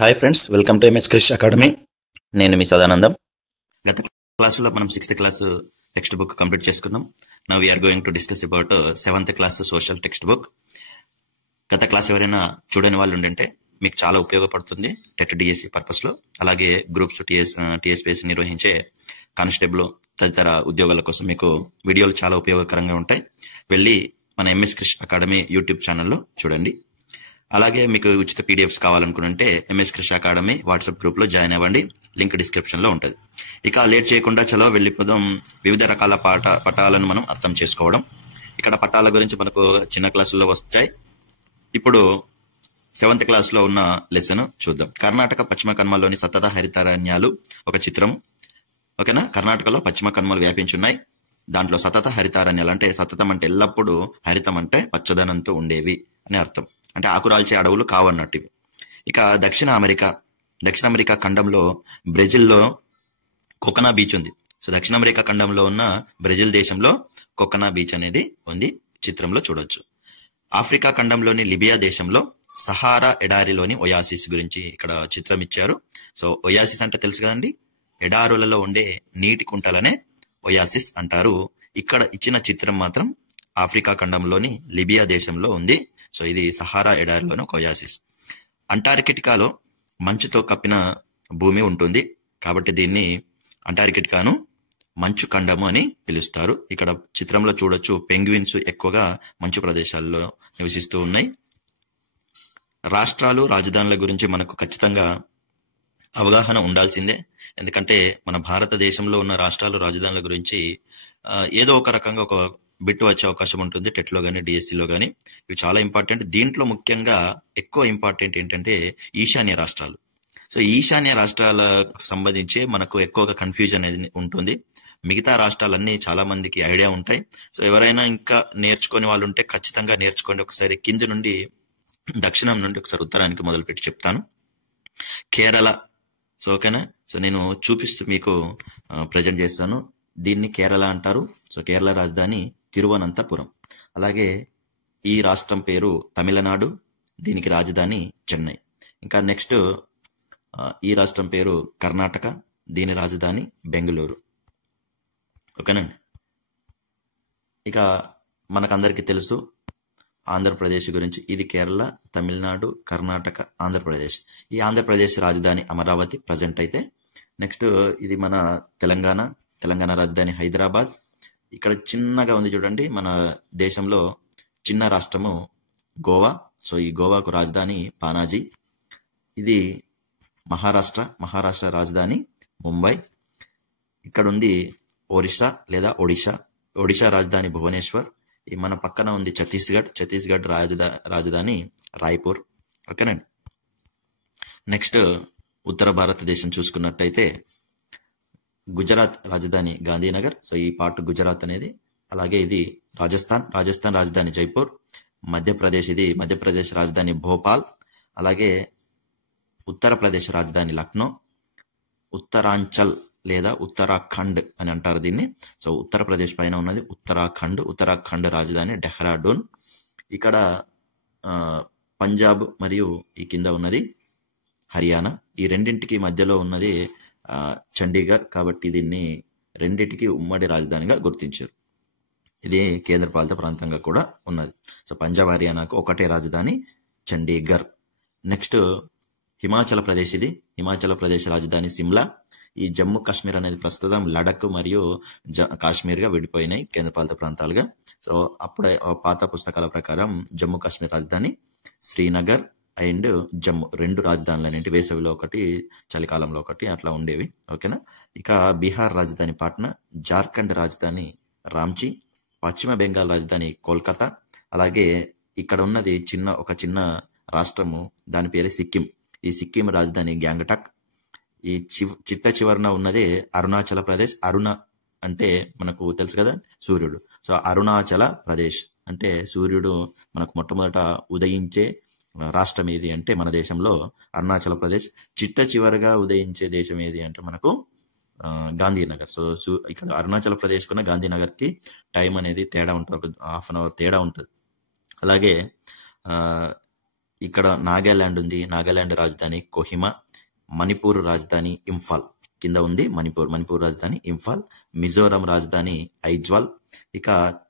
Hi friends, welcome to MS Krish academy. నేను మీ సదానందం. గత క్లాసులో మనం 6th class text book complete చేసుకున్నాం. Now we're going to discuss about 7th class social text book. గత class ఎవరైనా చూడని వాళ్ళు ఉండంటే మీకు చాలా ఉపయోగపడుతుంది టెట్ డిఎస్సి పర్పస్లో, అలాగే గ్రూప్స్ టీఎస్పీఎస్సీ నిర్వహించే కానిస్టేబుల్ తదితర ఉద్యోగాల కోసం మీకు వీడియోలు చాలా ఉపయోగకరంగా ఉంటాయి. వెళ్ళి మన ఎంఎస్ క్రిష్ అకాడమీ యూట్యూబ్ ఛానల్లో చూడండి. అలాగే మీకు ఉచిత పీడిఎఫ్స్ కావాలనుకుంటే ఎంఎస్ క్రిష్ అకాడమీ వాట్సాప్ గ్రూప్లో జాయిన్ అవ్వండి. లింక్ డిస్క్రిప్షన్లో ఉంటుంది. ఇక లేట్ చేయకుండా చలో వెళ్ళిపోదాం. వివిధ రకాల పటాలను మనం అర్థం చేసుకోవడం. ఇక్కడ పటాల గురించి మనకు చిన్న క్లాసుల్లో వస్తాయి. ఇప్పుడు 7th క్లాస్లో ఉన్న లెసన్ చూద్దాం. కర్ణాటక పశ్చిమ కనుమల్లోని సతత హరితారణ్యాలు ఒక చిత్రం. ఓకేనా? కర్ణాటకలో పశ్చిమ కనుమలు వ్యాపించున్నాయి. దాంట్లో సతత హరితారణ్యాలు అంటే సతతం అంటే ఎల్లప్పుడూ, హరితం అంటే పచ్చదనంతో ఉండేవి అని అర్థం. అంటే ఆకురాల్చే అడవులు కావన్నట్టు. ఇక దక్షిణ అమెరికా ఖండంలో బ్రెజిల్లో కొకనా బీచ్ ఉంది. సో దక్షిణ అమెరికా ఖండంలో ఉన్న బ్రెజిల్ దేశంలో కొకనా బీచ్ అనేది ఉంది, చిత్రంలో చూడొచ్చు. ఆఫ్రికా ఖండంలోని లిబియా దేశంలో సహారా ఎడారిలోని ఒయాసిస్ గురించి ఇక్కడ చిత్రం ఇచ్చారు. సో ఒయాసిస్ అంటే తెలుసు కదండి, ఎడారులలో ఉండే నీటి కుంటలనే ఒయాసిస్ అంటారు. ఇక్కడ ఇచ్చిన చిత్రం మాత్రం ఆఫ్రికా ఖండంలోని లిబియా దేశంలో ఉంది. సో ఇది సహారా ఎడారిలోని ఒక ఒయాసిస్. అంటార్కిటికాలో మంచుతో కప్పిన భూమి ఉంటుంది కాబట్టి దీన్ని అంటార్కిటికాను మంచు ఖండము అని పిలుస్తారు. ఇక్కడ చిత్రంలో చూడొచ్చు, పెంగ్విన్స్ ఎక్కువగా మంచు ప్రదేశాల్లో నివసిస్తూ ఉన్నాయి. రాష్ట్రాలు, రాజధానుల గురించి మనకు ఖచ్చితంగా అవగాహన ఉండాల్సిందే. ఎందుకంటే మన భారతదేశంలో ఉన్న రాష్ట్రాలు, రాజధానుల గురించి ఏదో ఒక రకంగా ఒక బిట్ వచ్చే అవకాశం ఉంటుంది టెట్లో కానీ డిఎస్సిలో కానీ. ఇవి చాలా ఇంపార్టెంట్. దీంట్లో ముఖ్యంగా ఎక్కువ ఇంపార్టెంట్ ఏంటంటే ఈశాన్య రాష్ట్రాలు. సో ఈశాన్య రాష్ట్రాలకు సంబంధించి మనకు ఎక్కువగా కన్ఫ్యూజన్ అనేది ఉంటుంది. మిగతా రాష్ట్రాలన్నీ చాలా మందికి ఐడియా ఉంటాయి. సో ఎవరైనా ఇంకా నేర్చుకునే వాళ్ళు ఉంటే ఖచ్చితంగా నేర్చుకోండి. ఒకసారి కింది నుండి దక్షిణం నుండి ఒకసారి ఉత్తరానికి మొదలుపెట్టి చెప్తాను. కేరళ. సో ఓకేనా? సో నేను చూపిస్తూ మీకు ప్రజెంట్ చేస్తాను. దీన్ని కేరళ అంటారు. సో కేరళ రాజధాని తిరువనంతపురం. అలాగే ఈ రాష్ట్రం పేరు తమిళనాడు, దీనికి రాజధాని చెన్నై. ఇంకా నెక్స్ట్ ఈ రాష్ట్రం పేరు కర్ణాటక, దీని రాజధాని బెంగళూరు. ఓకేనండి. ఇక మనకందరికీ తెలుసు ఆంధ్రప్రదేశ్ గురించి. ఇది కేరళ, తమిళనాడు, కర్ణాటక, ఆంధ్రప్రదేశ్. ఈ ఆంధ్రప్రదేశ్ రాజధాని అమరావతి ప్రజెంట్ అయితే. నెక్స్ట్ ఇది మన తెలంగాణ రాజధాని హైదరాబాద్. ఇక్కడ చిన్నగా ఉంది చూడండి, మన దేశంలో చిన్న రాష్ట్రము గోవా. సో ఈ గోవాకు రాజధాని పానాజీ. ఇది మహారాష్ట్ర రాజధాని ముంబై. ఇక్కడ ఉంది ఒరిస్సా లేదా ఒడిశా రాజధాని భువనేశ్వర్. ఈ మన పక్కన ఉంది ఛత్తీస్గఢ్ రాజధాని రాయ్పూర్. ఓకేనండి. నెక్స్ట్ ఉత్తర భారతదేశం చూసుకున్నట్టయితే గుజరాత్ రాజధాని గాంధీనగర్. సో ఈ పార్ట్ గుజరాత్ అనేది. అలాగే ఇది రాజస్థాన్ రాజధాని జైపూర్. మధ్యప్రదేశ్ రాజధాని భోపాల్. అలాగే ఉత్తరప్రదేశ్ రాజధాని లక్నో. ఉత్తరాంచల్ లేదా ఉత్తరాఖండ్ అని అంటారు దీన్ని. సో ఉత్తరప్రదేశ్ పైన ఉన్నది ఉత్తరాఖండ్ రాజధాని డెహ్రాడూన్. ఇక్కడ పంజాబ్ మరియు ఈ కింద ఉన్నది హర్యానా. ఈ రెండింటికి మధ్యలో ఉన్నది చండీగఢ్. కాబట్టి దీన్ని రెండింటికి ఉమ్మడి రాజధానిగా గుర్తించారు. ఇది కేంద్రపాలిత ప్రాంతంగా కూడా ఉన్నది. సో పంజాబ్, హర్యానాకు ఒకటే రాజధాని చండీగఢ్. నెక్స్ట్ హిమాచల్ ప్రదేశ్ రాజధాని సిమ్లా. ఈ జమ్మూ కాశ్మీర్ అనేది ప్రస్తుతం లడక్ మరియు కాశ్మీర్గా విడిపోయినాయి కేంద్రపాలిత ప్రాంతాలుగా. సో అప్పుడే పాత పుస్తకాల ప్రకారం జమ్మూ కాశ్మీర్ రాజధాని శ్రీనగర్ అండ్ జమ్మూ, రెండు రాజధానులు అనేవి వేసవిలో ఒకటి, చలికాలంలో ఒకటి అట్లా ఉండేవి. ఓకేనా? ఇక బీహార్ రాజధాని పాట్నా, జార్ఖండ్ రాజధాని రాంచీ, పశ్చిమ బెంగాల్ రాజధాని కోల్కతా. అలాగే ఇక్కడ ఉన్నది ఒక చిన్న రాష్ట్రము, దాని పేరు సిక్కిం. ఈ సిక్కిం రాజధాని గ్యాంగ్టాక్. ఈ చివరన ఉన్నదే అరుణాచల ప్రదేశ్. అరుణ అంటే మనకు తెలుసు కదా, సూర్యుడు. సో అరుణాచల ప్రదేశ్ అంటే సూర్యుడు మనకు మొట్టమొదట ఉదయించే రాష్ట్రం ఏది అంటే మన దేశంలో అరుణాచల ప్రదేశ్. చివరగా ఉదయించే దేశం ఏది అంటే మనకు గాంధీనగర్. సో ఇక్కడ అరుణాచల ప్రదేశ్ కున్న గాంధీనగర్కి టైం అనేది తేడా ఉంటుంది, ఒక ½ అన్ అవర్ తేడా ఉంటుంది. అలాగే ఇక్కడ నాగాలాండ్ ఉంది, నాగాలాండ్ రాజధాని కోహిమా, మణిపూర్ రాజధాని ఇంఫాల్ కింద ఉంది. మణిపూర్ రాజధాని ఇంఫాల్, మిజోరం రాజధాని ఐజ్వాల్, ఇక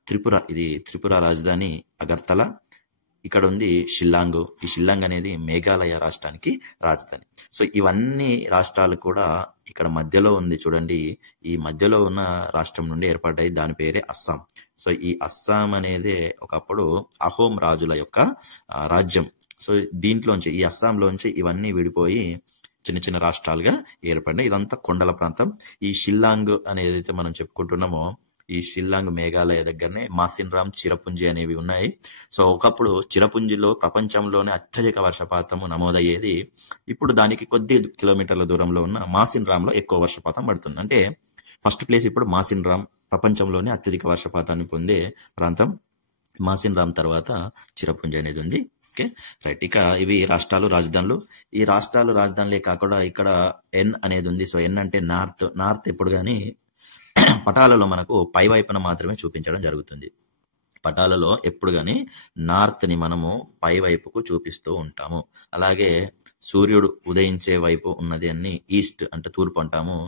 త్రిపుర రాజధాని అగర్తల, ఇక్కడ ఉంది షిల్లాంగ్. ఈ షిల్లాంగ్ అనేది మేఘాలయ రాష్ట్రానికి రాజధాని. సో ఇవన్నీ రాష్ట్రాలు కూడా ఇక్కడ మధ్యలో ఉంది చూడండి. ఈ మధ్యలో ఉన్న రాష్ట్రం నుండి ఏర్పడ్డాయి, దాని పేరే అస్సాం. సో ఈ అస్సాం అనేది ఒకప్పుడు అహోం రాజుల యొక్క రాజ్యం. సో దీంట్లోంచి, ఈ అస్సాంలోంచి ఇవన్నీ విడిపోయి చిన్న చిన్న రాష్ట్రాలుగా ఏర్పడినాయి. ఇదంతా కొండల ప్రాంతం. ఈ షిల్లాంగ్ అనేది అయితే మనం చెప్పుకుంటున్నామో, ఈ షిల్లాంగ్ మేఘాలయ దగ్గరనే మాసిన్రామ్, చిరపుంజి అనేవి ఉన్నాయి. సో ఒకప్పుడు చిరపుంజిలో ప్రపంచంలోనే అత్యధిక వర్షపాతం నమోదయ్యేది. ఇప్పుడు దానికి కొద్ది కిలోమీటర్ల దూరంలో ఉన్న మాసిన్రామ్లో ఎక్కువ వర్షపాతం పడుతుంది. అంటే ఫస్ట్ ప్లేస్ ఇప్పుడు మాసిన్రామ్, ప్రపంచంలోనే అత్యధిక వర్షపాతాన్ని పొందే ప్రాంతం. మాసిన్రామ్ తర్వాత చిరపుంజి అనేది ఉంది. Okay, right. ఇక ఇవి రాష్ట్రాలు, రాజధానులు. ఈ రాష్ట్రాలు, రాజధానులే కాకుండా ఇక్కడ ఎన్ అనేది ఉంది. సో ఎన్ అంటే నార్త్ ఎప్పుడు కానీ పటాలలో మనకు పై వైపున మాత్రమే చూపించడం జరుగుతుంది. పటాలలో ఎప్పుడు కానీ నార్త్ ని మనము పై వైపుకు చూపిస్తూ ఉంటాము. అలాగే సూర్యుడు ఉదయించే వైపు ఉన్నది అన్ని ఈస్ట్ అంటే తూర్పు అంటాము,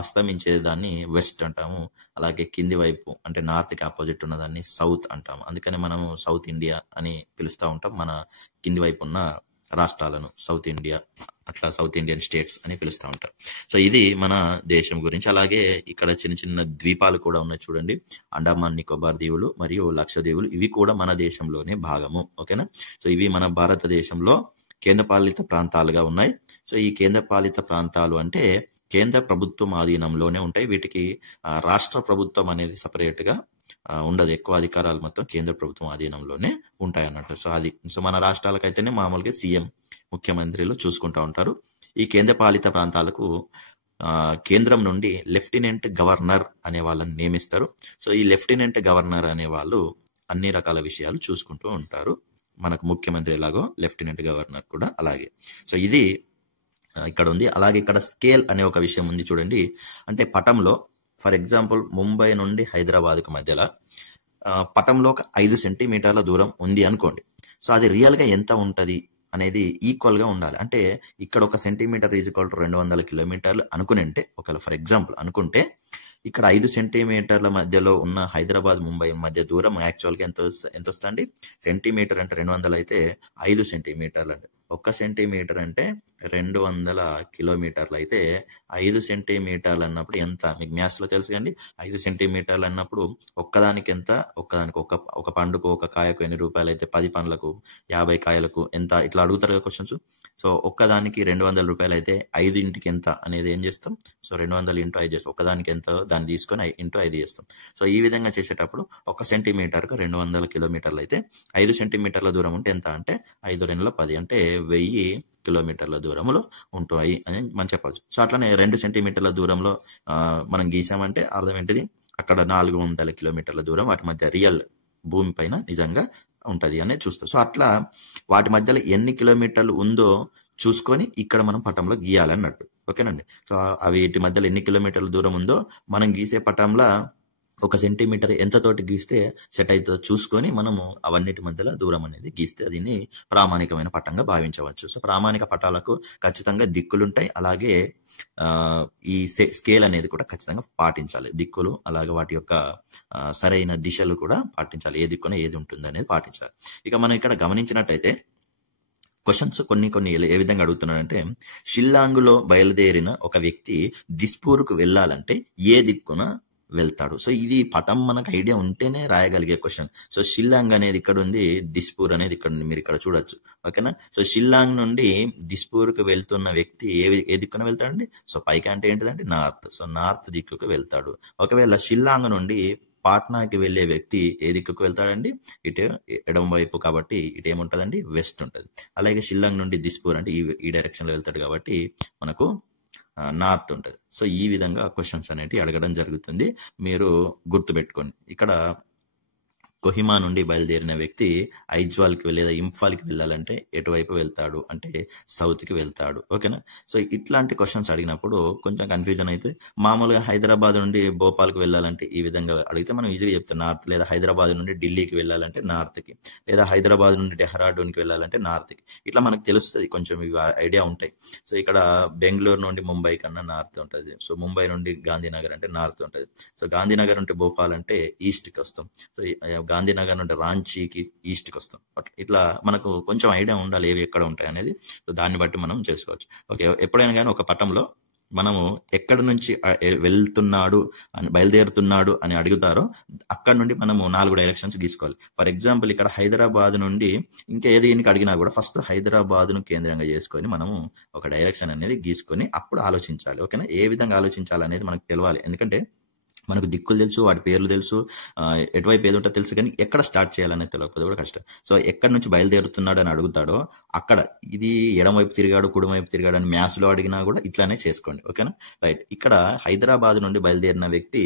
అస్తమించే దాన్ని వెస్ట్ అంటాము. అలాగే కింది వైపు అంటే నార్త్ కి ఆపోజిట్ ఉన్నదాన్ని సౌత్ అంటాము. అందుకని మనము సౌత్ ఇండియా అని పిలుస్తూ ఉంటాం మన కింది వైపు ఉన్న రాష్ట్రాలను. సౌత్ ఇండియా, అట్లా సౌత్ ఇండియన్ స్టేట్స్ అని పిలుస్తూ ఉంటారు. సో ఇది మన దేశం గురించి. అలాగే ఇక్కడ చిన్న చిన్న ద్వీపాలు కూడా ఉన్నాయి చూడండి. అండమాన్ నికోబార్ దీవులు మరియు లక్షద్వీపులు, ఇవి కూడా మన దేశంలోనే భాగము. ఓకేనా. సో ఇవి మన భారతదేశంలో కేంద్రపాలిత ప్రాంతాలుగా ఉన్నాయి. సో ఈ కేంద్రపాలిత ప్రాంతాలు అంటే కేంద్ర ప్రభుత్వం ఆధీనంలోనే ఉంటాయి. వీటికి రాష్ట్ర ప్రభుత్వం అనేది సపరేట్ గా ఉండదు. ఎక్కువ అధికారాలు మొత్తం కేంద్ర ప్రభుత్వం ఆధీనంలోనే ఉంటాయి అన్నట్టు. సో మన రాష్ట్రాలకైతేనే మామూలుగా సీఎం, ముఖ్యమంత్రులు చూసుకుంటూ ఉంటారు. ఈ కేంద్రపాలిత ప్రాంతాలకు కేంద్రం నుండి లెఫ్టినెంట్ గవర్నర్ అనే వాళ్ళని నియమిస్తారు. సో ఈ లెఫ్టినెంట్ గవర్నర్ అనే వాళ్ళు అన్ని రకాల విషయాలు చూసుకుంటూ ఉంటారు. మనకు ముఖ్యమంత్రి ఎలాగో లెఫ్టినెంట్ గవర్నర్ కూడా అలాగే. సో ఇది ఇక్కడ ఉంది. అలాగే ఇక్కడ స్కేల్ అనే ఒక విషయం ఉంది చూడండి. అంటే పటంలో ఫర్ ఎగ్జాంపుల్ ముంబై నుండి హైదరాబాద్కు మధ్యలో పటంలో ఒక 5 సెంటీమీటర్ల దూరం ఉంది అనుకోండి. సో అది రియల్ గా ఎంత ఉంటది అనేది ఈక్వల్ గా ఉండాలి. అంటే ఇక్కడ 1 సెంటీమీటర్ ఈజ్ ఈక్వల్ టు 200 కిలోమీటర్లు అనుకునంటే, ఒకవేళ ఫర్ ఎగ్జాంపుల్ అనుకుంటే, ఇక్కడ 5 సెంటీమీటర్ల మధ్యలో ఉన్న హైదరాబాద్ ముంబై మధ్య దూరం యాక్చువల్గా ఎంత వస్తుంది? సెంటీమీటర్ అంటే 200 అయితే 5 సెంటీమీటర్లు అంటే 1 సెంటీమీటర్ అంటే 200 కిలోమీటర్లు అయితే 5 సెంటీమీటర్లు అన్నప్పుడు ఎంత? మీకు మ్యాథ్స్ లో తెలుసు కండి. 5 సెంటీమీటర్లు అన్నప్పుడు ఒక్కదానికి ఎంత? ఒక పండుకు ఒక కాయకు ఎన్ని రూపాయలు అయితే 10 పండ్లకు 50 కాయలకు ఎంత? ఇట్లా అడుగుతారు కదా క్వశ్చన్స్. సో ఒక్కదానికి 200 రూపాయలు అయితే 5 ఇంటికి ఎంత అనేది ఏం చేస్తాం? సో 200 ఇంటూ 5 చేస్తాం. ఒక్కదానికి ఎంత దాన్ని తీసుకొని ఇంటూ 5 చేస్తాం. సో ఈ విధంగా చేసేటప్పుడు 1 సెంటీమీటర్కు 200 కిలోమీటర్లు అయితే 5 సెంటీమీటర్ల దూరం ఉంటే ఎంత అంటే 5 2 10 అంటే 1000 కిలోమీటర్ల దూరంలో ఉంటాయి అని మనం చెప్పవచ్చు. సో అట్లనే 2 సెంటీమీటర్ల దూరంలో మనం గీసామంటే అర్థం ఏంటిది? అక్కడ 400 కిలోమీటర్ల దూరం వాటి మధ్య రియల్ భూమి పైన నిజంగా ఉంటది అనేది చూస్తాం. సో అట్లా వాటి మధ్యలో ఎన్ని కిలోమీటర్లు ఉందో చూసుకొని ఇక్కడ మనం పటంలో గీయాలన్నట్టు. ఓకేనండి. సో వీటి మధ్యలో ఎన్ని కిలోమీటర్ల దూరం ఉందో మనం గీసే పటంలో 1 సెంటీమీటర్ ఎంత తోటి గీస్తే సెట్ అవుతుందో చూసుకొని మనము అవన్నిటి మధ్యలో దూరం అనేది గీస్తే దీన్ని ప్రామాణికమైన పటంగా భావించవచ్చు. సో ప్రామాణిక పటాలకు ఖచ్చితంగా దిక్కులుంటాయి. అలాగే ఈ స్కేల్ అనేది కూడా ఖచ్చితంగా పాటించాలి. దిక్కులు అలాగే వాటి యొక్క సరైన దిశలు కూడా పాటించాలి. ఏ దిక్కున ఏది ఉంటుంది అనేది పాటించాలి. ఇక మనం ఇక్కడ గమనించినట్టయితే క్వశ్చన్స్ కొన్ని ఏ విధంగా అడుగుతున్నాడంటే, షిల్లాంగ్ లో బయలుదేరిన ఒక వ్యక్తి దిస్పూర్కు వెళ్ళాలంటే ఏ దిక్కున వెళ్తాడు? సో ఇది పటం మనకు ఐడియా ఉంటేనే రాయగలిగే క్వశ్చన్. సో షిల్లాంగ్ అనేది ఇక్కడ ఉంది, దిస్పూర్ అనేది ఇక్కడ ఉంది, మీరు ఇక్కడ చూడొచ్చు. ఓకేనా. సో షిల్లాంగ్ నుండి దిస్పూర్కు వెళ్తున్న వ్యక్తి ఏ దిక్కున వెళ్తాడండి? సో పైకి అంటే ఏంటిదంటే నార్త్. సో నార్త్ దిక్కుకు వెళ్తాడు. ఒకవేళ షిల్లాంగ్ నుండి పాట్నాకి వెళ్లే వ్యక్తి ఏ దిక్కుకు వెళ్తాడండి? ఇటు ఎడమ వైపు, కాబట్టి ఇటు ఏముంటదండి? వెస్ట్ ఉంటుంది. అలాగే షిల్లాంగ్ నుండి దిస్పూర్ అంటే ఈ డైరెక్షన్ లో వెళ్తాడు కాబట్టి మనకు నార్త్ ఉంటుంది. సో ఈ విధంగా క్వశ్చన్స్ అనేవి అడగడం జరుగుతుంది. మీరు గుర్తుపెట్టుకోండి. ఇక్కడ కొహిమా నుండి బయలుదేరిన వ్యక్తి ఐజ్వాల్కి లేదా ఇంఫాల్కి వెళ్ళాలంటే ఎటువైపు వెళ్తాడు అంటే సౌత్కి వెళ్తాడు. ఓకేనా? సో ఇట్లాంటి క్వశ్చన్స్ అడిగినప్పుడు కొంచెం కన్ఫ్యూజన్ అయితే, మామూలుగా హైదరాబాద్ నుండి భోపాల్కి వెళ్ళాలంటే ఈ విధంగా అడిగితే మనం ఈజీగా చెప్తాం నార్త్, లేదా హైదరాబాద్ నుండి ఢిల్లీకి వెళ్ళాలంటే నార్త్కి, లేదా హైదరాబాద్ నుండి డెహ్రాడూన్కి వెళ్ళాలంటే నార్త్కి. ఇట్లా మనకు తెలుస్తుంది, కొంచెం ఇవి ఐడియా ఉంటాయి. సో ఇక్కడ బెంగళూరు నుండి ముంబై కన్నా నార్త్ ఉంటుంది. సో ముంబై నుండి గాంధీనగర్ అంటే నార్త్ ఉంటుంది. సో గాంధీనగర్ నుండి భోపాల్ అంటే ఈస్ట్కి వస్తాం. సో గాంధీనగర్ నుండి రాంచీకి ఈస్ట్కి వస్తాం. ఇట్లా మనకు కొంచెం ఐడియా ఉండాలి ఏవి ఎక్కడ ఉంటాయి అనేది. సో దాన్ని బట్టి మనం చేసుకోవచ్చు. ఓకే, ఎప్పుడైనా కానీ ఒక పటంలో మనము ఎక్కడి నుంచి వెళ్తున్నాడు అని, బయలుదేరుతున్నాడు అని అడుగుతారో అక్కడ నుండి మనము 4 డైరెక్షన్స్ గీసుకోవాలి. ఫర్ ఎగ్జాంపుల్ ఇక్కడ హైదరాబాద్ నుండి ఇంకా ఏదైనా అడిగినా కూడా ఫస్ట్ హైదరాబాద్ను కేంద్రంగా చేసుకొని మనము ఒక డైరెక్షన్ అనేది గీసుకొని అప్పుడు ఆలోచించాలి. ఓకేనా? ఏ విధంగా ఆలోచించాలి అనేది మనకు తెలియాలి. ఎందుకంటే మనకు దిక్కులు తెలుసు, వాటి పేర్లు తెలుసు, ఎటువైపు ఏది ఉంటుందో తెలుసు, కానీ ఎక్కడ స్టార్ట్ చేయాలనేది తెలియకపోతే కూడా కష్టం. సో ఎక్కడి నుంచి బయలుదేరుతున్నాడు అని అడుగుతాడో అక్కడ ఇది ఎడమవైపు తిరిగాడు, కుడివైపు తిరిగాడు అని మ్యాథ్స్లో అడిగినా కూడా ఇట్లానే చేసుకోండి. ఓకేనా? రైట్. ఇక్కడ హైదరాబాద్ నుండి బయలుదేరిన వ్యక్తి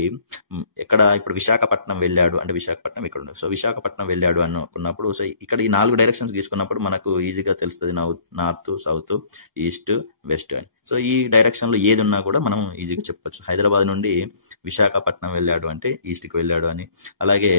ఎక్కడ, ఇప్పుడు విశాఖపట్నం వెళ్ళాడు అంటే విశాఖపట్నం ఇక్కడ ఉండదు. సో విశాఖపట్నం వెళ్ళాడు అనుకున్నప్పుడు సో ఇక్కడ ఈ 4 డైరెక్షన్స్ తీసుకున్నప్పుడు మనకు ఈజీగా తెలుస్తుంది, నార్త్, సౌత్, ఈస్ట్, వెస్ట్ అని. సో ఈ డైరెక్షన్లో ఏది ఉన్నా కూడా మనం ఈజీగా చెప్పొచ్చు. హైదరాబాద్ నుండి విశాఖపట్నం వెళ్ళాడు అంటే ఈస్ట్కి వెళ్ళాడు అని, అలాగే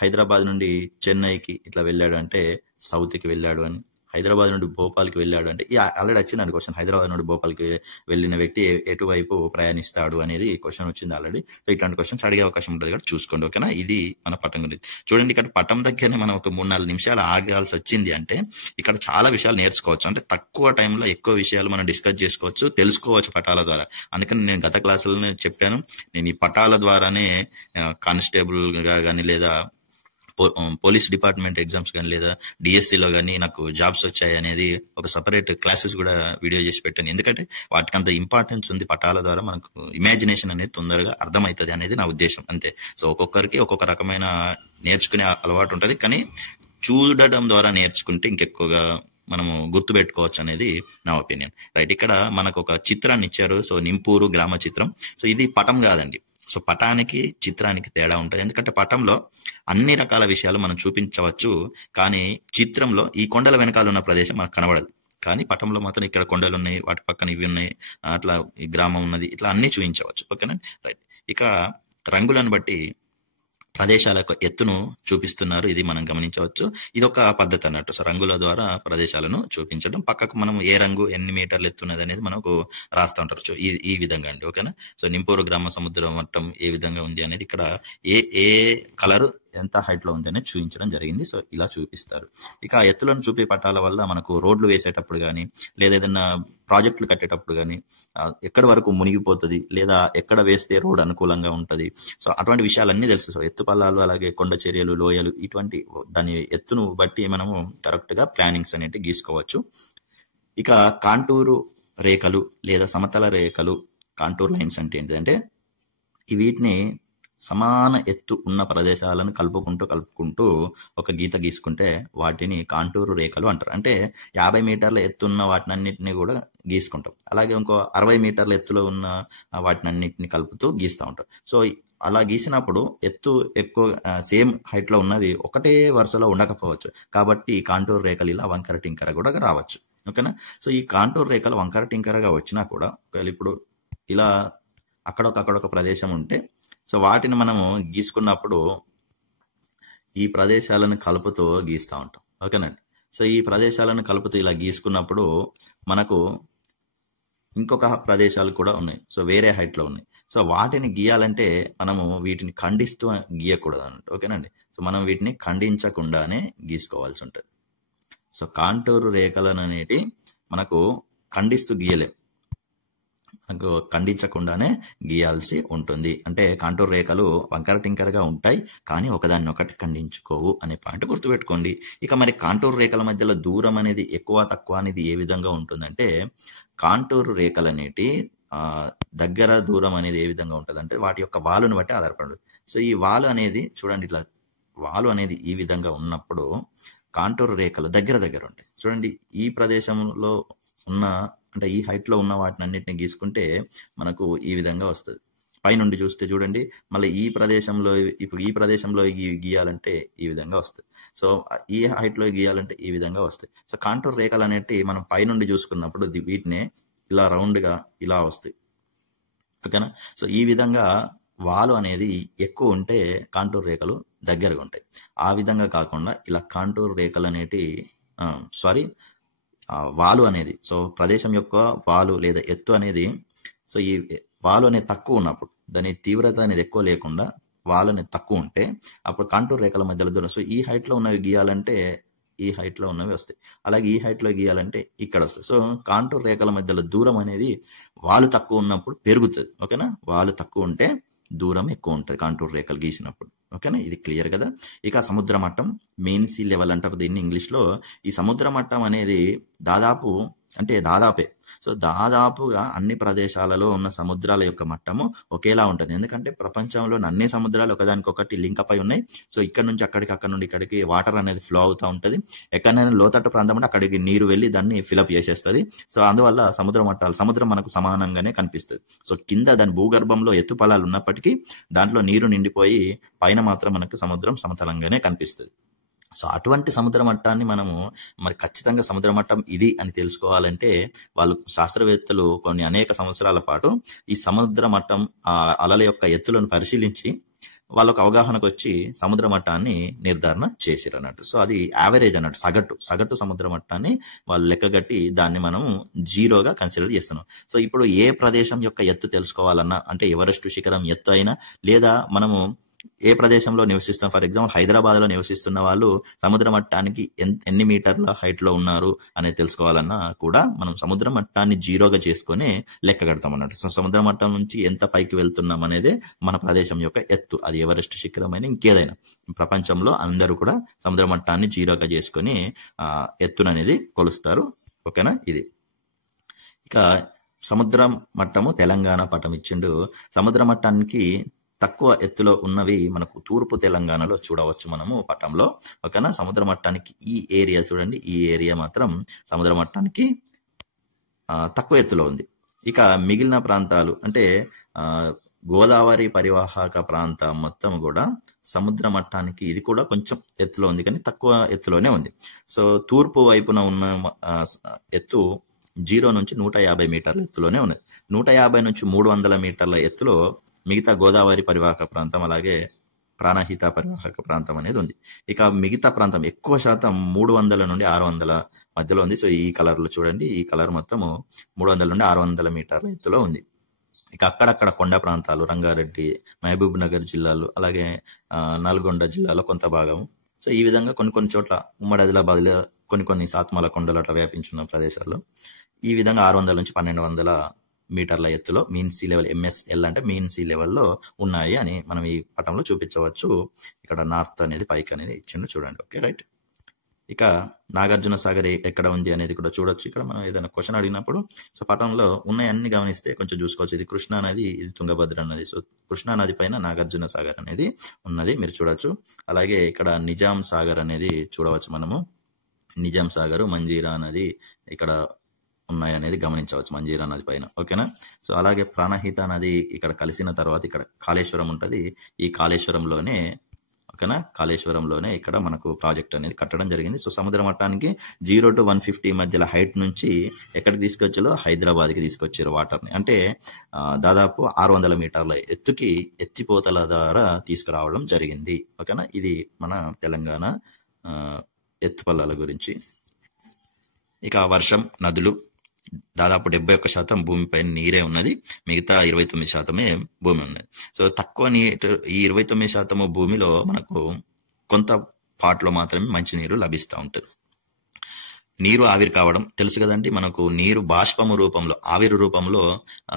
హైదరాబాద్ నుండి చెన్నైకి ఇట్లా వెళ్ళాడు అంటే సౌత్కి వెళ్ళాడు అని, హైదరాబాద్ నుండి భోపాల్కి వెళ్ళాడు అంటే ఆల్రెడీ వచ్చింది క్వశ్చన్, హైదరాబాద్ నుండి భోపాల్కి వెళ్ళిన వ్యక్తి ఎటువైపు ప్రయాణిస్తాడు అనేది క్వశ్చన్ వచ్చింది ఆల్రెడీ. సో ఇట్లాంటి క్వశ్చన్స్ అడిగే అవకాశం ఉంటుంది కాబట్టి చూసుకోండి. ఓకేనా? ఇది మన పటం గురించి. చూడండి, ఇక్కడ పటం దగ్గరనే మనం ఒక 3-4 నిమిషాలు ఆగాల్సి వచ్చింది అంటే ఇక్కడ చాలా విషయాలు నేర్చుకోవచ్చు. అంటే తక్కువ టైంలో ఎక్కువ విషయాలు మనం డిస్కస్ చేసుకోవచ్చు, తెలుసుకోవచ్చు పటాల ద్వారా. అందుకని నేను గత క్లాసులోనే చెప్పాను, నేను ఈ పటాల ద్వారానే కానిస్టేబుల్గా కానీ లేదా పోలీస్ డిపార్ట్మెంట్ ఎగ్జామ్స్ కానీ లేదా డిఎస్సిలో కానీ నాకు జాబ్స్ వచ్చాయి అనేది ఒక సపరేట్ క్లాసెస్ కూడా వీడియో చేసి పెట్టాను. ఎందుకంటే వాటికి అంత ఇంపార్టెన్స్ ఉంది. పటాల ద్వారా మనకు ఇమాజినేషన్ అనేది తొందరగా అర్థమవుతుంది అనేది నా ఉద్దేశం, అంతే. సో ఒక్కొక్కరికి ఒక్కొక్క రకమైన నేర్చుకునే అలవాటు ఉంటుంది, కానీ చూడడం ద్వారా నేర్చుకుంటే ఇంకెక్కువగా మనము గుర్తుపెట్టుకోవచ్చు అనేది నా ఒపీనియన్. రైట్. ఇక్కడ మనకు ఒక చిత్రాన్ని ఇచ్చారు. సో నింపూరు గ్రామ చిత్రం. సో ఇది పటం కాదండి. సో పటానికి చిత్రానికి తేడా ఉంటుంది. ఎందుకంటే పటంలో అన్ని రకాల విషయాలు మనం చూపించవచ్చు, కానీ చిత్రంలో ఈ కొండల వెనకాల ఉన్న ప్రదేశం మనకు కనబడదు. కానీ పటంలో మాత్రం ఇక్కడ కొండలు ఉన్నాయి, వాటి పక్కన ఇవి ఉన్నాయి, అట్లా ఈ గ్రామం ఉన్నది, ఇట్లా అన్ని చూపించవచ్చు. ఓకేనా? రైట్. ఇక రంగులను బట్టి ప్రదేశాల యొక్క ఎత్తును చూపిస్తున్నారు, ఇది మనం గమనించవచ్చు. ఇది ఒక పద్ధతి అన్నట్టు. సో రంగుల ద్వారా ప్రదేశాలను చూపించడం, పక్కకు మనం ఏ రంగు ఎన్ని మీటర్లు ఎత్తున్నది అనేది మనకు రాస్తూ ఉంటారు. సో ఈ విధంగా అండి. ఓకేనా? సో నింపూరు గ్రామ సముద్ర మట్టం ఏ విధంగా ఉంది అనేది ఇక్కడ ఏ కలర్ ఎంత హైట్ లో ఉంది అనేది చూపించడం జరిగింది. సో ఇలా చూపిస్తారు. ఇక ఎత్తులను చూపే పటాల వల్ల మనకు రోడ్లు వేసేటప్పుడు కానీ లేదా ఏదైనా ప్రాజెక్టులు కట్టేటప్పుడు కానీ ఎక్కడి వరకు మునిగిపోతుంది లేదా ఎక్కడ వేస్తే రోడ్ అనుకూలంగా ఉంటుంది, సో అటువంటి విషయాలన్నీ తెలుసు. సో ఎత్తు పల్లాలు అలాగే కొండ చర్యలు, లోయలు, ఇటువంటి దాని ఎత్తును బట్టి మనము కరెక్ట్ గా ప్లానింగ్స్ అనేవి గీసుకోవచ్చు. ఇక కాంటూరు రేఖలు లేదా సమతల రేఖలు, కాంటూర్ లైన్స్ అంటే ఏంటంటే వీటిని సమాన ఎత్తు ఉన్న ప్రదేశాలను కలుపుకుంటూ ఒక గీత గీసుకుంటే వాటిని కాంటూరు రేఖలు అంటారు. అంటే 50 మీటర్ల ఎత్తున్న వాటినన్నింటినీ కూడా గీసుకుంటాం. అలాగే ఇంకో 60 మీటర్ల ఎత్తులో ఉన్న వాటినన్నింటినీ కలుపుతూ గీస్తూ ఉంటాం. సో అలా గీసినప్పుడు ఎత్తు ఎక్కువ సేమ్ హైట్ లో ఉన్నవి ఒకటే వరుసలో ఉండకపోవచ్చు, కాబట్టి కాంటూర్ రేఖలు ఇలా వంకర టింకర కూడా రావచ్చు. ఓకేనా? సో ఈ కాంటూర్ రేఖలు వంకర టింకరగా వచ్చినా కూడా ఇప్పుడు ఇలా అక్కడొక ప్రదేశం ఉంటే సో వాటిని మనము గీసుకున్నప్పుడు ఈ ప్రదేశాలను కలుపుతూ గీస్తూ ఉంటాం. ఓకేనండి? సో ఈ ప్రదేశాలను కలుపుతూ ఇలా గీసుకున్నప్పుడు మనకు ఇంకొక ప్రదేశాలు కూడా ఉన్నాయి, సో వేరే హైట్లో ఉన్నాయి. సో వాటిని గీయాలంటే మనము వీటిని ఖండిస్తూ గీయకూడదు అన్నట్టు. ఓకేనండి? సో మనం వీటిని ఖండించకుండానే గీసుకోవాల్సి ఉంటుంది. సో కాంటూరు రేఖలను అనేటి మనకు ఖండిస్తూ గీయలేం, మనకు ఖండించకుండానే గీయాల్సి ఉంటుంది. అంటే కాంటూర్ రేఖలు వంకర టింకరగా ఉంటాయి, కానీ ఒకదాన్ని ఒకటి ఖండించుకోవు అనే పాయింట్ గుర్తుపెట్టుకోండి. ఇక మరి కాంటూర్ రేఖల మధ్యలో దూరం అనేది ఎక్కువ తక్కువ అనేది ఏ విధంగా ఉంటుందంటే కాంటూర్ రేఖలు అనేటి దగ్గర దూరం అనేది ఏ విధంగా ఉంటుంది అంటే వాటి యొక్క వాలును బట్టి ఆధారపడదు. సో ఈ వాలు అనేది చూడండి, ఇట్లా వాలు అనేది ఈ విధంగా ఉన్నప్పుడు కాంటూర్ రేఖలు దగ్గర ఉంటాయి. చూడండి, ఈ ప్రదేశంలో ఉన్న అంటే ఈ హైట్లో ఉన్న వాటిని అన్నిటిని గీసుకుంటే మనకు ఈ విధంగా వస్తుంది. పైనుండి చూస్తే చూడండి, మళ్ళీ ఈ ప్రదేశంలో ఇప్పుడు ఈ ప్రదేశంలో గీయాలంటే ఈ విధంగా వస్తాయి. సో ఈ హైట్లో గీయాలంటే ఈ విధంగా వస్తాయి. సో కాంటూర్ రేఖలు అనేటివి మనం పైనుండి చూసుకున్నప్పుడు వీటినే ఇలా రౌండ్గా ఇలా వస్తాయి. ఓకేనా. సో ఈ విధంగా వాలు అనేది ఎక్కువ ఉంటే కాంటూర్ రేఖలు దగ్గరగా ఉంటాయి. ఆ విధంగా కాకుండా ఇలా కాంటూర్ రేఖలు అనేటి వాలు అనేది, సో ప్రదేశం యొక్క వాలు లేదా ఎత్తు అనేది, సో ఈ వాలు అనేది తక్కువ ఉన్నప్పుడు, దాని తీవ్రత అనేది ఎక్కువ లేకుండా వాలు అనేది తక్కువ ఉంటే అప్పుడు కాంటూర్ రేఖల మధ్యలో దూరం. సో ఈ హైట్లో ఉన్నవి గీయాలంటే ఈ హైట్లో ఉన్నవి వస్తాయి, అలాగే ఈ హైట్లో గీయాలంటే ఇక్కడ వస్తాయి. సో కాంటూర్ రేఖల మధ్యలో దూరం అనేది వాలు తక్కువ ఉన్నప్పుడు పెరుగుతుంది. ఓకేనా. వాలు తక్కువ ఉంటే దూరం ఎక్కువ ఉంటుంది కాంటూర్ రేఖలు గీసినప్పుడు. ఓకేనా. ఇది క్లియర్ కదా. ఇక సముద్ర మట్టం, మెయిన్ సీ లెవెల్ అంటారు దీన్ని ఇంగ్లీష్లో. ఈ సముద్ర మట్టం అనేది దాదాపే సో దాదాపుగా అన్ని ప్రదేశాలలో ఉన్న సముద్రాల యొక్క మట్టము ఒకేలా ఉంటుంది. ఎందుకంటే ప్రపంచంలో అన్ని సముద్రాలు ఒకదానికొకటి లింక్ అయి ఉన్నాయి. సో ఇక్కడ నుంచి అక్కడికి, అక్కడ నుండి ఇక్కడికి వాటర్ అనేది ఫ్లో అవుతూ ఉంటుంది. ఎక్కడైనా లోతట్టు ప్రాంతం అంటే అక్కడికి నీరు వెళ్ళి దాన్ని ఫిలప్ చేసేస్తుంది. సో అందువల్ల సముద్రం మనకు సమానంగానే కనిపిస్తుంది. సో కింద దాని భూగర్భంలో ఎత్తుపల్లాలు ఉన్నప్పటికీ దాంట్లో నీరు నిండిపోయి పైన మాత్రం మనకు సముద్రం సమతలంగానే కనిపిస్తుంది. సో అటువంటి సముద్ర మట్టాన్ని మనము మరి ఖచ్చితంగా సముద్ర మట్టం ఇది అని తెలుసుకోవాలంటే వాళ్ళు శాస్త్రవేత్తలు అనేక సంవత్సరాల పాటు ఈ సముద్ర మట్టం అలల యొక్క ఎత్తులను పరిశీలించి వాళ్ళకు అవగాహనకు వచ్చి సముద్ర మట్టాన్ని నిర్ధారణ చేసిరు అన్నట్టు. సో అది యావరేజ్ అన్నట్టు, సగటు సముద్ర మట్టాన్ని వాళ్ళు లెక్కగట్టి దాన్ని మనం జీరోగా కన్సిడర్ చేస్తున్నాం. సో ఇప్పుడు ఏ ప్రదేశం యొక్క ఎత్తు తెలుసుకోవాలన్నా, అంటే ఎవరెస్ట్ శిఖరం ఎత్తు అయినా, లేదా మనము ఏ ప్రదేశంలో నివసిస్తాం, ఫర్ ఎగ్జాంపుల్ హైదరాబాద్ లో నివసిస్తున్న వాళ్ళు సముద్ర మట్టానికి ఎన్ని మీటర్ల హైట్ లో ఉన్నారు అనేది తెలుసుకోవాలన్నా కూడా మనం సముద్ర మట్టాన్ని జీరోగా చేసుకుని లెక్క కడతాం అన్నట్టు. సో సముద్ర మట్టం నుంచి ఎంత పైకి వెళ్తున్నాం అనేది మన ప్రదేశం యొక్క ఎత్తు, అది ఎవరెస్ట్ శిఖరమైన ఇంకేదైనా ప్రపంచంలో అందరూ కూడా సముద్ర మట్టాన్ని జీరోగా చేసుకుని ఎత్తును అనేది కొలుస్తారు. ఓకేనా. ఇది ఇక సముద్ర మట్టము తెలంగాణ పటం ఇచ్చిండు. సముద్ర మట్టానికి తక్కువ ఎత్తులో ఉన్నవి మనకు తూర్పు తెలంగాణలో చూడవచ్చు మనము పటంలో. ఓకేనా. సముద్ర మట్టానికి ఈ ఏరియా చూడండి, ఈ ఏరియా మాత్రం సముద్ర మట్టానికి తక్కువ ఎత్తులో ఉంది. ఇక మిగిలిన ప్రాంతాలు అంటే గోదావరి పరివాహక ప్రాంతం మొత్తం కూడా సముద్ర మట్టానికి ఇది కూడా కొంచెం ఎత్తులో ఉంది, కానీ తక్కువ ఎత్తులోనే ఉంది. సో తూర్పు వైపున ఉన్న ఎత్తు 0 నుంచి 150 మీటర్ల ఎత్తులోనే ఉన్నది. 150 నుంచి 300 మీటర్ల ఎత్తులో మిగతా గోదావరి పరివాహక ప్రాంతం, అలాగే ప్రాణహిత పరివాహక ప్రాంతం అనేది ఉంది. ఇక మిగతా ప్రాంతం ఎక్కువ శాతం 300 నుండి 600 మధ్యలో ఉంది. సో ఈ కలర్లో చూడండి, ఈ కలర్ మొత్తము 300 నుండి 600 మీటర్ల ఎత్తులో ఉంది. ఇక అక్కడక్కడ కొండ ప్రాంతాలు, రంగారెడ్డి, మహబూబ్ నగర్ జిల్లాలు, అలాగే నల్గొండ జిల్లాలో కొంత భాగం. సో ఈ విధంగా కొన్ని చోట్ల ఉమ్మడి ఆదిలాబాద్లో కొన్ని సాత్మాల కొండలు అట్లా వ్యాపించున్న ప్రదేశాల్లో ఈ విధంగా 600 నుంచి 1200 మీటర్ల ఎత్తులో మీన్ సీ లెవెల్, MSL అంటే మీన్ సీ లెవెల్లో ఉన్నాయి అని మనం ఈ పటంలో చూపించవచ్చు. ఇక్కడ నార్త్ అనేది పైకి అనేది ఇచ్చిండు చూడండి. Okay right. ఇక నాగార్జున సాగర్ ఎక్కడ ఉంది అనేది కూడా చూడొచ్చు. ఇక్కడ మనం ఏదైనా క్వశ్చన్ అడిగినప్పుడు సో పటంలో ఉన్నాయన్ని గమనిస్తే కొంచెం చూసుకోవచ్చు. ఇది కృష్ణా నది, ఇది తుంగభద్ర నది. సో కృష్ణా నది పైన నాగార్జున సాగర్ అనేది ఉన్నది, మీరు చూడొచ్చు. అలాగే ఇక్కడ నిజాం సాగర్ అనేది చూడవచ్చు మనము. నిజాం సాగర్, మంజీరా నది ఇక్కడ ఉన్నాయనేది గమనించవచ్చు మంజీరా నది పైన. ఓకేనా. సో అలాగే ప్రాణహిత నది ఇక్కడ కలిసిన తర్వాత ఇక్కడ కాళేశ్వరం ఉంటుంది. ఈ కాళేశ్వరంలోనే ఇక్కడ మనకు ప్రాజెక్ట్ అనేది కట్టడం జరిగింది. సో సముద్ర మట్టానికి 0 to 150 మధ్యలో హైట్ నుంచి ఎక్కడికి తీసుకొచ్చారో హైదరాబాద్కి తీసుకొచ్చారు వాటర్ని. అంటే దాదాపు 600 మీటర్ల ఎత్తుకి ఎత్తిపోతల ద్వారా తీసుకురావడం జరిగింది. ఓకేనా. ఇది మన తెలంగాణ ఎత్తుపల్లాల గురించి. ఇక వర్షం, నదులు దాదాపు 71% భూమిపై నీరే ఉన్నది, మిగతా 29% భూమి ఉన్నది. సో తక్కువ ఈ 29% భూమిలో మనకు కొంత పార్ట్లో మాత్రమే మంచినీరు లభిస్తూ ఉంటుంది. నీరు ఆవిరి కావడం తెలుసు కదండి మనకు. నీరు బాష్పము రూపంలో, ఆవిరి రూపంలో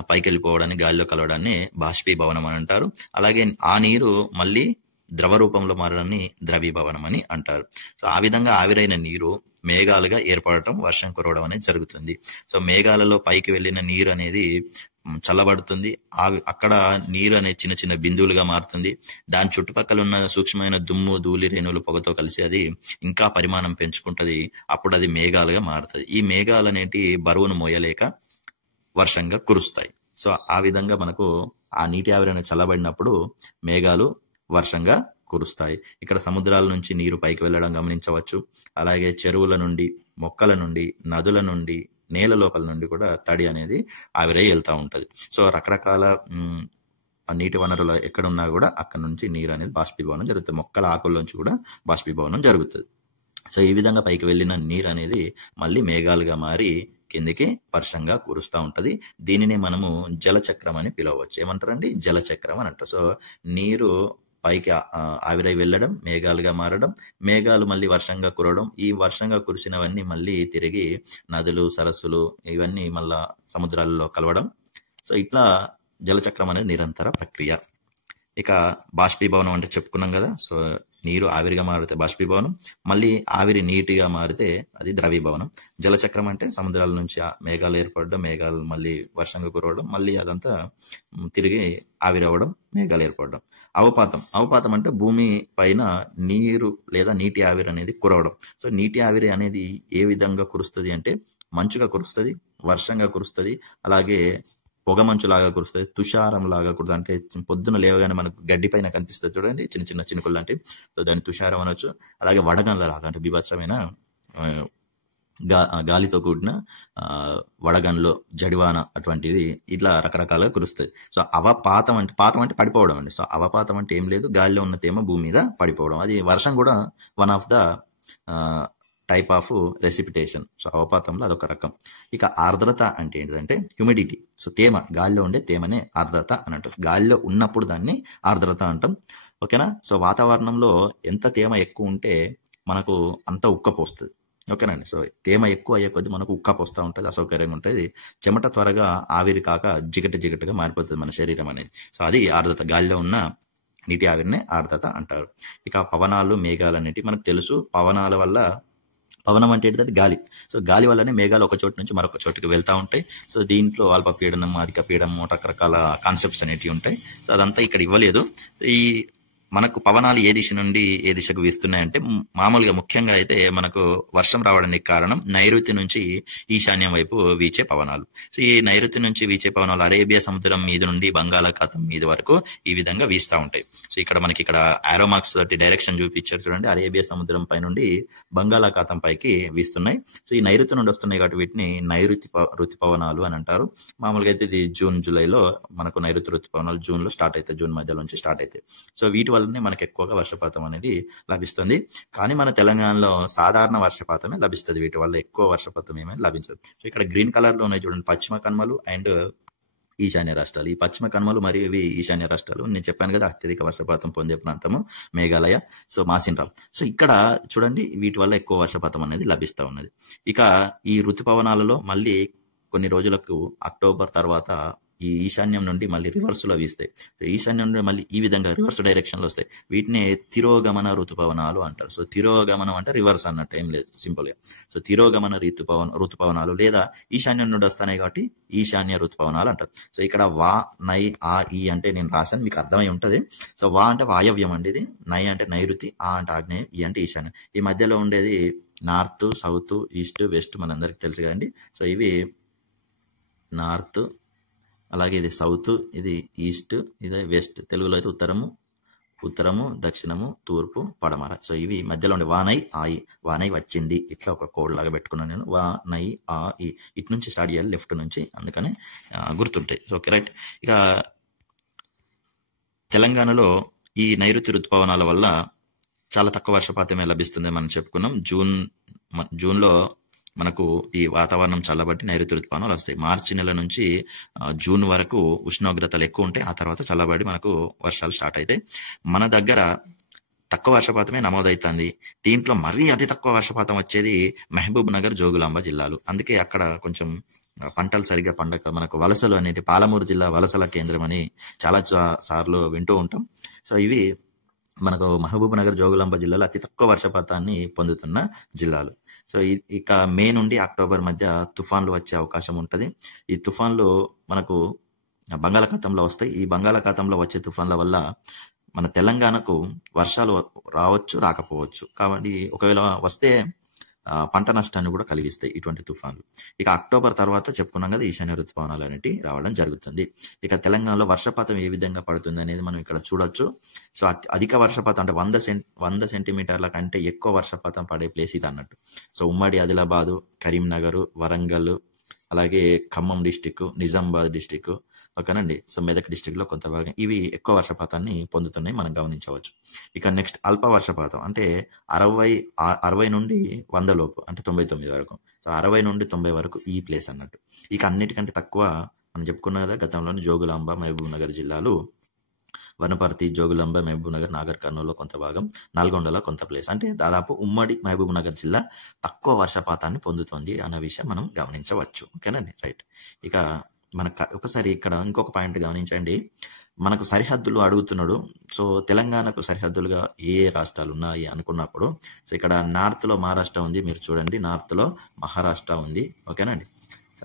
పైకి వెళ్ళిపోవడాన్ని, గాలిలో కలవడాన్ని బాష్పీభవనం అని అంటారు. అలాగే ఆ నీరు మళ్ళీ ద్రవ రూపంలో మారడాన్ని ద్రవీభవనం అని అంటారు. సో ఆ విధంగా ఆవిరైన నీరు మేఘాలుగా ఏర్పడటం, వర్షం కురవడం అనేది జరుగుతుంది. సో మేఘాలలో పైకి వెళ్ళిన నీరు అనేది చల్లబడుతుంది. అక్కడ నీరు అనేది చిన్న చిన్న బిందువులుగా మారుతుంది. దాని చుట్టుపక్కల ఉన్న సూక్ష్మమైన దుమ్ము, ధూళి రేణువులు పొగతో కలిసి అది ఇంకా పరిమాణం పెంచుకుంటది. అప్పుడు అది మేఘాలుగా మారుతుంది. ఈ మేఘాలు అనేటి బరువును మోయలేక వర్షంగా కురుస్తాయి. సో ఆ విధంగా మనకు ఆ నీటి ఆవిరి అనేది చల్లబడినప్పుడు మేఘాలు వర్షంగా కురుస్తాయి. ఇక్కడ సముద్రాల నుంచి నీరు పైకి వెళ్ళడం గమనించవచ్చు. అలాగే చెరువుల నుండి, మొక్కల నుండి, నదుల నుండి, నేల లోపల నుండి కూడా తడి అనేది ఆవిరై వెళ్తూ ఉంటుంది. సో రకరకాల నీటి వనరులు ఎక్కడున్నా కూడా అక్కడ నుంచి నీరు అనేది బాష్పీభవనం జరుగుతుంది. మొక్కల ఆకుల్లోంచి కూడా బాష్పీభవనం జరుగుతుంది. సో ఈ విధంగా పైకి వెళ్ళిన నీరు అనేది మళ్ళీ మేఘాలుగా మారి కిందికి వర్షంగా కురుస్తూ ఉంటుంది. దీనిని మనము జలచక్రం అని పిలవచ్చు. ఏమంటారండి? జలచక్రం అని అంటారు. సో నీరు పైకి ఆవిరై వెళ్ళడం, మేఘాలుగా మారడం, మేఘాలు మళ్ళీ వర్షంగా కురవడం, ఈ వర్షంగా కురిసినవన్నీ మళ్ళీ తిరిగి నదులు, సరస్సులు ఇవన్నీ మళ్ళా సముద్రాలలో కలవడం. సో ఇట్లా జలచక్రం అనేది నిరంతర ప్రక్రియ. ఇక బాష్పీభవనం అంటే చెప్పుకున్నాం కదా. సో నీరు ఆవిరిగా మారితే బాష్పీభవనం, మళ్ళీ ఆవిరి నీటిగా మారితే అది ద్రవీభవనం. జలచక్రం అంటే సముద్రాల నుంచి మేఘాలు ఏర్పడడం, మేఘాలు మళ్ళీ వర్షంగా కురవడం, మళ్ళీ అదంతా తిరిగి ఆవిరి అవ్వడం, మేఘాలు ఏర్పడడం. అవపాతం అంటే భూమి పైన నీరు లేదా నీటి ఆవిరి అనేది కురవడం. సో నీటి ఆవిరి అనేది ఏ విధంగా కురుస్తుంది అంటే మంచుగా కురుస్తుంది, వర్షంగా కురుస్తుంది, అలాగే పొగ మంచులాగా కురుస్తుంది, తుషారం లాగా కురుస్తుంది. అంటే పొద్దున లేవగానే మనకు గడ్డి పైన కనిపిస్తుంది చూడండి, చిన్న చిన్న చినుకులు లాంటి. సో దాన్ని తుషారం అనొచ్చు. అలాగే వడగండ్ల లాగా అంటే బీభత్సమైన గాలితో కూడిన వడగన్లో జడివాన అటువంటిది ఇట్లా రకరకాలుగా కురుస్తుంది. సో పాతం అంటే పడిపోవడం అండి. సో అవపాతం అంటే ఏం లేదు, గాలిలో ఉన్న తేమ భూమి మీద పడిపోవడం. అది వర్షం కూడా one of the type of precipitation. So అవపాతంలో అదొక రకం. ఇక ఆర్ద్రత అంటే ఏంటంటే హ్యూమిడిటీ. సో తేమ, గాలిలో ఉండే తేమనే ఆర్ద్రత అని అంటారు. గాలిలో ఉన్నప్పుడు దాన్ని ఆర్ద్రత అంటాం. ఓకేనా. సో వాతావరణంలో ఎంత తేమ ఎక్కువ ఉంటే మనకు అంత ఉక్కపోస్తుంది. ఓకేనండి. సో తేమ ఎక్కువ అయ్యే కొద్ది మనకు ఉక్కపోస్తూ ఉంటుంది, అసౌకర్యంగా ఉంటుంది. చెమట త్వరగా ఆవిరి కాక జిగటగా మారిపోతుంది మన శరీరం అనేది. సో అది ఆర్ద్రత. గాలిలో ఉన్న నీటి ఆవిరినే ఆర్ద్రత అంటారు. ఇక పవనాలు, మేఘాలు అనేవి మనకు తెలుసు. పవనాల వల్ల, పవనం అంటే ఏంటంటే గాలి. సో గాలి వల్లనే మేఘాలు ఒక చోటు నుంచి మరొక చోటుకి వెళ్తూ ఉంటాయి. సో దీంట్లో అల్పపీడనం, అధిక పీడనం, రకరకాల కాన్సెప్ట్స్ అనేటివి ఉంటాయి. సో అదంతా ఇక్కడ ఇవ్వలేదు. ఈ మనకు పవనాలు ఏ దిశ నుండి ఏ దిశకు వీస్తున్నాయంటే మామూలుగా ముఖ్యంగా అయితే మనకు వర్షం రావడానికి కారణం నైరుతి నుంచి ఈశాన్యం వైపు వీచే పవనాలు. సో ఈ నైరుతి నుంచి వీచే పవనాలు అరేబియా సముద్రం మీద నుండి బంగాళాఖాతం మీద వరకు ఈ విధంగా వీస్తూ ఉంటాయి. సో ఇక్కడ మనకి ఆరో మార్క్స్ తోటి డైరెక్షన్ చూపించారు చూడండి. అరేబియా సముద్రం పై నుండి బంగాళాఖాతం పైకి వీస్తున్నాయి. సో ఈ నైరుతి నుండి వస్తున్నాయి కాబట్టి వీటిని నైరుతి ఋతుపవనాలు అని అంటారు. మామూలుగా అయితే ఇది జూన్, జూలైలో మనకు నైరుతి ఋతుపవనాలు జూన్ లో స్టార్ట్ అవుతాయి, జూన్ మధ్యలో నుంచి స్టార్ట్ అవుతాయి. సో వీటి వల్లనే మనకు ఎక్కువగా వర్షపాతం అనేది లభిస్తుంది. కానీ మన తెలంగాణలో సాధారణ వర్షపాతమే లభిస్తుంది. వీటి వల్ల ఎక్కువ వర్షపాతం ఏమైనా లభించదు. సో ఇక్కడ గ్రీన్ కలర్ లో ఉన్నాయి చూడండి, పశ్చిమ కనుమలు అండ్ ఈశాన్య రాష్ట్రాలు. ఈ పశ్చిమ కనుమలు మరియు ఇవి ఈశాన్య రాష్ట్రాలు. నేను చెప్పాను కదా అత్యధిక వర్షపాతం పొందే ప్రాంతము మేఘాలయ, సో మాసిన్రామ్. సో ఇక్కడ చూడండి వీటి వల్ల ఎక్కువ వర్షపాతం అనేది లభిస్తూ ఉన్నది. ఇక ఈ ఋతుపవనాలలో మళ్ళీ కొన్ని రోజులకు అక్టోబర్ తర్వాత ఈ ఈశాన్యం నుండి మళ్ళీ రివర్స్ లో వీస్తాయి. ఈశాన్యం నుండి మళ్ళీ ఈ విధంగా రివర్స్ డైరెక్షన్ లో వస్తాయి. వీటిని తిరోగమన ఋతుపవనాలు అంటారు. సో తిరోగమనం అంటే రివర్స్ అన్నట్టు, ఏం లేదు, సింపుల్ గా. సో తిరోగమన ఋతుపవనాలు లేదా ఈశాన్యం నుండి వస్తున్నాయి కాబట్టి ఈశాన్య ఋతుపవనాలు అంటారు. సో ఇక్కడ వా, నై, ఆ, ఈ అంటే నేను రాశాను, మీకు అర్థమై ఉంటది. సో వా అంటే వాయవ్యం అండి, ఇది. నై అంటే నైరుతి, ఆ అంటే ఆగ్నేయం, ఈ అంటే ఈశాన్యం. ఈ మధ్యలో ఉండేది నార్త్, సౌత్, ఈస్ట్, వెస్ట్ మనందరికి తెలుసు కదండి. సో ఇవి నార్త్, అలాగే ఇది సౌత్, ఇది ఈస్ట్, ఇది వెస్ట్. తెలుగులో అయితే ఉత్తరము, దక్షిణము, తూర్పు, పడమర. సో ఇవి మధ్యలో ఉండే వానై, ఆయి. వానై వచ్చింది, ఇట్లా ఒక కోడ్ లాగా పెట్టుకున్నాను నేను. వానై, ఆ, ఈ. ఇటు నుంచి స్టార్ట్ చేయాలి, లెఫ్ట్ నుంచి, అందుకని గుర్తుంటాయి. Okay, right. ఇక తెలంగాణలో ఈ నైరుతి ఋతుపవనాల వల్ల చాలా తక్కువ వర్షపాతమే లభిస్తుంది మనం చెప్పుకున్నాం. జూన్లో మనకు ఈ వాతావరణం చల్లబట్టి నైరుతి ఋతుపవనాలు వస్తాయి. మార్చి నెల నుంచి జూన్ వరకు ఉష్ణోగ్రతలు ఎక్కువ ఉంటాయి. ఆ తర్వాత చల్లబడి మనకు వర్షాలు స్టార్ట్ అవుతాయి. మన దగ్గర తక్కువ వర్షపాతమే నమోదవుతుంది. దీంట్లో మరీ అతి తక్కువ వర్షపాతం వచ్చేది మహబూబ్ నగర్, జోగులాంబ జిల్లాలు. అందుకే అక్కడ కొంచెం పంటలు సరిగ్గా పండక మనకు వలసలు అనేటి, పాలమూరు జిల్లా వలసల కేంద్రం అని చాలా సార్లు వింటూ ఉంటాం. సో ఇవి మనకు మహబూబ్ నగర్, జోగులాంబ జిల్లాలో అతి తక్కువ వర్షపాతాన్ని పొందుతున్న జిల్లాలు. సో ఇక మే నుండి అక్టోబర్ మధ్య తుఫాన్లు వచ్చే అవకాశం ఉంటుంది. ఈ తుఫాన్లు మనకు బంగాళాఖాతంలో వస్తాయి. ఈ బంగాళాఖాతంలో వచ్చే తుఫాన్ల వల్ల మన తెలంగాణకు వర్షాలు రావచ్చు, రాకపోవచ్చు. కాబట్టి ఒకవేళ వస్తే పంట నష్టాన్ని కూడా కలిగిస్తాయి ఇటువంటి తుఫాన్లు. ఇక అక్టోబర్ తర్వాత చెప్పుకున్నాం కదా ఈశాన్య ఋతుపవనాలు అనేవి రావడం జరుగుతుంది. ఇక తెలంగాణలో వర్షపాతం ఏ విధంగా పడుతుంది అనేది మనం ఇక్కడ చూడొచ్చు. సో అధిక వర్షపాతం అంటే 100 సెంటీమీటర్ల కంటే ఎక్కువ వర్షపాతం పడే ప్లేస్ ఇది అన్నట్టు. సో ఉమ్మడి ఆదిలాబాదు, కరీంనగర్, వరంగల్, అలాగే ఖమ్మం డిస్టిక్, నిజామాబాద్ డిస్టిక్, ఓకేనండి. సో మెదక్ డిస్టిక్ లో కొంత భాగం ఇవి ఎక్కువ వర్షపాతాన్ని పొందుతున్నాయి, మనం గమనించవచ్చు. ఇక నెక్స్ట్ అల్ప వర్షపాతం అంటే 60 నుండి 100 లోపు అంటే 99 వరకు. సో 60 నుండి 90 వరకు ఈ ప్లేస్ అన్నట్టు. ఇక అన్నిటికంటే తక్కువ మనం చెప్పుకున్నాం కదా గతంలోని జోగులాంబ, మహబూబ్ నగర్ జిల్లాలు, వనపర్తి, జోగులాంబ, మహబూబ్ నగర్, నాగర్ కర్నూలులో కొంత భాగం, నల్గొండలో కొంత ప్లేస్. అంటే దాదాపు ఉమ్మడి మహబూబ్ నగర్ జిల్లా తక్కువ వర్షపాతాన్ని పొందుతుంది అన్న విషయం మనం గమనించవచ్చు. ఓకేనండి, రైట్. ఇక మనకు ఒకసారి ఇక్కడ ఇంకొక పాయింట్ గమనించండి. మనకు సరిహద్దులు అడుగుతున్నాడు. సో తెలంగాణకు సరిహద్దులుగా ఏ రాష్ట్రాలు ఉన్నాయి అనుకున్నప్పుడు, సో ఇక్కడ నార్త్లో మహారాష్ట్ర ఉంది, మీరు చూడండి నార్త్లో మహారాష్ట్ర ఉంది, ఓకేనండి.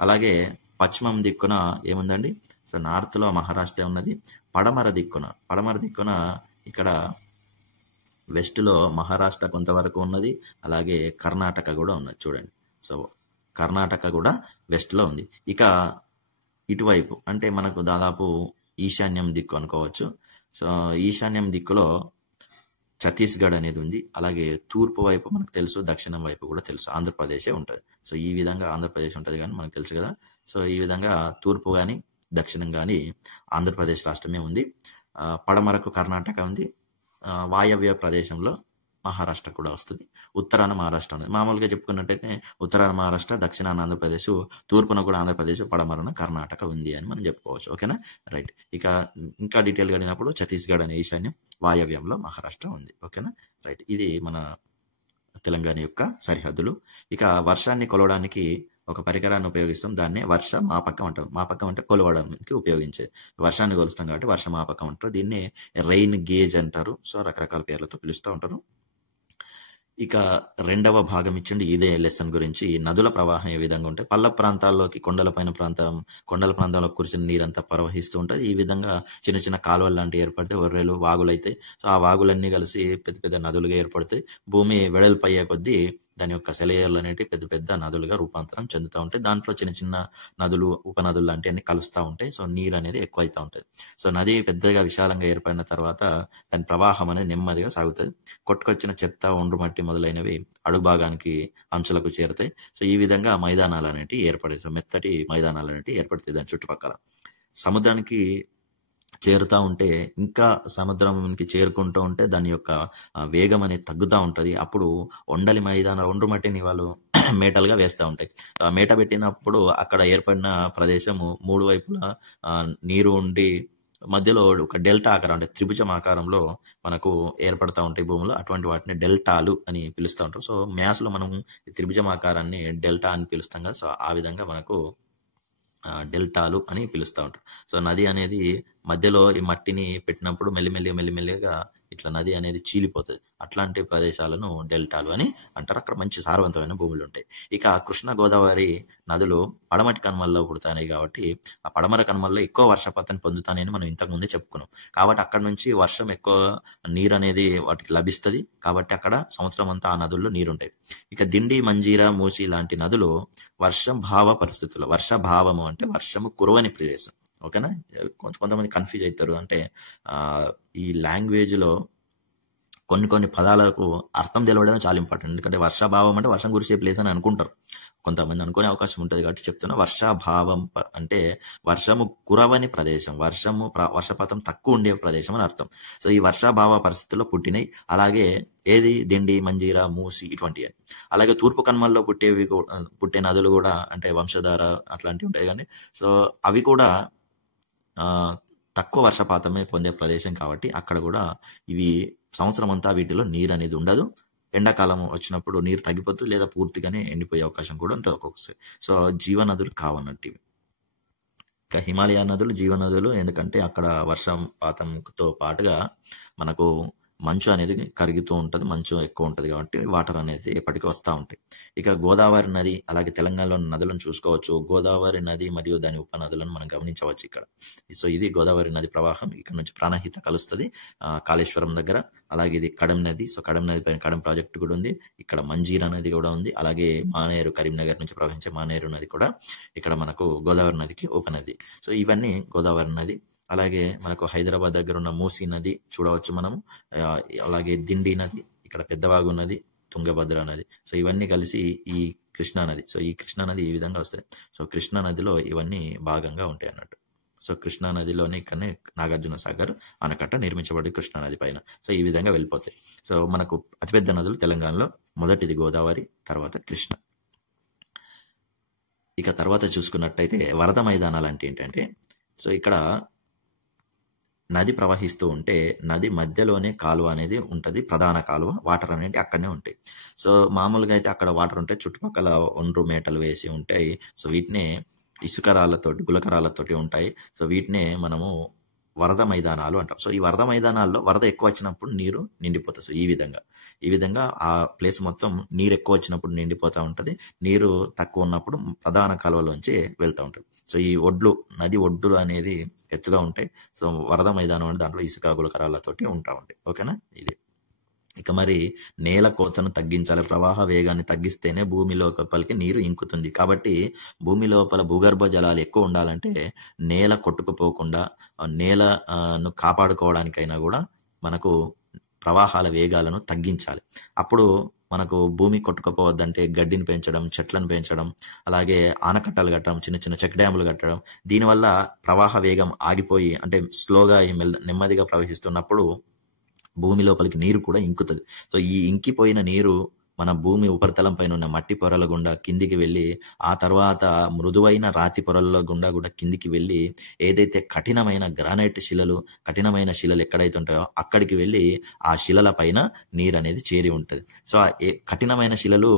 అలాగే పశ్చిమం దిక్కున ఏముందండి, సో నార్త్లో మహారాష్ట్ర ఉన్నది. పడమర దిక్కున ఇక్కడ వెస్ట్లో మహారాష్ట్ర కొంతవరకు ఉన్నది, అలాగే కర్ణాటక కూడా ఉన్నది చూడండి. సో కర్ణాటక కూడా వెస్ట్లో ఉంది. ఇక ఇటువైపు అంటే మనకు దాదాపు ఈశాన్యం దిక్కు అనుకోవచ్చు. సో ఈశాన్యం దిక్కులో ఛత్తీస్గఢ్ అనేది ఉంది. అలాగే తూర్పు వైపు మనకు తెలుసు, దక్షిణం వైపు కూడా తెలుసు, ఆంధ్రప్రదేశే ఉంటుంది. సో ఈ విధంగా ఆంధ్రప్రదేశ్ ఉంటుంది కానీ మనకు తెలుసు కదా. సో ఈ విధంగా తూర్పు కానీ దక్షిణం కానీ ఆంధ్రప్రదేశ్ రాష్ట్రమే ఉంది. పడమరకు కర్ణాటక ఉంది. వాయవ్య ప్రదేశంలో మహారాష్ట్ర కూడా వస్తుంది. ఉత్తరాన మహారాష్ట్ర ఉంది. మామూలుగా చెప్పుకున్నట్టయితే ఉత్తరాన మహారాష్ట్ర, దక్షిణాన ఆంధ్రప్రదేశ్, తూర్పున కూడా ఆంధ్రప్రదేశ్, పడమరన కర్ణాటక ఉంది అని మనం చెప్పుకోవచ్చు. ఓకేనా, రైట్. ఇక ఇంకా డీటెయిల్గా అడిగినప్పుడు ఛత్తీస్గఢ్ అనే ఈశాన్యం, వాయవ్యంలో మహారాష్ట్ర ఉంది. ఓకేనా, రైట్. ఇది మన తెలంగాణ యొక్క సరిహద్దులు. ఇక వర్షాన్ని కొలవడానికి ఒక పరికరాన్ని ఉపయోగిస్తాం, దాన్నే వర్ష మాపకం అంటాం. మాపకం అంటే కొలవడానికి ఉపయోగించేది. వర్షాన్ని కొలుస్తాం కాబట్టి వర్ష మాపకం అంటారు. దీన్ని రెయిన్ గేజ్ అంటారు. సో రకరకాల పేర్లతో పిలుస్తూ ఉంటారు. ఇక రెండవ భాగం ఇచ్చిండి ఇదే లెసన్ గురించి. నదుల ప్రవాహం ఏ విధంగా ఉంటాయి, పల్ల ప్రాంతాల్లోకి కొండల ప్రాంతంలో కురిసిన నీరంతా ప్రవహిస్తూ ఉంటుంది. ఈ విధంగా చిన్న చిన్న కాలువలు లాంటివి ఏర్పడితే ఒర్రెలు, వాగులు అవుతాయి. సో ఆ వాగులన్నీ కలిసి పెద్ద పెద్ద నదులుగా ఏర్పడతాయి. భూమి వెడల్పు అయ్యే కొద్దీ దాని యొక్క సెలయేర్లు అనేవి పెద్ద పెద్ద నదులుగా రూపాంతరం చెందుతూ ఉంటాయి. దాంట్లో చిన్న చిన్న నదులు, ఉపనదులు లాంటివి అన్ని కలుస్తూ ఉంటాయి. సో నీరు అనేది ఎక్కువ అవుతూ ఉంటుంది. సో నది పెద్దగా విశాలంగా ఏర్పడిన తర్వాత దాని ప్రవాహం అనేది నెమ్మదిగా సాగుతుంది. కొట్టుకొచ్చిన చెత్త, ఒండ్రు మట్టి మొదలైనవి అడుగు భాగానికి అంచులకు చేరుతాయి. సో ఈ విధంగా మైదానాలు అనేవి ఏర్పడతాయి. సో మెత్తటి మైదానాలు అనేవి ఏర్పడతాయి దాని చుట్టుపక్కల. సముద్రానికి చేరుతూ ఉంటే, ఇంకా సముద్రంకి చేరుకుంటూ ఉంటే దాని యొక్క వేగం అనేది తగ్గుతూ ఉంటుంది. అప్పుడు ఒండ్రు మట్టిని వాళ్ళు మేటలుగా వేస్తూ ఉంటాయి. ఆ మేట పెట్టినప్పుడు అక్కడ ఏర్పడిన ప్రదేశము మూడు వైపులా నీరు ఉండి మధ్యలో ఒక డెల్టా ఆకారం అంటే త్రిభుజం ఆకారంలో మనకు ఏర్పడతా ఉంటాయి భూములు. అటువంటి వాటిని డెల్టాలు అని పిలుస్తూ ఉంటారు. సో మ్యాథ్స్ లో మనం త్రిభుజం ఆకారాన్ని డెల్టా అని పిలుస్తాం కదా. సో ఆ విధంగా మనకు డెల్టాలు అని పిలుస్తూ ఉంటారు. సో నది అనేది మధ్యలో ఈ మట్టిని పెట్టినప్పుడు మెల్లిమెల్లిగా ఇట్లా నది అనేది చీలిపోతుంది. అట్లాంటి ప్రదేశాలను డెల్టాలు అని అంటారు. అక్కడ మంచి సారవంతమైన భూములు ఉంటాయి. ఇక కృష్ణ, గోదావరి నదులు పడమటి కనుమల్లో పుడతాయి కాబట్టి ఆ పడమర కనుమల్లో ఎక్కువ వర్షపాతాన్ని పొందుతానని మనం ఇంతకుముందే చెప్పుకున్నాం. కాబట్టి అక్కడ నుంచి వర్షం ఎక్కువ నీరు అనేది వాటికి లభిస్తుంది. కాబట్టి అక్కడ సంవత్సరం అంతా ఆ నదుల్లో నీరుంటాయి. ఇక దిండి, మంజీరా, మూసి లాంటి నదులు వర్షభావ పరిస్థితుల్లో, వర్షభావము అంటే వర్షము కురవని ప్రదేశం. ఓకేనా, కొంతమంది కన్ఫ్యూజ్ అవుతారు. అంటే ఈ లాంగ్వేజ్ లో కొన్ని పదాలకు అర్థం తెలవడమే చాలా ఇంపార్టెంట్. ఎందుకంటే వర్షాభావం అంటే వర్షం కురిసే ప్లేస్ అని అనుకుంటారు, కొంతమంది అనుకునే అవకాశం ఉంటుంది. కాబట్టి చెప్తున్నా, వర్షాభావం అంటే వర్షము కురవని ప్రదేశం, వర్షపాతం తక్కువ ఉండే ప్రదేశం అని అర్థం. సో ఈ వర్షాభావ పరిస్థితుల్లో పుట్టినాయి. అలాగే ఏది దిండి, మంజీరా, మూసి ఇటువంటివి. అలాగే తూర్పు కనుమల్లో పుట్టే నదులు కూడా అంటే వంశధార అట్లాంటివి ఉంటాయి కానీ, సో అవి కూడా తక్కువ వర్షపాతమే పొందే ప్రదేశం కాబట్టి అక్కడ కూడా ఇవి సంవత్సరం అంతా వీటిలో నీరు అనేది ఉండదు. ఎండాకాలం వచ్చినప్పుడు నీరు తగ్గిపోతుంది, లేదా పూర్తిగానే ఎండిపోయే అవకాశం కూడా ఉంటుంది ఒక్కొక్కసారి. సో జీవనదులు కావన్నట్టు ఇవి. ఇంకా హిమాలయ నదులు జీవనదులు, ఎందుకంటే అక్కడ వర్షపాతంతో పాటుగా మనకు మంచు అనేది కరుగుతూ ఉంటుంది, మంచు ఎక్కువ ఉంటుంది కాబట్టి వాటర్ అనేది ఎప్పటికీ వస్తూ ఉంటాయి. ఇక గోదావరి నది అలాగే తెలంగాణలో నదులను చూసుకోవచ్చు. గోదావరి నది మరియు దాని ఉపనదులను మనం గమనించవచ్చు ఇక్కడ. సో ఇది గోదావరి నది ప్రవాహం. ఇక్కడ నుంచి ప్రాణహిత కలుస్తుంది కాళేశ్వరం దగ్గర. అలాగే ఇది కడెం నది. సో కడెం నది పైన కడెం ప్రాజెక్టు కూడా ఉంది. ఇక్కడ మంజీరా నది కూడా ఉంది. అలాగే మానేరు, కరీంనగర్ నుంచి ప్రవహించే మానేరు నది కూడా ఇక్కడ మనకు గోదావరి నదికి ఉపనది. సో ఇవన్నీ గోదావరి నది. అలాగే మనకు హైదరాబాద్ దగ్గర ఉన్న మూసీ నది చూడవచ్చు మనము. అలాగే దిండి నది, ఇక్కడ పెద్దవాగు నది, తుంగభద్ర నది. సో ఇవన్నీ కలిసి ఈ కృష్ణా నది. సో ఈ కృష్ణా నది ఈ విధంగా వస్తాయి. సో కృష్ణా నదిలో ఇవన్నీ భాగంగా ఉంటాయి అన్నట్టు. సో కృష్ణా నదిలోనే ఇక్కడనే నాగార్జున సాగర్ ఆనకట్ట నిర్మించబడి కృష్ణా నది పైన. సో ఈ విధంగా వెళ్ళిపోతాయి. సో మనకు అతిపెద్ద నదులు తెలంగాణలో మొదటిది గోదావరి, తర్వాత కృష్ణ. ఇక తర్వాత చూసుకున్నట్టయితే వరద మైదానాలు అంటే ఏంటంటే, సో ఇక్కడ నది ప్రవహిస్తూ ఉంటే నది మధ్యలోనే కాలువ అనేది ఉంటుంది, ప్రధాన కాలువ. వాటర్ అనేది అక్కడనే ఉంటాయి. సో మామూలుగా అయితే అక్కడ వాటర్ ఉంటే చుట్టుపక్కల ఒండ్రు మేటలు వేసి ఉంటాయి. సో వీటినే ఇసుక రాళ్లతోటి, గులకరాళ్లతోటి ఉంటాయి. సో వీటినే మనము వరద మైదానాలు అంటాం. సో ఈ వరద మైదానాల్లో వరద ఎక్కువ వచ్చినప్పుడు నీరు నిండిపోతుంది. సో ఈ విధంగా ఆ ప్లేస్ మొత్తం నీరు ఎక్కువ వచ్చినప్పుడు నిండిపోతూ ఉంటుంది. నీరు తక్కువ ఉన్నప్పుడు ప్రధాన కాలువలోంచి వెళ్తూ ఉంటుంది. సో ఈ నది ఒడ్డులు అనేది ఎత్తుగా ఉంటాయి. సో వరద మైదానం అంటే దాంట్లో ఇసుక గులకరాళ్లతోటి ఉంటా ఉంటాయి. ఓకేనా? ఇది. ఇక మరి నేల కోతను తగ్గించాలి. ప్రవాహ వేగాన్ని తగ్గిస్తేనే భూమి లోపలికి నీరు ఇంకుతుంది. కాబట్టి భూమి లోపల భూగర్భ జలాలు ఎక్కువ ఉండాలంటే నేల కొట్టుకుపోకుండా నేలను కాపాడుకోవడానికైనా కూడా మనకు ప్రవాహాల వేగాలను తగ్గించాలి. అప్పుడు మనకు భూమి కొట్టుకుపోవద్దంటే గడ్డిని పెంచడం, చెట్లను పెంచడం, అలాగే ఆనకట్టలు కట్టడం, చిన్న చిన్న చెక్ డ్యాములు కట్టడం. దీనివల్ల ప్రవాహ వేగం ఆగిపోయి, అంటే స్లోగా నెమ్మదిగా ప్రవహిస్తున్నప్పుడు భూమి లోపలికి నీరు కూడా ఇంకుతుంది. సో ఈ ఇంకిపోయిన నీరు మన భూమి ఉపరితలం పైన ఉన్న మట్టి పొరల గుండా కిందికి వెళ్ళి, ఆ తర్వాత మృదువైన రాతి పొరల గుండా కూడా కిందికి వెళ్ళి, ఏదైతే కఠినమైన గ్రానైట్ శిలలు, కఠినమైన శిలలు ఎక్కడైతే ఉంటాయో అక్కడికి వెళ్ళి ఆ శిలల పైన నీరు అనేది చేరి ఉంటుంది. సో ఆ కఠినమైన శిలలు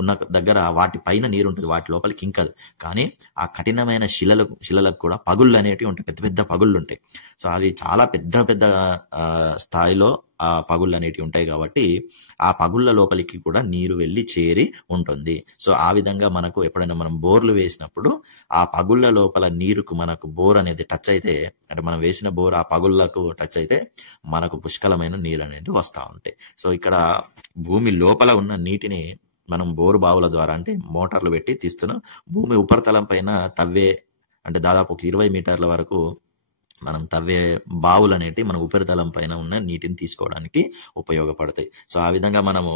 ఉన్న దగ్గర వాటి పైన నీరు ఉంటుంది, వాటి లోపలికి ఇంకదు. కానీ ఆ కఠినమైన శిలలకు కూడా పగుళ్ళు అనేటివి ఉంటాయి, పెద్ద పెద్ద పగుళ్ళు ఉంటాయి. సో అవి చాలా పెద్ద పెద్ద స్థాయిలో ఆ పగుళ్ళు అనేటివి ఉంటాయి. కాబట్టి ఆ పగుళ్ళ లోపలికి కూడా నీరు వెళ్ళి చేరి ఉంటుంది. సో ఆ విధంగా మనకు ఎప్పుడైనా మనం బోర్లు వేసినప్పుడు ఆ పగుళ్ళ లోపల నీరుకు మనకు బోర్ అనేది టచ్ అయితే, అంటే మనం వేసిన బోర్ ఆ పగుళ్ళకు టచ్ అయితే మనకు పుష్కలమైన నీరు అనేది వస్తూ ఉంటాయి. సో ఇక్కడ భూమి లోపల ఉన్న నీటిని మనం బోరు బావుల ద్వారా, అంటే మోటార్లు పెట్టి తీస్తున్నాం. భూమి ఉపరితలం పైన తవ్వే, అంటే దాదాపు 20 మీటర్ల వరకు మనం తవ్వే బావులు అనేటివి మన ఉపరితలం పైన ఉన్న నీటిని తీసుకోవడానికి ఉపయోగపడతాయి. సో ఆ విధంగా మనము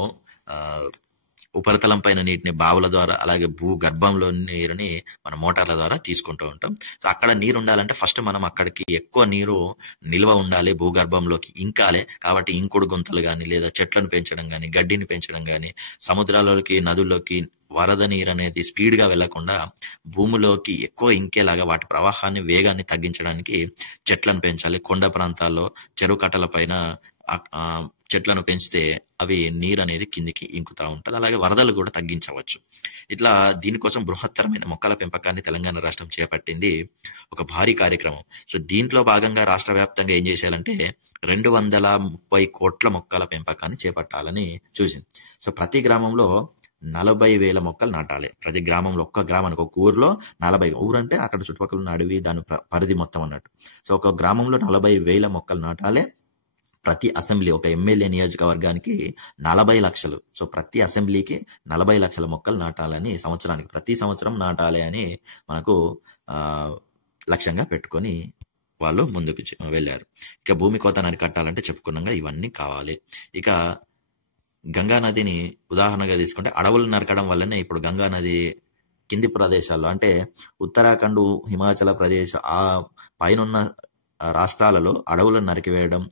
ఉపరితలం పైన నీటిని బావుల ద్వారా, అలాగే భూగర్భంలో నీరుని మన మోటార్ల ద్వారా తీసుకుంటూ ఉంటాం. సో అక్కడ నీరు ఉండాలంటే ఫస్ట్ మనం అక్కడికి ఎక్కువ నీరు నిల్వ ఉండాలి, భూగర్భంలోకి ఇంకాలి. కాబట్టి ఇంకుడు గుంతలు కానీ, లేదా చెట్లను పెంచడం కానీ, గడ్డిని పెంచడం కానీ, సముద్రాలలోకి, నదుల్లోకి వరద నీరు అనేది స్పీడ్గా వెళ్లకుండా భూమిలోకి ఎక్కువ ఇంకేలాగా వాటి ప్రవాహాన్ని, వేగాన్ని తగ్గించడానికి చెట్లను పెంచాలి. కొండ ప్రాంతాల్లో చెరువు కట్టల పైన చెట్లను పెంచితే అవి నీరు అనేది కిందికి ఇంకుతా ఉంటుంది. అలాగే వరదలు కూడా తగ్గించవచ్చు. ఇట్లా దీనికోసం బృహత్తరమైన మొక్కల పెంపకాన్ని తెలంగాణ రాష్ట్రం చేపట్టింది, ఒక భారీ కార్యక్రమం. సో దీంట్లో భాగంగా రాష్ట్ర వ్యాప్తంగా ఏం చేసేయాలంటే 230 కోట్ల మొక్కల పెంపకాన్ని చేపట్టాలని చూసింది. సో ప్రతి గ్రామంలో 40,000 మొక్కలు నాటాలి. ప్రతి గ్రామంలో, ఒక్క గ్రామానికి, ఒక ఊర్లో 40, ఊరంటే అక్కడ చుట్టుపక్కల ఉన్న అడవి, దాని పరిధి మొత్తం అన్నట్టు. సో ఒక గ్రామంలో 40,000 మొక్కలు నాటాలి. ప్రతి అసెంబ్లీ, ఒక ఎమ్మెల్యే నియోజకవర్గానికి 40 లక్షలు. సో ప్రతి అసెంబ్లీకి 40 లక్షల మొక్కలు నాటాలని సంవత్సరానికి, ప్రతి సంవత్సరం నాటాలి అని మనకు లక్ష్యంగా పెట్టుకొని వాళ్ళు ముందుకు వెళ్ళారు. ఇక భూమి కోతను అరికట్టాలంటే చెప్పుకున్నాగా ఇవన్నీ కావాలి. ఇక గంగా నదిని ఉదాహరణగా తీసుకుంటే, అడవులు నరకడం వల్లనే ఇప్పుడు గంగా నది కింది ప్రదేశాల్లో, అంటే ఉత్తరాఖండ్, హిమాచల్ ప్రదేశ్ ఆ పైనున్న రాష్ట్రాలలో అడవులను నరికివేయడం,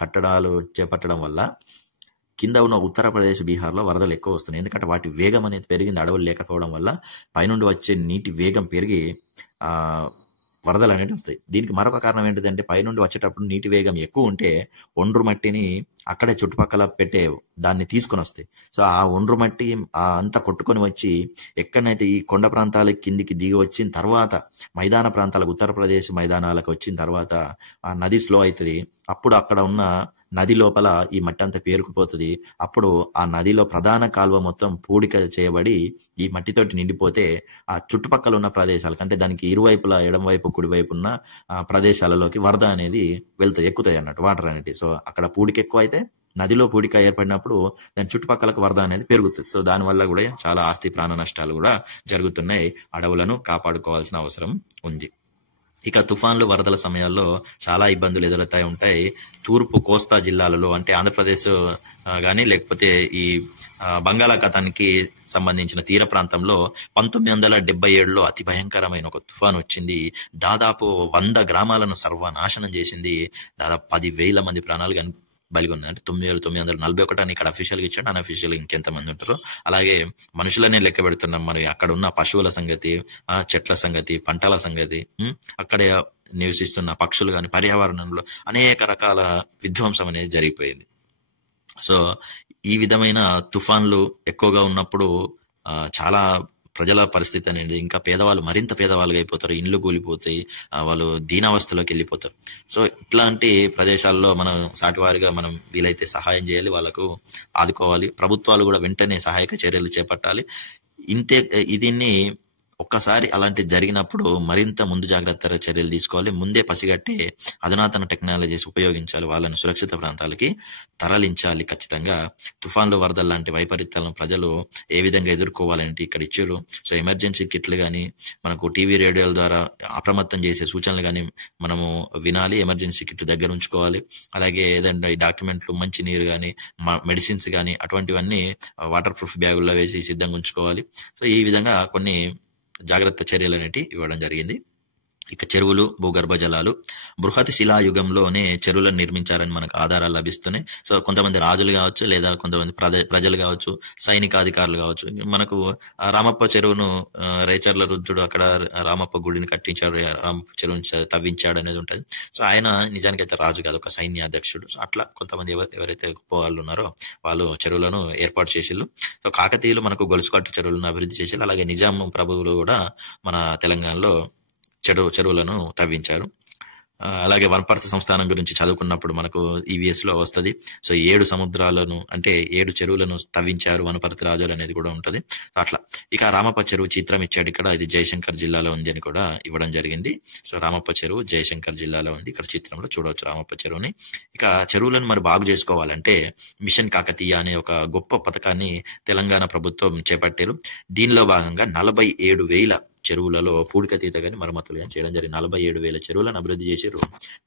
కట్టడాలు చేపట్టడం వల్ల కింద ఉన్న ఉత్తరప్రదేశ్, బీహార్లో వరదలు ఎక్కువ వస్తున్నాయి. ఎందుకంటే వాటి వేగం అనేది పెరిగింది. అడవులు లేకపోవడం వల్ల పైనుండి వచ్చే నీటి వేగం పెరిగి వరదలు అనేవి వస్తాయి. దీనికి మరొక కారణం ఏంటిదంటే, పైనుండి వచ్చేటప్పుడు నీటి వేగం ఎక్కువ ఉంటే ఒండ్రు మట్టిని అక్కడే చుట్టుపక్కల పెట్టే దాన్ని తీసుకొని వస్తాయి. సో ఆ ఒండ్రు మట్టి అంతా కొట్టుకొని వచ్చి ఎక్కడైతే ఈ కొండ ప్రాంతాల కిందికి దిగి వచ్చిన తర్వాత మైదాన ప్రాంతాలకు, ఉత్తరప్రదేశ్ మైదానాలకు వచ్చిన తర్వాత ఆ నది స్లో అవుతుంది. అప్పుడు అక్కడ ఉన్న నది లోపల ఈ మట్టి అంతా పేరుకుపోతుంది. అప్పుడు ఆ నదిలో ప్రధాన కాలువ మొత్తం పూడిక చేయబడి ఈ మట్టితోటి నిండిపోతే ఆ చుట్టుపక్కల ఉన్న ప్రదేశాలకు, అంటే దానికి ఇరువైపులా ఎడమవైపు కుడివైపు ఉన్న ప్రదేశాలలోకి వరద అనేది వెళ్తాయి, ఎక్కుతాయి అన్నట్టు వాటర్ అనేది. సో అక్కడ పూడిక ఎక్కువ అయితే నదిలో పూడిక ఏర్పడినప్పుడు దాని చుట్టుపక్కలకు వరద అనేది పెరుగుతుంది. సో దానివల్ల కూడా చాలా ఆస్తి ప్రాణ నష్టాలు కూడా జరుగుతున్నాయి. అడవులను కాపాడుకోవాల్సిన అవసరం ఉంది. ఇక తుఫాన్లు వరదల సమయాల్లో చాలా ఇబ్బందులు ఎదురవుతాయి ఉంటాయి. తూర్పు కోస్తా జిల్లాలలో, అంటే ఆంధ్రప్రదేశ్ కానీ లేకపోతే ఈ బంగాళాఖాతానికి సంబంధించిన తీర ప్రాంతంలో 1977లో అతి భయంకరమైన ఒక తుఫాన్ వచ్చింది. దాదాపు 100 గ్రామాలను సర్వనాశనం చేసింది. దాదాపు 10,000 మంది ప్రాణాలు బలిగొంది. అంటే 9,941 అని ఇక్కడ అఫీషియల్గా ఇచ్చాడు, అన్అఫీషియల్ ఇంకెంతమంది ఉంటారో. అలాగే మనుషులనే లెక్క పెడుతున్నాం. మరి అక్కడ ఉన్న పశువుల సంగతి, చెట్ల సంగతి, పంటల సంగతి, అక్కడ నివసిస్తున్న పక్షులు కానీ, పర్యావరణంలో అనేక రకాల విధ్వంసం అనేది జరిగిపోయింది. సో ఈ విధమైన తుఫాన్లు ఎక్కువగా ఉన్నప్పుడు చాలా ప్రజల పరిస్థితి అనేది, ఇంకా పేదవాళ్ళు మరింత పేదవాళ్ళుగా అయిపోతారు, ఇండ్లు కూలిపోతాయి, వాళ్ళు దీనావస్థలోకి వెళ్ళిపోతారు. సో ఇట్లాంటి ప్రదేశాల్లో మనం సాటివారిగా మనం వీలైతే సహాయం చేయాలి, వాళ్ళకు ఆదుకోవాలి. ప్రభుత్వాలు కూడా వెంటనే సహాయక చర్యలు చేపట్టాలి. దీన్ని ఒక్కసారి అలాంటి జరిగినప్పుడు మరింత ముందు జాగ్రత్త చర్యలు తీసుకోవాలి. ముందే పసిగట్టి అధునాతన టెక్నాలజీస్ ఉపయోగించాలి. వాళ్ళని సురక్షిత ప్రాంతాలకి తరలించాలి. ఖచ్చితంగా తుఫాన్లు, వరదలు లాంటి వైపరీత్యాలను ప్రజలు ఏ విధంగా ఎదుర్కోవాలంటే ఇక్కడ ఇచ్చారు. సో ఎమర్జెన్సీ కిట్లు కానీ, మనకు టీవీ రేడియోల ద్వారా అప్రమత్తం చేసే సూచనలు కానీ మనము వినాలి. ఎమర్జెన్సీ కిట్లు దగ్గర ఉంచుకోవాలి. అలాగే ఏదంటే ఈ డాక్యుమెంట్లు, మంచినీరు కానీ, మెడిసిన్స్ కానీ అటువంటివన్నీ వాటర్ ప్రూఫ్ బ్యాగుల్లో వేసి సిద్ధంగా ఉంచుకోవాలి. సో ఈ విధంగా కొన్ని జాగ్రత్త చర్యలు అనేవి ఇవ్వడం జరిగింది. ఇక చెరువులు, భూగర్భ జలాలు. బృహత్ శిలాయుగంలోనే చెరువులను నిర్మించారని మనకు ఆధారాలు లభిస్తున్నాయి. సో కొంతమంది రాజులు కావచ్చు, లేదా కొంతమంది ప్రజలు కావచ్చు, సైనికాధికారులు కావచ్చు. మనకు రామప్ప చెరువును రేచర్ల రుద్రుడు అక్కడ రామప్ప గుడిని కట్టించారు, రామప్ప చెరువుని తవ్వించాడు అనేది ఉంటుంది. సో ఆయన నిజానికైతే రాజు కాదు, ఒక సైన్యాధ్యక్షుడు. సో అట్లా కొంతమంది ఎవరైతే గొప్ప వాళ్ళు ఉన్నారో వాళ్ళు చెరువులను ఏర్పాటు చేసిళ్ళు. సో కాకతీయులు మనకు గొలుసుకట్టు చెరువులను అభివృద్ధి చేసిళ్ళు. అలాగే నిజాం ప్రభువులు కూడా మన తెలంగాణలో చెరువులను తవ్వించారు. అలాగే వనపర్తి సంస్థానం గురించి చదువుకున్నప్పుడు మనకు EVS లో వస్తుంది. సో 7 సముద్రాలను, అంటే 7 చెరువులను తవ్వించారు వనపర్తి రాజులు అనేది కూడా ఉంటుంది. అట్లా ఇక రామప్ప చెరువు చిత్రం ఇచ్చాడు ఇక్కడ. ఇది జయశంకర్ జిల్లాలో ఉంది అని కూడా ఇవ్వడం జరిగింది. సో రామప్ప చెరువు జయశంకర్ జిల్లాలో ఉంది. ఇక్కడ చిత్రంలో చూడవచ్చు రామప్ప చెరువుని. ఇక చెరువులను మరి బాగు చేసుకోవాలంటే మిషన్ కాకతీయ అనే ఒక గొప్ప పథకాన్ని తెలంగాణ ప్రభుత్వం చేపట్టారు. దీనిలో భాగంగా 47,000 చెరువులలో పూడికతీత కానీ మరమ్మతులు కానీ చేయడం జరిగింది. 47,000 చెరువులను అభివృద్ధి చేశారు.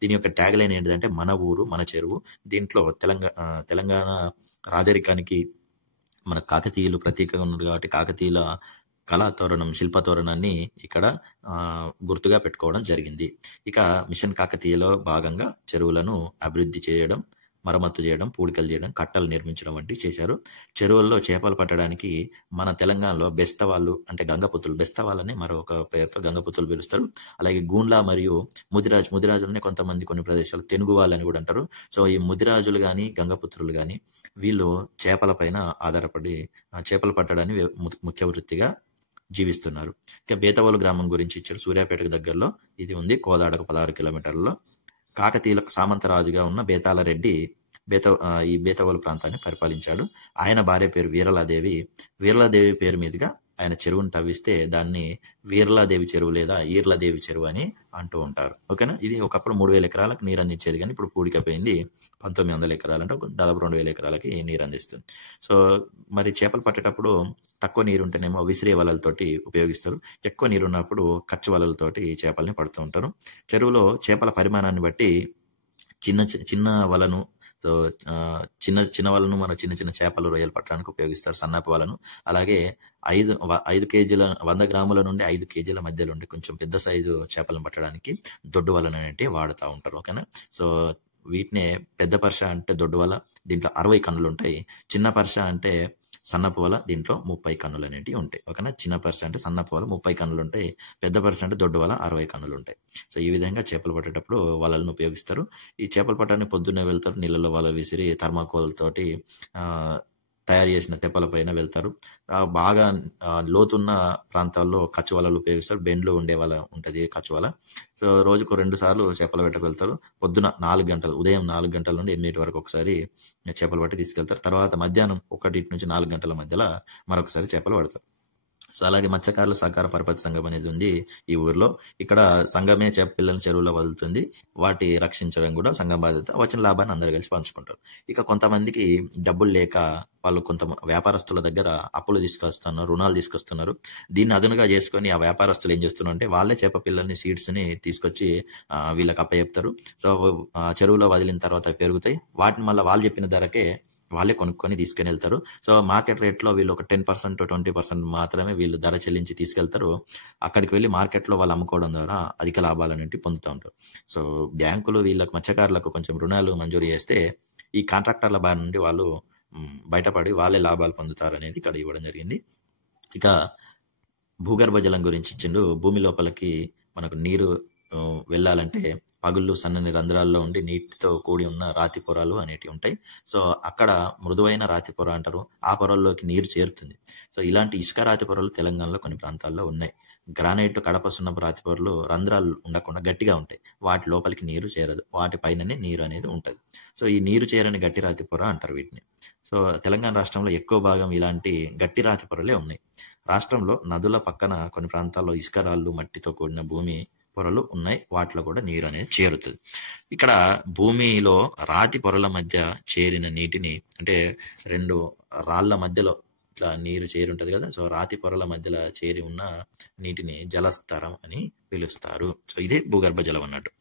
దీని యొక్క ట్యాగ్ లైన్ ఏంటంటే మన ఊరు మన చెరువు. దీంట్లో తెలంగాణ రాజరికానికి మన కాకతీయులు ప్రత్యేకంగా ఉన్నారు కాబట్టి కాకతీయుల కళాతోరణం, శిల్పతోరణాన్ని ఇక్కడ గుర్తుగా పెట్టుకోవడం జరిగింది. ఇక మిషన్ కాకతీయలో భాగంగా చెరువులను అభివృద్ధి చేయడం, మరమ్మతు చేయడం, పూడికలు చేయడం, కట్టలు నిర్మించడం వంటివి చేశారు. చెరువుల్లో చేపలు పట్టడానికి మన తెలంగాణలో బెస్తవాళ్ళు, అంటే గంగపుత్రులు, బెస్తవాళ్ళని మరొక పేరుతో గంగపుత్రులు పిలుస్తారు. అలాగే గూండ్ల మరియు ముదిరాజులని కొంతమంది కొన్ని ప్రదేశాలు తెనుగు వాళ్ళని కూడా అంటారు. సో ఈ ముదిరాజులు కానీ గంగపుత్రులు కానీ వీళ్ళు చేపల పైన ఆధారపడి చేపలు పట్టడాన్ని ముఖ్య వృత్తిగా జీవిస్తున్నారు. ఇక బేతవోలు గ్రామం గురించి ఇచ్చారు. సూర్యాపేటకు దగ్గరలో ఇది ఉంది, కోదాడకు 16 కిలోమీటర్లలో. కాకతీయులకు సామంతరాజుగా ఉన్న బేతాళరెడ్డి ఈ బేతవోలు ప్రాంతాన్ని పరిపాలించాడు. ఆయన భార్య పేరు వీరలాదేవి. వీరలాదేవి పేరు మీదుగా ఆయన చెరువును తవ్విస్తే దాన్ని వీరలాదేవి చెరువు లేదా ఈర్లాదేవి చెరువు అని అంటూ ఉంటారు. ఓకేనా. ఇది ఒకప్పుడు 3,000 ఎకరాలకు నీరు అందించేది, కానీ ఇప్పుడు పూడికపోయింది. 1900 ఎకరాలు అంటే దాదాపు 2,000 ఎకరాలకి నీరు అందిస్తుంది. సో మరి చేపలు పట్టేటప్పుడు తక్కువ నీరు ఉంటేనేమో విసిరే వలలతోటి ఉపయోగిస్తారు. ఎక్కువ నీరు ఉన్నప్పుడు కచ్చు వలలతోటి చేపల్ని పడుతూ ఉంటారు. చెరువులో చేపల పరిమాణాన్ని బట్టి చిన్న వలను, సో చిన్న వలను మన చిన్న చేపలు, రొయ్యలు పట్టడానికి ఉపయోగిస్తారు, సన్నపు వలను. అలాగే 5 కేజీల 100 గ్రాముల నుండి 5 కేజీల మధ్యలో ఉండి కొంచెం పెద్ద సైజు చేపలను పట్టడానికి దొడ్డు వలను అనేవి వాడుతూ ఉంటారు. ఓకేనా. సో వీటినే పెద్ద పర్ష అంటే దొడ్డు వల, దీంట్లో 60 కన్నులు ఉంటాయి. చిన్న పర్ష అంటే సన్నపు వల, దీంట్లో 30 కన్నులు అనేవి ఉంటాయి. ఓకేనా. చిన్న పర్ష అంటే సన్నపు వల 30 కన్నులు ఉంటాయి, పెద్ద పర్ష అంటే దొడ్డు వల 60 కన్నులు ఉంటాయి. సో ఈ విధంగా చేపలు పట్టేటప్పుడు వలలను ఉపయోగిస్తారు. ఈ చేపలు పట్టడానికి పొద్దున్నే వెళ్తారు, నీళ్ళలో వల విసిరి థర్మాకోల్ తోటి తయారు చేసిన తెప్పలపైన వెళ్తారు. బాగా లోతున్న ప్రాంతాల్లో కచ్చువలలు ఉపయోగిస్తారు. బెండ్లు ఉండే వాళ్ళ ఉంటుంది కచ్చువల. సో రోజుకు 2 సార్లు చేపల వేటకు వెళ్తారు. పొద్దున 4 గంటలు, ఉదయం 4 గంటల నుండి 8 వరకు ఒకసారి చేపలు పట్టి తీసుకెళ్తారు. తర్వాత మధ్యాహ్నం 1 నుంచి 4 గంటల మధ్యలో మరొకసారి చేపలు పడతారు. సో అలాగే మత్స్యకారుల సహకార పరపతి సంఘం అనేది ఉంది ఈ ఊర్లో. ఇక్కడ సంఘమే చేప పిల్లల్ని చెరువులో వదులుతుంది. వాటి రక్షించడం కూడా సంఘం బాధ్యత. వచ్చిన లాభాన్ని అందరూ కలిసి పంచుకుంటారు. ఇక కొంతమందికి డబ్బులు లేక వాళ్ళు కొంత వ్యాపారస్తుల దగ్గర అప్పులు తీసుకొస్తున్నారు, రుణాలు తీసుకొస్తున్నారు. దీన్ని అదునుగా చేసుకొని ఆ వ్యాపారస్తులు ఏం చేస్తున్నారు అంటే వాళ్ళే చేప పిల్లల్ని, సీడ్స్ ని తీసుకొచ్చి వీళ్ళకి అప్పచెప్తారు. సో చెరువులో వదిలిన తర్వాత పెరుగుతాయి. వాటిని మళ్ళీ వాళ్ళు చెప్పిన ధరకే వాళ్ళే కొనుక్కొని తీసుకుని వెళ్తారు. సో మార్కెట్ రేట్లో వీళ్ళు ఒక 10% 20% మాత్రమే వీళ్ళు ధర చెల్లించి తీసుకెళ్తారు. అక్కడికి వెళ్ళి మార్కెట్లో వాళ్ళు అమ్ముకోవడం ద్వారా అధిక లాభాలు అనేవి పొందుతూ ఉంటారు. సో బ్యాంకులు వీళ్ళకి మత్స్యకారులకు కొంచెం రుణాలు మంజూరు చేస్తే ఈ కాంట్రాక్టర్ల బారి నుండి వాళ్ళు బయటపడి వాళ్ళే లాభాలు పొందుతారు అనేది ఇక్కడ ఇవ్వడం జరిగింది. ఇక భూగర్భ జలం గురించి ఇచ్చిండు. భూమి లోపలికి మనకు నీరు వెళ్ళాలంటే పగుళ్ళు సన్నని రంధ్రాల్లో ఉండి నీటితో కూడి ఉన్న రాతి పొరలు అనేటివి ఉంటాయి. సో అక్కడ మృదువైన రాతి పొర అంటారు. ఆ పొరల్లోకి నీరు చేరుతుంది. సో ఇలాంటి ఇసుక రాతి పొరలు తెలంగాణలో కొన్ని ప్రాంతాల్లో ఉన్నాయి. గ్రానైట్, కడప సున్నపు రాతి పొరలు రంధ్రాలు ఉండకుండా గట్టిగా ఉంటాయి. వాటి లోపలికి నీరు చేరదు. వాటి పైననే నీరు అనేది ఉంటుంది. సో ఈ నీరు చేరని గట్టి రాతి పొర అంటారు వీటిని. సో తెలంగాణ రాష్ట్రంలో ఎక్కువ భాగం ఇలాంటి గట్టి రాతి పొరలే ఉన్నాయి. రాష్ట్రంలో నదుల పక్కన కొన్ని ప్రాంతాల్లో ఇసుక రాళ్ళు, మట్టితో కూడిన భూమి పొరలు ఉన్నాయి. వాటిలో కూడా నీరు అనేది చేరుతుంది. ఇక్కడ భూమిలో రాతి పొరల మధ్య చేరిన నీటిని, అంటే 2 రాళ్ల మధ్యలో ఇట్లా నీరు చేరి ఉంటుంది కదా, సో రాతి పొరల మధ్యలో చేరి ఉన్న నీటిని జలస్థరం అని పిలుస్తారు. సో ఇదే భూగర్భ జలం అన్నట్టు.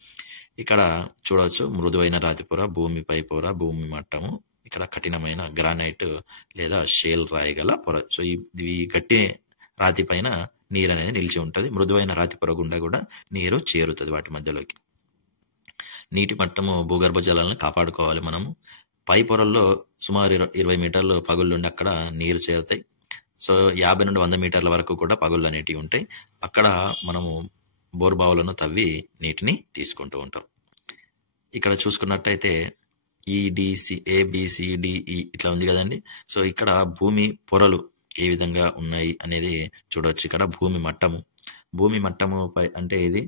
ఇక్కడ చూడవచ్చు మృదువైన రాతి పొర, భూమిపై పొర, భూమి మట్టము, ఇక్కడ కఠినమైన గ్రానైట్ లేదా షేల్ రాయి గల పొర. సో ఈ గట్టి రాతి పైన నీరు అనేది నిలిచి ఉంటుంది. మృదువైన రాతి పొర గుండా కూడా నీరు చేరుతుంది వాటి మధ్యలోకి. నీటి మట్టము భూగర్భ జలాలను కాపాడుకోవాలి మనము. పై పొరల్లో సుమారు 20 మీటర్లు పగుళ్ళుండి అక్కడ నీరు చేరుతాయి. సో 50 నుండి 100 మీటర్ల వరకు కూడా పగుళ్ళు అనేటివి ఉంటాయి. అక్కడ మనము బోర్బావులను తవ్వి నీటిని తీసుకుంటూ ఉంటాం. ఇక్కడ చూసుకున్నట్టయితే ఈడిసి ABCDE ఇట్లా ఉంది కదండి. సో ఇక్కడ భూమి పొరలు ఏ విధంగా ఉన్నాయి అనేది చూడవచ్చు. ఇక్కడ భూమి మట్టము పై అంటే ఇది,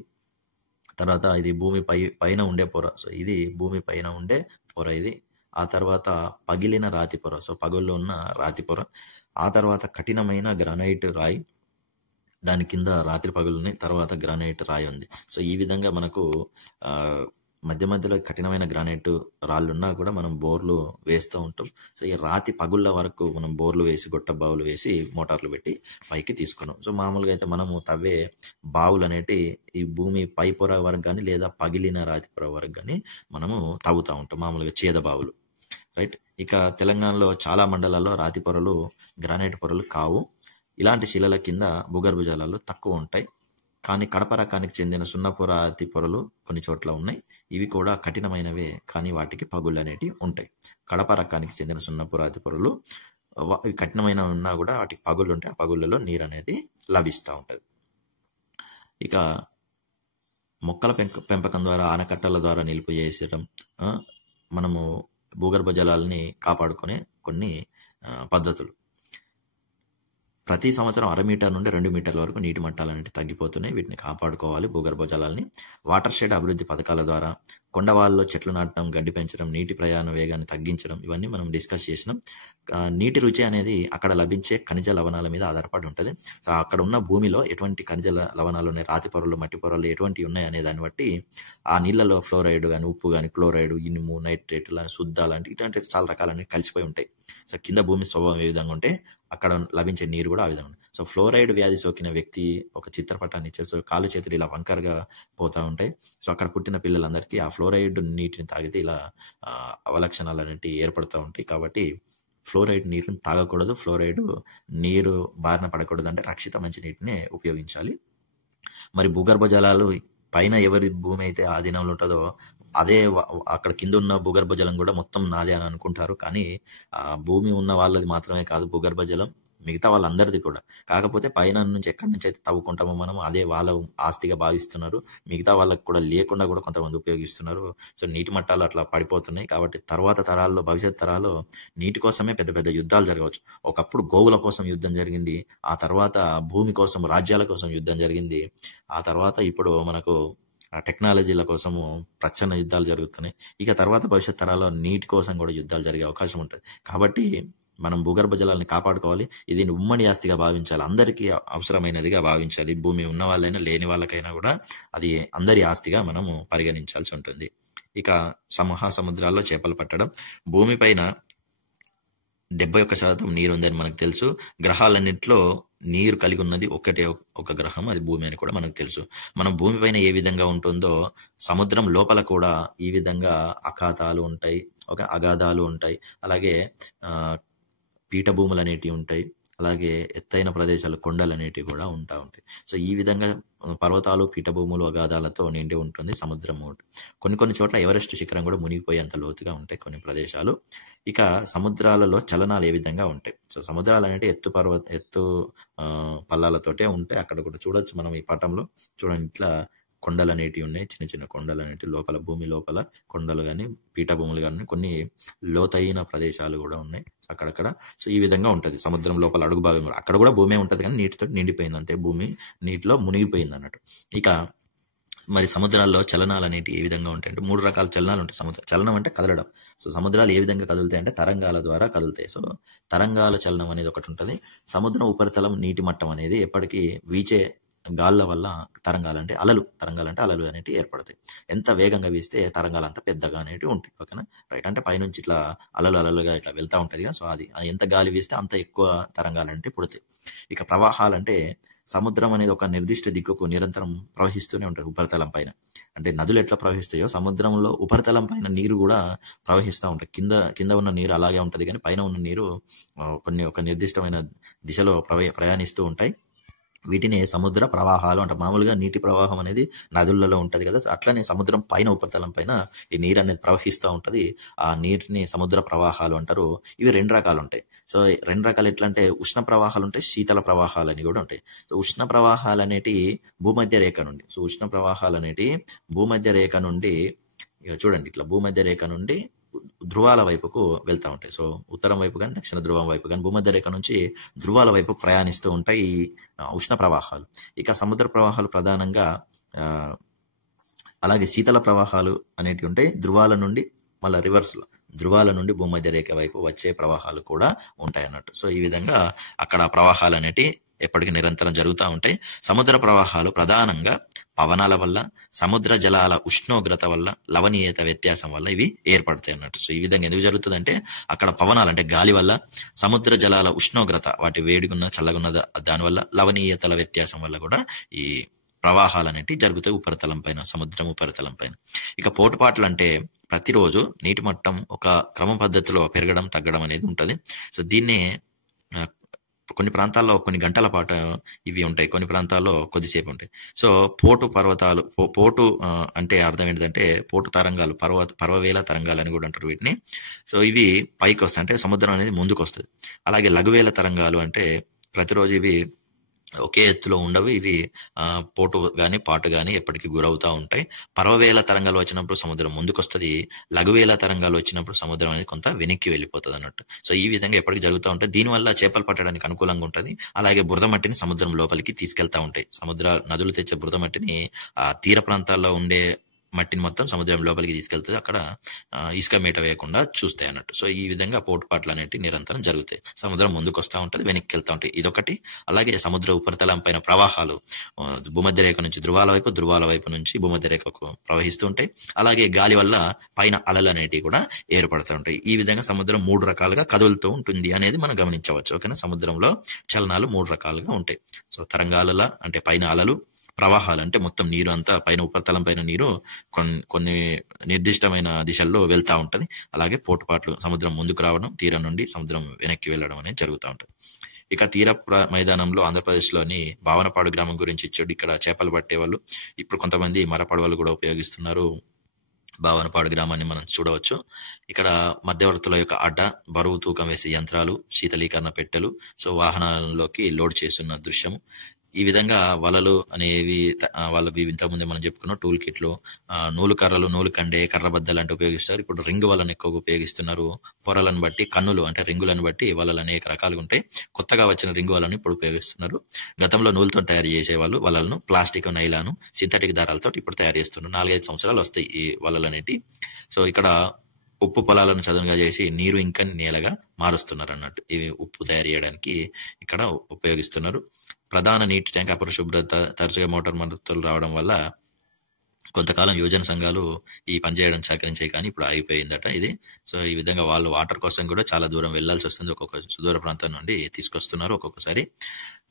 తర్వాత ఇది భూమి పైన ఉండే పొర. సో ఇది భూమి పైన ఉండే పొర ఇది. ఆ తర్వాత పగిలిన రాతి పొర, సో పగుల్లో ఉన్న రాతి పొర. ఆ తర్వాత కఠినమైన గ్రానైట్ రాయి, దాని కింద రాత్రి పగులుని, తర్వాత గ్రానైట్ రాయి ఉంది. సో ఈ విధంగా మనకు మధ్య మధ్యలో కఠినమైన గ్రానైట్ రాళ్ళున్నా కూడా మనం బోర్లు వేస్తూ ఉంటాం. సో ఈ రాతి పగుళ్ళ వరకు మనం బోర్లు వేసి, గొట్ట బావులు వేసి, మోటార్లు పెట్టి పైకి తీసుకున్నాం. సో మామూలుగా అయితే మనము తవ్వే బావులు అనేటి ఈ భూమి పై పొర వరకు కానీ లేదా పగిలిన రాతి పొర వరకు కానీ మనము తవ్వుతూ ఉంటాం, మామూలుగా చేద బావులు, రైట్. ఇక తెలంగాణలో చాలా మండలాల్లో రాతి పొరలు, గ్రానైట్ పొరలు కావు. ఇలాంటి శిలల కింద భూగర్భ జలాలు తక్కువ ఉంటాయి. కానీ కడప రకానికి చెందిన సున్నపు రాతి పొరలు కొన్ని చోట్ల ఉన్నాయి. ఇవి కూడా కఠినమైనవే, కానీ వాటికి పగుళ్ళు అనేటివి ఉంటాయి. కడప రకానికి చెందిన సున్నపు రాతి పొరలు కఠినమైన ఉన్నా కూడా వాటికి పగుళ్ళు ఉంటాయి. ఆ పగుళ్ళలో నీరు అనేది లభిస్తూ ఉంటుంది. ఇక మొక్కల పెంపకం ద్వారా, ఆనకట్టల ద్వారా నిలుపు చేసడం, మనము భూగర్భ జలాలని కాపాడుకునే కొన్ని పద్ధతులు. ప్రతి సంవత్సరం 1/2 మీటర్ నుండి 2 మీటర్ల వరకు నీటి మట్టాలు అనేవి తగ్గిపోతున్నాయి. వీటిని కాపాడుకోవాలి భూగర్భ జలాల్ని. వాటర్ షెడ్ అభివృద్ధి పథకాల ద్వారా కొండవాళ్ళలో చెట్లు నాటడం, గడ్డి పెంచడం, నీటి ప్రయాణ వేగాన్ని తగ్గించడం, ఇవన్నీ మనం డిస్కస్ చేసినాం. నీటి రుచి అనేది అక్కడ లభించే ఖనిజ లవణాల మీద ఆధారపడి ఉంటుంది. సో అక్కడ ఉన్న భూమిలో ఎటువంటి ఖనిజ లవణాలు ఉన్నాయి, రాతి పొరలు, మట్టి పొరలు ఎటువంటి ఉన్నాయి అనే దాన్ని బట్టి ఆ నీళ్ళలో ఫ్లోరైడ్ కానీ, ఉప్పు కానీ, క్లోరైడ్, ఇనుము, నైట్రేట్, శుద్ధ లాంటి ఇటువంటి చాలా రకాలన్నీ కలిసిపోయి ఉంటాయి. సో కింద భూమి స్వభావం ఏ విధంగా ఉంటే అక్కడ లభించే నీరు కూడా ఆ విధంగా ఉంటుంది. సో ఫ్లోరైడ్ వ్యాధి సోకిన వ్యక్తి ఒక చిత్రపటాన్ని ఇచ్చారు. సో కాలు చేతులు ఇలా వంకరగా పోతూ ఉంటాయి. సో అక్కడ పుట్టిన పిల్లలందరికీ ఆ ఫ్లోరైడ్ నీటిని తాగితే ఇలా అవలక్షణాలు అనేవి ఏర్పడుతూ ఉంటాయి. కాబట్టి ఫ్లోరైడ్ నీరుని తాగకూడదు. ఫ్లోరైడ్ నీరు బారిన పడకూడదు. అంటే రక్షిత మంచి నీటిని ఉపయోగించాలి. మరి భూగర్భ జలాలు పైన ఎవరి భూమి అయితే ఆధీనంలో ఉంటుందో అదే అక్కడ కింద ఉన్న భూగర్భ జలం కూడా మొత్తం నాదే అని అనుకుంటారు. కానీ భూమి ఉన్న వాళ్ళది మాత్రమే కాదు భూగర్భ జలం, మిగతా వాళ్ళందరిది కూడా. కాకపోతే పైన నుంచి ఎక్కడి నుంచి అయితే తవ్వుకుంటామో మనం అదే వాళ్ళ ఆస్తిగా భావిస్తున్నారు. మిగతా వాళ్ళకి కూడా లేకుండా కూడా కొంతమంది ఉపయోగిస్తున్నారు. సో నీటి మట్టాలు అట్లా పడిపోతున్నాయి. కాబట్టి తర్వాత తరాల్లో, భవిష్యత్ తరాల్లో నీటి కోసమే పెద్ద పెద్ద యుద్ధాలు జరగవచ్చు. ఒకప్పుడు గోవుల కోసం యుద్ధం జరిగింది, ఆ తర్వాత భూమి కోసం, రాజ్యాల కోసం యుద్ధం జరిగింది, ఆ తర్వాత ఇప్పుడు మనకు ఆ టెక్నాలజీల కోసము ప్రచ్ఛన్న యుద్ధాలు జరుగుతున్నాయి. ఇక తర్వాత భవిష్యత్ తరాల్లో నీటి కోసం కూడా యుద్ధాలు జరిగే అవకాశం ఉంటుంది. కాబట్టి మనం భూగర్భ జలాలని కాపాడుకోవాలి. ఇది ఉమ్మడి ఆస్తిగా భావించాలి, అందరికీ అవసరమైనదిగా భావించాలి. భూమి ఉన్న వాళ్ళైనా లేని వాళ్ళకైనా కూడా అది అందరి ఆస్తిగా మనము పరిగణించాల్సి ఉంటుంది. ఇక మహాసముద్రాల్లో చేపలు పట్టడం. భూమిపైన 71% నీరు ఉందని మనకు తెలుసు. గ్రహాలన్నింటిలో నీరు కలిగి ఉన్నది ఒకటే ఒక గ్రహం, అది భూమి అని కూడా మనకు తెలుసు. మనం భూమిపైన ఏ విధంగా ఉంటుందో సముద్రం లోపల కూడా ఈ విధంగా అఖాతాలు ఉంటాయి, అగాధాలు ఉంటాయి, అలాగే పీఠభూములు అనేటివి ఉంటాయి, అలాగే ఎత్తైన ప్రదేశాలు, కొండలు అనేటివి కూడా ఉంటాయి. సో ఈ విధంగా పర్వతాలు, పీఠభూములు, అగాధాలతో నిండి ఉంటుంది సముద్రం. కొన్ని చోట్ల ఎవరెస్ట్ శిఖరం కూడా మునిగిపోయేంత లోతుగా ఉంటాయి కొన్ని ప్రదేశాలు. ఇక సముద్రాలలో చలనాలు ఏ విధంగా ఉంటాయి. సో సముద్రాలు అనేవి ఎత్తు పల్లాలతోటే ఉంటాయి. అక్కడ కూడా చూడొచ్చు మనం ఈ పటంలో. చూడండి, ఇట్లా కొండలు అనేటివి ఉన్నాయి, చిన్న చిన్న కొండలు అనేటివి లోపల, భూమి లోపల కొండలు కానీ, పీఠభూములు కానీ, కొన్ని లోతైన ప్రదేశాలు కూడా ఉన్నాయి అక్కడక్కడ. సో ఈ విధంగా ఉంటుంది సముద్రం లోపల అడుగు భాగంలో. అక్కడ కూడా భూమి ఉంటుంది కానీ నీటితో నిండిపోయింది, అంతే, భూమి నీటిలో మునిగిపోయింది అన్నట్టు. ఇక మరి సముద్రాల్లో చలనాలు అనేవి ఏ విధంగా ఉంటాయి అంటే 3 రకాల చలనాలు ఉంటాయి. చలనం అంటే కదలడం. సో సముద్రాలు ఏ విధంగా కదులుతాయి అంటే తరంగాల ద్వారా కదులుతాయి. సో తరంగాల చలనం అనేది ఒకటి ఉంటుంది. సముద్రం ఉపరితలం నీటి మట్టం అనేది ఎప్పటికీ వీచే గాళ్ళ వల్ల తరంగాలంటే అలలు అనేవి ఏర్పడతాయి. ఎంత వేగంగా వీస్తే తరంగాలు అంత పెద్దగా అనేవి ఉంటాయి. ఓకేనా, రైట్. అంటే పైనుంచి ఇట్లా అలలుగా ఇట్లా వెళ్తా ఉంటుంది కదా. సో అది ఎంత గాలి వీస్తే అంత ఎక్కువ తరంగాలు అనేవి పుడతాయి. ఇక ప్రవాహాలంటే సముద్రం అనేది ఒక నిర్దిష్ట దిక్కుకు నిరంతరం ప్రవహిస్తూనే ఉంటుంది ఉపరితలం పైన. అంటే నదులు ఎట్లా ప్రవహిస్తాయో సముద్రంలో ఉపరితలం పైన నీరు కూడా ప్రవహిస్తూ ఉంటాయి. కింద ఉన్న నీరు అలాగే ఉంటుంది, కానీ పైన ఉన్న నీరు ఒక నిర్దిష్టమైన దిశలో ప్రయాణిస్తూ ఉంటాయి. వీటిని సముద్ర ప్రవాహాలు అంట. మామూలుగా నీటి ప్రవాహం అనేది నదులలో ఉంటుంది కదా, అట్లనే సముద్రం పైన ఉపరితలం పైన ఈ నీరు అనేది ప్రవహిస్తూ ఉంటుంది. ఆ నీటిని సముద్ర ప్రవాహాలు అంటారు. ఇవి 2 రకాలు ఉంటాయి. సో 2 రకాలు ఎట్లా అంటే ఉష్ణ ప్రవాహాలు ఉంటాయి, శీతల ప్రవాహాలు అని కూడా ఉంటాయి. సో ఉష్ణ ప్రవాహాలు అనేటి భూమధ్య రేఖ నుండి, భూమధ్య రేఖ నుండి ఇక చూడండి, ఇట్లా భూమధ్య రేఖ నుండి ధ్రువాల వైపుకు వెళ్తూ ఉంటాయి. సో ఉత్తరం వైపు కానీ, దక్షిణ ధ్రువం వైపు కానీ, భూమధ్య రేఖ నుంచి ధ్రువాల వైపు ప్రయాణిస్తూ ఉంటాయి ఈ ఉష్ణ ప్రవాహాలు. ఇక సముద్ర ప్రవాహాలు ప్రధానంగా అలాగే శీతల ప్రవాహాలు అనేటివి ఉంటాయి. ధ్రువాల నుండి మళ్ళీ రివర్స్లో, ధ్రువాల నుండి భూమధ్య రేఖ వైపు వచ్చే ప్రవాహాలు కూడా ఉంటాయి అన్నట్టు. సో ఈ విధంగా అక్కడ ప్రవాహాలు అనేటివి ఎప్పటికీ నిరంతరం జరుగుతూ ఉంటాయి. సముద్ర ప్రవాహాలు ప్రధానంగా పవనాల వల్ల, సముద్ర జలాల ఉష్ణోగ్రత వల్ల, లవణీయత వ్యత్యాసం వల్ల ఇవి ఏర్పడతాయి అన్నట్టు. సో ఈ విధంగా ఎందుకు జరుగుతుందంటే అక్కడ పవనాలు అంటే గాలి వల్ల, సముద్ర జలాల ఉష్ణోగ్రత వాటి వేడిగున్న చల్లగున్న దానివల్ల, లవణీయతల వ్యత్యాసం వల్ల కూడా ఈ ప్రవాహాలు అనేటివి జరుగుతాయి ఉపరితలం పైన, సముద్రం ఉపరితలం పైన. ఇక పోటుపాట్లు అంటే ప్రతిరోజు నీటి మట్టం ఒక క్రమ పద్ధతిలో పెరగడం తగ్గడం అనేది ఉంటుంది. సో దీన్నే కొన్ని ప్రాంతాల్లో కొన్ని గంటల పాటు ఇవి ఉంటాయి, కొన్ని ప్రాంతాల్లో కొద్దిసేపు ఉంటాయి. సో పోటు అంటే అర్థం ఏంటంటే పోటు తరంగాలు, పర్వవేల తరంగాలు అని కూడా అంటారు వీటిని. సో ఇవి పైకి వస్తాయి, అంటే సముద్రం అనేది ముందుకు వస్తుంది. అలాగే లఘువేల తరంగాలు అంటే ప్రతిరోజు ఇవి ఒకే ఎత్తులో ఉండవు, ఇవి పోటు కానీ పాటు కానీ ఎప్పటికీ గురవుతూ ఉంటాయి. పర్వవేల తరంగాలు వచ్చినప్పుడు సముద్రం ముందుకు వస్తుంది, లఘువేల తరంగాలు వచ్చినప్పుడు సముద్రం అనేది కొంత వెనక్కి వెళ్ళిపోతుంది అన్నట్టు. సో ఈ విధంగా ఎప్పటికీ జరుగుతూ ఉంటాయి. దీనివల్ల చేపలు పట్టడానికి అనుకూలంగా ఉంటుంది. అలాగే బురద మట్టిని సముద్రం లోపలికి తీసుకెళ్తా ఉంటాయి. నదులు తెచ్చే బురద మట్టిని తీర ప్రాంతాల్లో ఉండే మట్టిని మొత్తం సముద్రం లోపలికి తీసుకెళ్తుంది. అక్కడ ఇసుక మేట వేయకుండా చూస్తాయి అన్నట్టు. సో ఈ విధంగా పోటుపాట్లు అనేవి నిరంతరం జరుగుతాయి. సముద్రం ముందుకు వస్తూ ఉంటుంది, వెనక్కి వెళ్తూ ఉంటాయి, ఇదొకటి. అలాగే సముద్ర ఉపరితలం పైన ప్రవాహాలు భూమధ్య రేఖ నుంచి ధ్రువాల వైపు నుంచి భూమధ్య రేఖకు ప్రవహిస్తూ ఉంటాయి. అలాగే గాలి వల్ల పైన అలలు అనేటివి కూడా ఏర్పడుతూ ఉంటాయి. ఈ విధంగా సముద్రం 3 రకాలుగా కదులుతూ ఉంటుంది అనేది మనం గమనించవచ్చు. ఓకేనా, సముద్రంలో చలనాలు 3 రకాలుగా ఉంటాయి. సో తరంగాల అంటే పైన అలలు, ప్రవాహాలు అంటే మొత్తం నీరు అంతా పైన ఉపరితలం పైన నీరు కొన్ని నిర్దిష్టమైన దిశల్లో వెళ్తూ ఉంటుంది. అలాగే పోటుపాట్లు సముద్రం ముందుకు రావడం, తీరం నుండి సముద్రం వెనక్కి వెళ్ళడం అనేది జరుగుతూ ఉంటుంది. ఇక తీర మైదానంలో ఆంధ్రప్రదేశ్లోని భావనపాడు గ్రామం గురించి ఇచ్చాడు. ఇక్కడ చేపలు పట్టేవాళ్ళు ఇప్పుడు కొంతమంది మరపడవలు కూడా ఉపయోగిస్తున్నారు. భావనపాడు గ్రామాన్ని మనం చూడవచ్చు. ఇక్కడ మధ్యవర్తుల యొక్క అడ్డ, బరువు తూకం వేసే యంత్రాలు, శీతలీకరణ పెట్టెలు, సో వాహనాల్లోకి లోడ్ చేస్తున్న దృశ్యం. ఈ విధంగా వలలు అనేవి వాళ్ళవి ఇంతకుముందే మనం చెప్పుకున్నాం. టూల్ కిట్లు, నూలు కర్రలు, నూలు కండే, కర్రబద్దలు అంటే ఉపయోగిస్తారు. ఇప్పుడు రింగ్ వలను ఎక్కువగా ఉపయోగిస్తున్నారు. పొరలను బట్టి, కన్నులు అంటే రింగులను బట్టి వలలు అనేక రకాలుగా ఉంటాయి. కొత్తగా వచ్చిన రింగు వలను ఇప్పుడు ఉపయోగిస్తున్నారు. గతంలో నూలుతో తయారు చేసేవాళ్ళు వలలను. ప్లాస్టిక్, నైలాను, సింథటిక్ దారాలతో ఇప్పుడు తయారు చేస్తున్నారు. 4-5 సంవత్సరాలు వస్తాయి ఈ వలలు అనేటి. సో ఇక్కడ ఉప్పు పొలాలను చదునుగా చేసి నీరు ఇంకని నేలగా మారుస్తున్నారు అన్నట్టు. ఇవి ఉప్పు తయారు చేయడానికి ఇక్కడ ఉపయోగిస్తున్నారు. ప్రధాన నీటి ట్యాంక్ అపరిశుభ్రత, తరచుగా మోటార్ మద్దతులు రావడం వల్ల కొంతకాలం యువజన సంఘాలు ఈ పని చేయడం సహకరించాయి, కానీ ఇప్పుడు ఆగిపోయిందట ఇది. సో ఈ విధంగా వాళ్ళు వాటర్ కోసం కూడా చాలా దూరం వెళ్లాల్సి వస్తుంది. ఒక్కొక్క సుదూర ప్రాంతం నుండి తీసుకొస్తున్నారు. ఒక్కొక్కసారి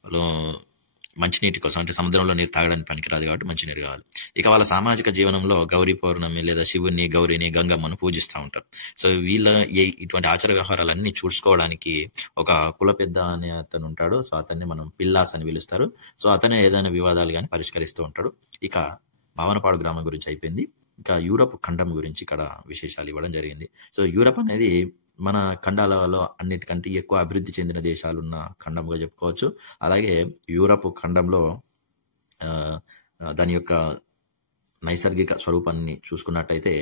వాళ్ళు మంచినీటి కోసం, అంటే సముద్రంలో నీరు తాగడానికి పనికిరాదు కాబట్టి మంచినీరు కావాలి. ఇక వాళ్ళ సామాజిక జీవనంలో గౌరీ పౌర్ణమి లేదా శివుని, గౌరీని, గంగమ్మను పూజిస్తూ ఉంటారు. సో వీళ్ళ ఇటువంటి ఆచార వ్యవహారాలన్నీ చూసుకోవడానికి ఒక కుల పెద్ద అనే అతను ఉంటాడు. సో అతన్ని మనం పిల్లాస్ అని పిలుస్తారు. సో అతనే ఏదైనా వివాదాలు కానీ పరిష్కరిస్తూ ఉంటాడు. ఇక భావనపాడు గ్రామం గురించి అయిపోయింది. ఇంకా యూరప్ ఖండం గురించి ఇక్కడ విశేషాలు ఇవ్వడం జరిగింది. సో యూరప్ అనేది మన ఖండాలలో అన్నిటికంటే ఎక్కువ అభివృద్ధి చెందిన దేశాలున్న ఖండంగా చెప్పుకోవచ్చు. అలాగే యూరప్ ఖండంలో దాని యొక్క నైసర్గిక స్వరూపాన్ని చూసుకున్నట్టయితే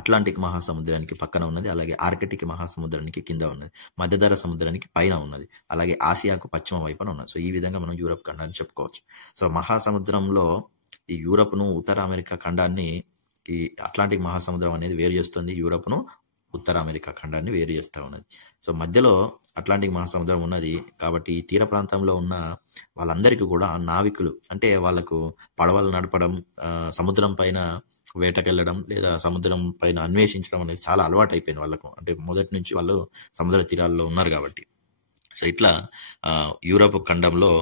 అట్లాంటిక్ మహాసముద్రానికి పక్కన ఉన్నది, అలాగే ఆర్కిటిక్ మహాసముద్రానికి కింద ఉన్నది, మధ్యధరా సముద్రానికి పైన ఉన్నది, అలాగే ఆసియాకు పశ్చిమ వైపున ఉన్నది. సో ఈ విధంగా మనం యూరప్ ఖండాన్ని చెప్పుకోవచ్చు. సో మహాసముద్రంలో ఈ యూరప్ను, ఉత్తర అమెరికా ఖండాన్ని ఈ అట్లాంటిక్ మహాసముద్రం అనేది వేరు చేస్తుంది. యూరప్ను, ఉత్తర అమెరికా ఖండాన్ని వేరు చేస్తూ ఉన్నది. సో మధ్యలో అట్లాంటిక్ మహాసముద్రం ఉన్నది కాబట్టి ఈ తీర ప్రాంతంలో ఉన్న వాళ్ళందరికీ కూడా నావికులు, అంటే వాళ్ళకు పడవలు నడపడం, సముద్రం పైన వేటకెళ్ళడం లేదా సముద్రం పైన అన్వేషించడం అనేది చాలా అలవాటు అయిపోయింది వాళ్ళకు. అంటే మొదటి నుంచి వాళ్ళు సముద్ర తీరాల్లో ఉన్నారు కాబట్టి. సో ఇట్లా యూరప్ ఖండంలో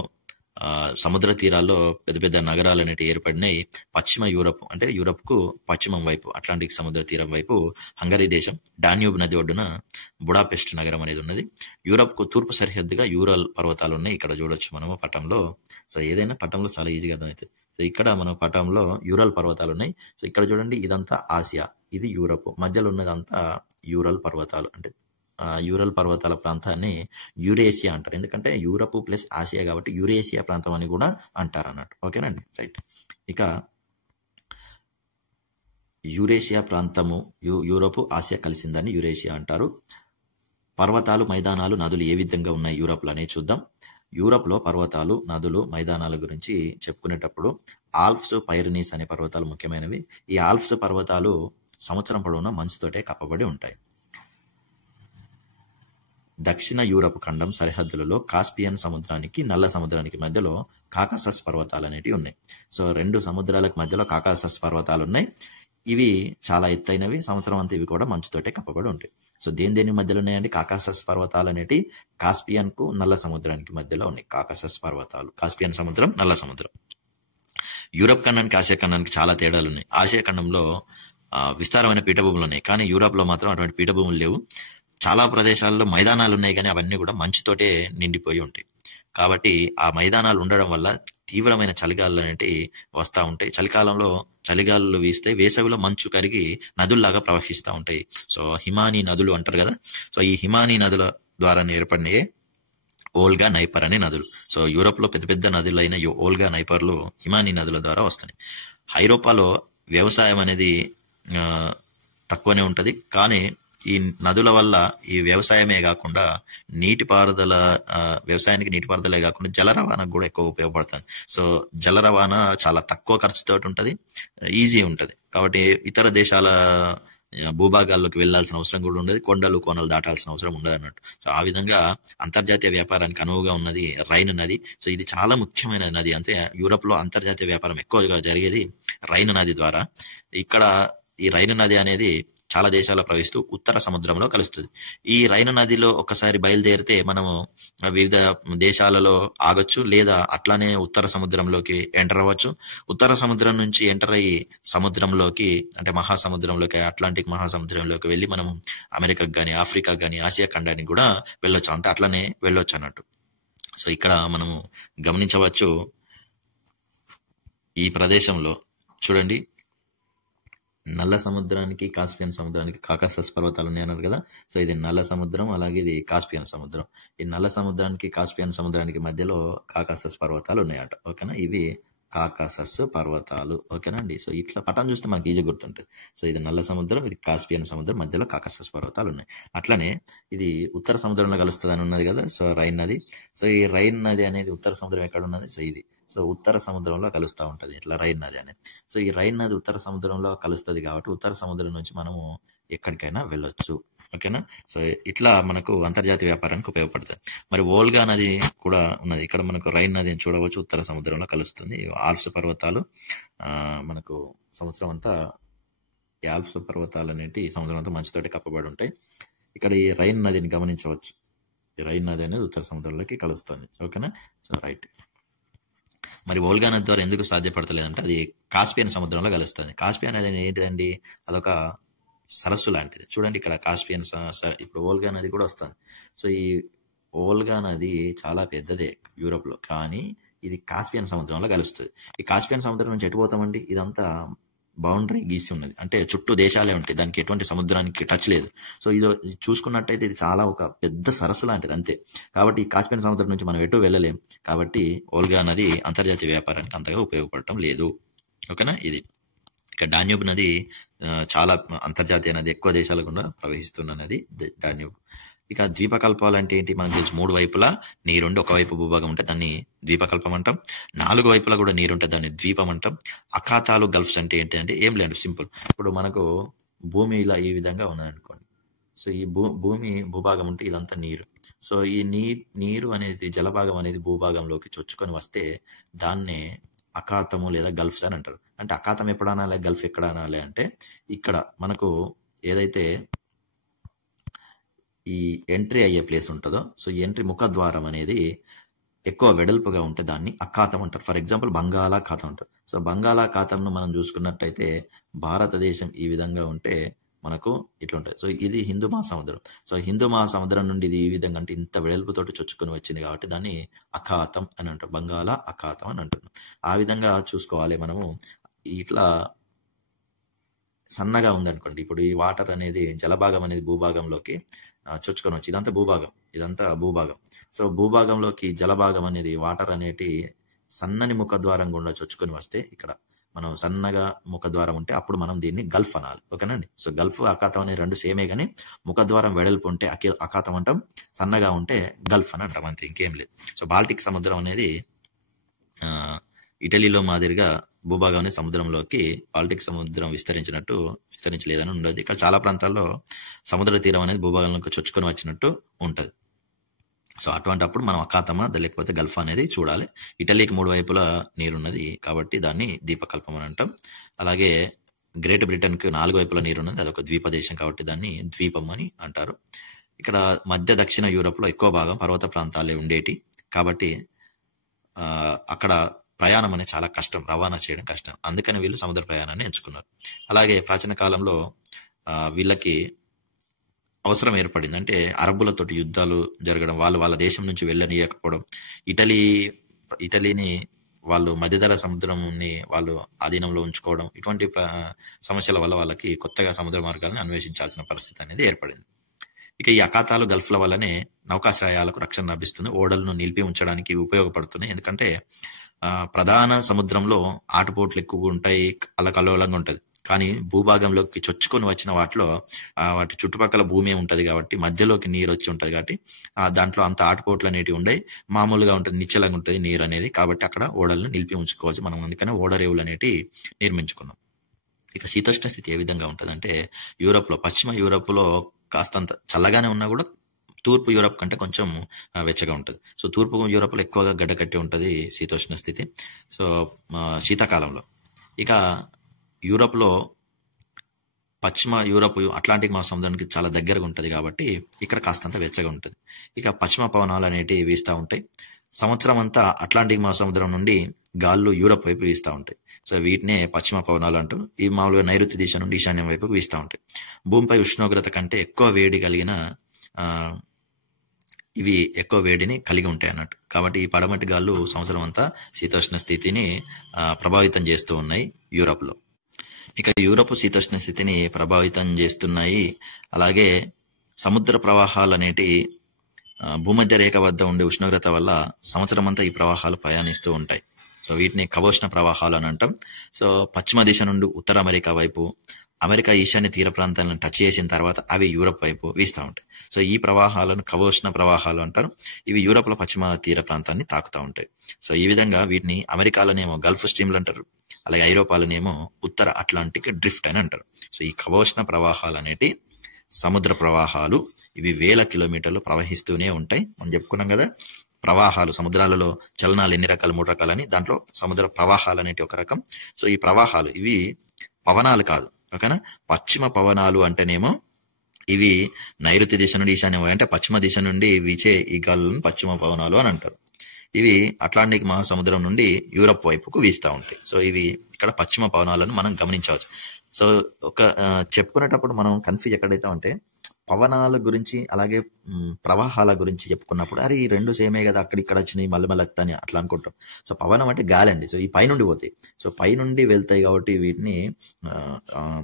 సముద్ర తీరాల్లో పెద్ద పెద్ద నగరాలు అనేవి ఏర్పడినాయి. పశ్చిమ యూరప్, అంటే యూరప్కు పశ్చిమం వైపు అట్లాంటిక్ సముద్ర తీరం వైపు హంగరీ దేశం, డాన్యూబ్ నది ఒడ్డున బుడాపెస్ట్ నగరం అనేది ఉన్నది. యూరప్కు తూర్పు సరిహద్దుగా యూరల్ పర్వతాలు ఉన్నాయి. ఇక్కడ చూడొచ్చు మనము పటంలో. సో ఏదైనా పటంలో చాలా ఈజీగా అర్థమవుతుంది. సో ఇక్కడ మన పటంలో యూరల్ పర్వతాలు ఉన్నాయి. సో ఇక్కడ చూడండి, ఇదంతా ఆసియా, ఇది యూరప్, మధ్యలో ఉన్నదంతా యూరల్ పర్వతాలు. అంటే యూరల్ పర్వతాల ప్రాంతాన్ని యూరేసియా అంటారు. ఎందుకంటే యూరప్ ప్లస్ ఆసియా కాబట్టి యూరేసియా ప్రాంతం అని కూడా అంటారు అన్నట్టు. ఓకేనండి, రైట్. ఇక యూరేషియా ప్రాంతము, యూరప్, ఆసియా కలిసిందని యూరేషియా అంటారు. పర్వతాలు, మైదానాలు, నదులు ఏ విధంగా ఉన్నాయి యూరప్లో అనేది చూద్దాం. యూరప్లో పర్వతాలు, నదులు, మైదానాల గురించి చెప్పుకునేటప్పుడు ఆల్ప్స్, పైరినీస్ అనే పర్వతాలు ముఖ్యమైనవి. ఈ ఆల్ప్స్ పర్వతాలు సంవత్సరం పొడవునా మంచుతోటే కప్పబడి ఉంటాయి. దక్షిణ యూరప్ ఖండం సరిహద్దులలో కాస్పియన్ సముద్రానికి, నల్ల సముద్రానికి మధ్యలో కాకాసస్ పర్వతాలు అనేటివి ఉన్నాయి. సో 2 సముద్రాలకు మధ్యలో కాకాసస్ పర్వతాలు ఉన్నాయి. ఇవి చాలా ఎత్తైనవి. సంవత్సరం అంతా ఇవి కూడా మంచుతోటే కప్పబడి ఉంటాయి. సో దేని మధ్యలో ఉన్నాయండి? కాకాసస్ పర్వతాలు అనేటి కాస్పియన్ కు, నల్ల సముద్రానికి మధ్యలో ఉన్నాయి కాకాసస్ పర్వతాలు. కాస్పియన్ సముద్రం, నల్ల సముద్రం. యూరప్ ఖండానికి, ఆసియా ఖండానికి చాలా తేడాలు ఉన్నాయి. ఆసియా ఖండంలో విస్తారమైన పీఠభూములు ఉన్నాయి, కానీ యూరప్ లో మాత్రం అటువంటి పీఠభూములు లేవు. చాలా ప్రదేశాల్లో మైదానాలు ఉన్నాయి, కానీ అవన్నీ కూడా మంచుతోటే నిండిపోయి ఉంటాయి. కాబట్టి ఆ మైదానాలు ఉండడం వల్ల తీవ్రమైన చలిగాలు అనేవి వస్తూ ఉంటాయి. చలికాలంలో చలిగాలు వీస్తే వేసవిలో మంచు కరిగి నదుల్లాగా ప్రవహిస్తూ ఉంటాయి. సో హిమానీ నదులు అంటారు కదా. సో ఈ హిమానీ నదుల ద్వారా ఏర్పడినయే ఓల్గా, నైపర్ అనే నదులు. సో యూరోప్ లో పెద్ద పెద్ద నదులైన ఓల్గా, నైపర్లు హిమానీ నదుల ద్వారా వస్తాయి. ఐరోపాలో వ్యవసాయం అనేది తక్కువనే ఉంటది, కానీ ఈ నదుల వల్ల ఈ వ్యవసాయమే కాకుండా నీటిపారుదల, వ్యవసాయానికి నీటిపారుదలే కాకుండా జల రవాణాకు కూడా ఎక్కువ ఉపయోగపడుతుంది. సో జల రవాణా చాలా తక్కువ ఖర్చుతో ఉంటుంది, ఈజీ ఉంటుంది. కాబట్టి ఇతర దేశాల భూభాగాల్లోకి వెళ్లాల్సిన అవసరం కూడా ఉండదు, కొండలు కోనలు దాటాల్సిన అవసరం ఉండదు అన్నట్టు. సో ఆ విధంగా అంతర్జాతీయ వ్యాపారానికి అనువుగా ఉన్నది రైన్ నది. సో ఇది చాలా ముఖ్యమైన నది. అంటే యూరోప్ లో అంతర్జాతీయ వ్యాపారం ఎక్కువగా జరిగేది రైన్ నది ద్వారా. ఇక్కడ ఈ రైన్ నది అనేది చాలా దేశాల్లో ప్రవహిస్తూ ఉత్తర సముద్రంలో కలుస్తుంది. ఈ రైన్ నదిలో ఒకసారి బయలుదేరితే మనము వివిధ దేశాలలో ఆగొచ్చు, లేదా అట్లానే ఉత్తర సముద్రంలోకి ఎంటర్ అవ్వచ్చు. ఉత్తర సముద్రం నుంచి ఎంటర్ అయ్యి సముద్రంలోకి, అంటే మహాసముద్రంలోకి, అట్లాంటిక్ మహాసముద్రంలోకి వెళ్ళి మనము అమెరికాకు కానీ, ఆఫ్రికాకు కానీ, ఆసియా ఖండానికి కూడా వెళ్ళొచ్చు. అంటే అట్లనే వెళ్ళొచ్చు అన్నట్టు. సో ఇక్కడ మనము గమనించవచ్చు, ఈ ప్రదేశంలో చూడండి, నల్ల సముద్రానికి కాస్పియన్ సముద్రానికి కాకాసస్ పర్వతాలు ఉన్నాయన్నారు కదా. సో ఇది నల్ల సముద్రం, అలాగే ఇది కాస్పియన్ సముద్రం. ఈ నల్ల సముద్రానికి కాస్పియన్ సముద్రానికి మధ్యలో కాకాసస్ పర్వతాలు ఉన్నాయట. ఓకేనా, ఇవి కాకాసస్ పర్వతాలు. ఓకేనా అండి. సో ఇట్లా పటం చూస్తే మనకి ఈజీ గుర్తుంటుంది. సో ఇది నల్ల సముద్రం, ఇది కాస్పియన్ సముద్రం, మధ్యలో కాకాసస్ పర్వతాలు ఉన్నాయి. అట్లనే ఇది ఉత్తర సముద్రంలో కలుస్తుంది అని ఉన్నది కదా, సో రైన్ నది. సో ఈ రైన్ నది అనేది ఉత్తర సముద్రం ఎక్కడ ఉన్నది, సో ఇది సో ఉత్తర సముద్రంలో కలుస్తూ ఉంటుంది ఇట్లా రైన్ నది అనేది. సో ఈ రైన్ నది ఉత్తర సముద్రంలో కలుస్తుంది కాబట్టి ఉత్తర సముద్రం నుంచి మనము ఎక్కడికైనా వెళ్ళొచ్చు. ఓకేనా. సో ఇట్లా మనకు అంతర్జాతీయ వ్యాపారానికి ఉపయోగపడుతుంది. మరి వోల్గా నది కూడా ఉన్నది. ఇక్కడ మనకు రైన్ నది చూడవచ్చు, ఉత్తర సముద్రంలో కలుస్తుంది. ఆల్ప్స్ పర్వతాలు మనకు సంవత్సరం అంతా, ఈ ఆల్ప్స్ పర్వతాలు అనేవి సముద్రం అంతా మంచుతోటి కప్పబడి ఉంటాయి. ఇక్కడ ఈ రైన్ నదిని గమనించవచ్చు. ఈ రైన్ నది అనేది ఉత్తర సముద్రంలోకి కలుస్తుంది. ఓకేనా. So right. మరి వోల్గా నది ద్వారా ఎందుకు సాధ్యపడతలేదంటే అది కాస్పియన్ సముద్రంలో కలుస్తుంది. కాస్పియన్ నది ఏంటిదండి, అదొక సరస్సు లాంటిది. చూడండి ఇక్కడ కాస్పియన్, ఇప్పుడు వోల్గా నది కూడా వస్తుంది. సో ఈ వోల్గా నది చాలా పెద్దదే యూరోప్లో, కానీ ఇది కాస్పియన్ సముద్రంలో కలుస్తుంది. ఈ కాస్పియన్ సముద్రం నుంచి ఎటు పోతామండి, ఇదంతా బౌండరీ గీసి ఉన్నది, అంటే చుట్టూ దేశాలే ఉంటాయి, దానికి ఎటువంటి సముద్రానికి టచ్ లేదు. సో ఇది చూసుకున్నట్టయితే ఇది చాలా ఒక పెద్ద సరస్సు లాంటిది అంతే. కాబట్టి ఈ కాస్పియన్ సముద్రం నుంచి మనం ఎటు వెళ్ళలేం. కాబట్టి వోల్గా నది అంతర్జాతీయ వ్యాపారానికి అంతగా ఉపయోగపడటం లేదు. ఓకేనా. ఇది ఇక డాన్యూబ్ నది చాలా అంతర్జాతీయ నది, ఎక్కువ దేశాల గుండా ప్రవహిస్తున్న నది డాన్యూబ్. ఇక ద్వీపకల్పాలు అంటే ఏంటి, మనకు తెలుసు 3 వైపులా నీరుండి ఒకవైపు భూభాగం ఉంటే దాన్ని ద్వీపకల్పం అంటాం. 4 వైపులా కూడా నీరుంటే దాన్ని ద్వీపం అంటాం. అఖాతాలు, గల్ఫ్స్ అంటే ఏంటి అంటే ఏం లేదు, సింపుల్. ఇప్పుడు మనకు భూమి ఇలా ఈ విధంగా ఉన్నదనుకోండి. సో ఈ భూమి భూభాగం ఉంటే ఇదంతా నీరు. సో ఈ నీరు అనేది, జలభాగం అనేది భూభాగంలోకి చొచ్చుకొని వస్తే దాన్నే అఖాతము లేదా గల్ఫ్స్ అని అంటారు. అంటే అఖాతం ఎప్పుడు అనాలి, గల్ఫ్ ఎక్కడ అనాలి అంటే ఇక్కడ మనకు ఏదైతే ఈ ఎంట్రీ అయ్యే ప్లేస్ ఉంటుందో, సో ఈ ఎంట్రీ ముఖద్వారం అనేది ఎక్కువ వెడల్పుగా ఉంటే దాన్ని అఖాతం అంటారు. ఫర్ ఎగ్జాంపుల్ బంగాళాఖాతం అంటారు. సో బంగాళాఖాతంను మనం చూసుకున్నట్టయితే భారతదేశం ఈ విధంగా ఉంటే మనకు ఇట్లా ఉంటుంది. సో ఇది హిందూ మహాసముద్రం. సో హిందూ మహాసముద్రం నుండి ఇది ఈ విధంగా అంటే ఇంత వెడల్పుతోటి చొచ్చుకొని వచ్చింది కాబట్టి దాన్ని అఖాతం అని అంటారు, బంగాళ అఖాతం అని అంటున్నాం. ఆ విధంగా చూసుకోవాలి మనము. ఇట్లా సన్నగా ఉందనుకోండి, ఇప్పుడు ఈ వాటర్ అనేది జలభాగం అనేది భూభాగంలోకి చొచ్చుకొని వచ్చి ఇదంతా భూభాగం. సో భూభాగంలోకి జలభాగం అనేది వాటర్ అనేటి సన్నని ముఖద్వారం గుండా చొచ్చుకొని వస్తే ఇక్కడ మనం సన్నగా ముఖద్వారం ఉంటే అప్పుడు మనం దీన్ని గల్ఫ్ అనాలి. ఓకేనండి. సో గల్ఫ్ అఖాతం అనేది 2 సేమే, కానీ ముఖద్వారం వెడల్పు ఉంటే అఖాతం అంటాం, సన్నగా ఉంటే గల్ఫ్ అని అంటాం, అంతే, ఇంకేం లేదు. సో బాల్టిక్ సముద్రం అనేది ఇటలీలో మాదిరిగా భూభాగం అనేది సముద్రంలోకి బాల్టిక్ సముద్రం విస్తరించలేదని ఉండదు. ఇక్కడ చాలా ప్రాంతాల్లో సముద్ర తీరం అనేది భూభాగంలోకి చొచ్చుకొని వచ్చినట్టు ఉంటుంది. సో అటువంటిప్పుడు మనం అఖాతమా లేకపోతే గల్ఫ్ అనేది చూడాలి. ఇటలీకి 3 వైపులా నీరున్నది కాబట్టి దాన్ని ద్వీపకల్పం అని అంటాం. అలాగే గ్రేట్ బ్రిటన్కి 4 వైపులా నీరున్నది, అదొక ద్వీప దేశం కాబట్టి దాన్ని ద్వీపం అని అంటారు. ఇక్కడ మధ్య దక్షిణ యూరోప్లో ఎక్కువ భాగం పర్వత ప్రాంతాలే ఉండేటి కాబట్టి అక్కడ ప్రయాణం అనేది చాలా కష్టం, రవాణా చేయడం కష్టం. అందుకని వీళ్ళు సముద్ర ప్రయాణాన్ని ఎంచుకున్నారు. అలాగే ప్రాచీన కాలంలో వీళ్ళకి అవసరం ఏర్పడింది, అంటే అరబ్బులతోటి యుద్ధాలు జరగడం, వాళ్ళ దేశం నుంచి వెళ్ళనీయకపోవడం, ఇటలీని వాళ్ళు మధ్యధరా సముద్రంని వాళ్ళు ఆధీనంలో ఉంచుకోవడం, ఇటువంటి సమస్యల వల్ల వాళ్ళకి కొత్తగా సముద్ర మార్గాలను అన్వేషించాల్సిన పరిస్థితి అనేది ఏర్పడింది. ఇక ఈ అఖాతాలు, గల్ఫ్ల వల్లనే నౌకాశ్రయాలకు రక్షణ లభిస్తుంది, ఓడలను నిలిపి ఉంచడానికి ఉపయోగపడుతున్నాయి. ఎందుకంటే ప్రధాన సముద్రంలో ఆటుపోట్లు ఎక్కువగా ఉంటాయి, అల్లకల్లోలంగా ఉంటుంది. కానీ భూభాగంలోకి చొచ్చుకొని వచ్చిన వాటి చుట్టుపక్కల భూమి ఉంటుంది కాబట్టి మధ్యలోకి నీరు వచ్చి ఉంటుంది కాబట్టి దాంట్లో అంత ఆటుపోట్లు అనేవి ఉండవు, మామూలుగా ఉంటుంది, నిశ్చలంగా ఉంటుంది నీరు అనేది. కాబట్టి అక్కడ ఓడలను నిలిపి ఉంచుకోవచ్చు మనం, అందుకని ఓడరేవులు అనేవి నిర్మించుకున్నాం. ఇక శీతోష్ణ స్థితి ఏ విధంగా ఉంటుంది అంటే పశ్చిమ యూరోప్లో కాస్తంత చల్లగానే ఉన్నా కూడా తూర్పు యూరోప్ కంటే కొంచెం వెచ్చగా ఉంటుంది. సో తూర్పు యూరోప్లో ఎక్కువగా గడ్డకట్టి ఉంటుంది శీతోష్ణ స్థితి, సో శీతాకాలంలో. ఇక యూరోప్లో పశ్చిమ యూరోప్ అట్లాంటిక్ మహాసముద్రానికి చాలా దగ్గరగా ఉంటుంది కాబట్టి ఇక్కడ కాస్తంత వెచ్చగా ఉంటుంది. ఇక పశ్చిమ పవనాలు అనేటివి వీస్తూ ఉంటాయి. సంవత్సరం అంతా అట్లాంటిక్ మహాసముద్రం నుండి గాళ్ళు యూరోప్ వైపు వీస్తూ ఉంటాయి. సో వీటినే పశ్చిమ పవనాలు అంటూ, ఈ మామూలుగా నైరుతి దిశ నుండి ఈశాన్యం వైపుకు వీస్తూ ఉంటాయి. భూమిపై ఉష్ణోగ్రత కంటే ఎక్కువ వేడి కలిగిన ఇవి ఎక్కువ వేడిని కలిగి ఉంటాయి అన్నట్టు. కాబట్టి ఈ పడమటి గాళ్ళు సంవత్సరం అంతా శీతోష్ణ స్థితిని ప్రభావితం చేస్తూ ఉన్నాయి యూరోప్లో. ఇక యూరప్ శీతోష్ణ స్థితిని ప్రభావితం చేస్తున్నాయి. అలాగే సముద్ర ప్రవాహాలు అనేటి భూమధ్య రేఖ వద్ద ఉండే ఉష్ణోగ్రత వల్ల సంవత్సరం అంతా ఈ ప్రవాహాలు ప్రయాణిస్తూ ఉంటాయి. సో వీటిని కవోష్ణ ప్రవాహాలు అని అంటాం. సో పశ్చిమ దిశ నుండి ఉత్తర అమెరికా వైపు, అమెరికా ఈశాన్య తీర ప్రాంతాలను టచ్ చేసిన తర్వాత అవి యూరప్ వైపు వీస్తూ ఉంటాయి. సో ఈ ప్రవాహాలను కవోష్ణ ప్రవాహాలు అంటారు. ఇవి యూరప్ లో పశ్చిమ తీర ప్రాంతాన్ని తాకుతూ ఉంటాయి. సో ఈ విధంగా వీటిని అమెరికాలోనేమో గల్ఫ్ స్ట్రీమ్లు అంటారు, అలాగే ఐరోపాలోనేమో ఉత్తర అట్లాంటిక్ డ్రిఫ్ట్ అని అంటారు. సో ఈ కవోష్ణ ప్రవాహాలు అనేటి సముద్ర ప్రవాహాలు, ఇవి వేల కిలోమీటర్లు ప్రవహిస్తూనే ఉంటాయి. మనం చెప్పుకున్నాం కదా, ప్రవాహాలు సముద్రాలలో చలనాలు ఎన్ని రకాలు, 3 రకాలని. దాంట్లో సముద్ర ప్రవాహాలు అనేటి ఒక రకం. సో ఈ ప్రవాహాలు ఇవి పవనాలు కాదు, ఓకేనా. పశ్చిమ పవనాలు అంటేనేమో ఇవి నైరుతి దిశ నుండి ఈశాన్యం అంటే పశ్చిమ దిశ నుండి వీచే ఈ గాలులను పశ్చిమ పవనాలు అని అంటారు. ఇవి అట్లాంటిక్ మహాసముద్రం నుండి యూరప్ వైపుకు వీస్తూ ఉంటాయి. సో ఇవి ఇక్కడ పశ్చిమ పవనాలను మనం గమనించవచ్చు. సో చెప్పుకునేటప్పుడు మనం కన్ఫ్యూజ్ ఎక్కడైతే అంటే పవనాల గురించి అలాగే ప్రవాహాల గురించి చెప్పుకున్నప్పుడు అరే ఈ రెండు సేమే కదా, అక్కడ ఇక్కడ వచ్చినాయి మళ్ళీ వస్తాయి అట్లా అనుకుంటాం. సో పవనం అంటే గాలి అండి. సో ఈ పైనుండి పోతాయి. సో పైనుండి వెళ్తాయి కాబట్టి వీటిని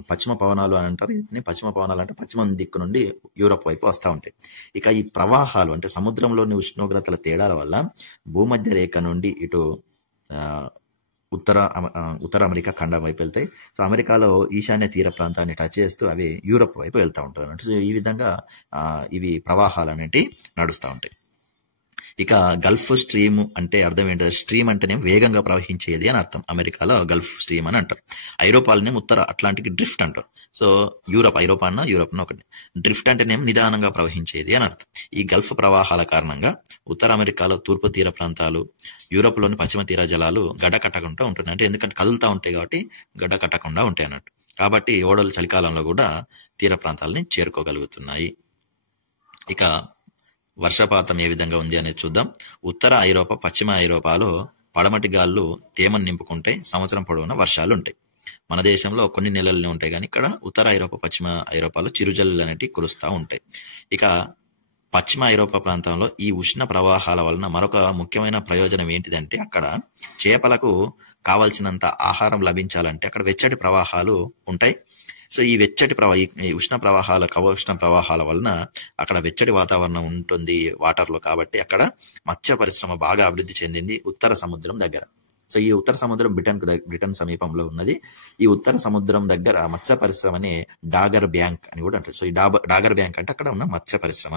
పశ్చిమ పవనాలు అని అంటారు. వీటిని పశ్చిమ పవనాలు అంటే పశ్చిమ దిక్కు నుండి యూరప్ వైపు వస్తూ ఉంటాయి. ఇక ఈ ప్రవాహాలు అంటే సముద్రంలోని ఉష్ణోగ్రతల తేడాల వల్ల భూమధ్య రేఖ నుండి ఇటు ఉత్తర అమెరికా ఖండం వైపు వెళ్తాయి. సో అమెరికాలో ఈశాన్య తీర ప్రాంతాన్ని టచ్ చేస్తూ అవి యూరప్ వైపు వెళ్తూ ఉంటాయి అన్నట్టు. సో ఈ విధంగా ఇవి ప్రవాహాలు అనేవి నడుస్తూ ఉంటాయి. ఇక గల్ఫ్ స్ట్రీమ్ అంటే అర్థం ఏంటంటే, స్ట్రీమ్ అంటేనే వేగంగా ప్రవహించేది అని అర్థం. అమెరికాలో గల్ఫ్ స్ట్రీమ్ అని అంటారు. ఐరోపాలోనే ఉత్తర అట్లాంటిక్ డ్రిఫ్ట్ అంటారు. సో యూరప్ అన్న ఒకటి. డ్రిఫ్ట్ అంటేనేమో నిదానంగా ప్రవహించేది అని అర్థం. ఈ గల్ఫ్ ప్రవాహాల కారణంగా ఉత్తర అమెరికాలో తూర్పు తీర ప్రాంతాలు, యూరోప్లోని పశ్చిమ తీర జలాలు గడ్డకట్టకుండా ఉంటున్నాయి. అంటే ఎందుకంటే కదులుతూ ఉంటాయి కాబట్టి గడ్డకట్టకుండా ఉంటాయి అన్నట్టు. కాబట్టి ఓడలు చలికాలంలో కూడా తీర ప్రాంతాలని చేరుకోగలుగుతున్నాయి. ఇక వర్షపాతం ఏ విధంగా ఉంది అనేది చూద్దాం. ఉత్తర ఐరోపా, పశ్చిమ ఐరోపాలో పడమటి గాళ్ళు తేమను నింపుకుంటాయి. సంవత్సరం పొడవునా వర్షాలు ఉంటాయి. మన దేశంలో కొన్ని నెలలనే ఉంటాయి, కానీ ఇక్కడ ఉత్తర ఐరోపా, పశ్చిమ ఐరోపాలో చిరుజల్లులు అనేవి కురుస్తూ ఉంటాయి. ఇక పశ్చిమ ఐరోపా ప్రాంతంలో ఈ ఉష్ణ ప్రవాహాల వలన మరొక ముఖ్యమైన ప్రయోజనం ఏంటిదంటే, అక్కడ చేపలకు కావలసినంత ఆహారం లభించాలంటే అక్కడ వెచ్చటి ప్రవాహాలు ఉంటాయి. సో ఈ వెచ్చటి ఈ ఉష్ణ ప్రవాహాల కవోష్ణ ప్రవాహాల వలన అక్కడ వెచ్చటి వాతావరణం ఉంటుంది వాటర్లో. కాబట్టి అక్కడ మత్స్య పరిశ్రమ బాగా అభివృద్ధి చెందింది ఉత్తర సముద్రం దగ్గర. సో ఈ ఉత్తర సముద్రం బ్రిటన్ సమీపంలో ఉన్నది. ఈ ఉత్తర సముద్రం దగ్గర మత్స్య పరిశ్రమని డాగర్ బ్యాంక్ అని కూడా అంటారు. సో ఈ డాగర్ బ్యాంక్ అంటే అక్కడ ఉన్న మత్స్య పరిశ్రమ.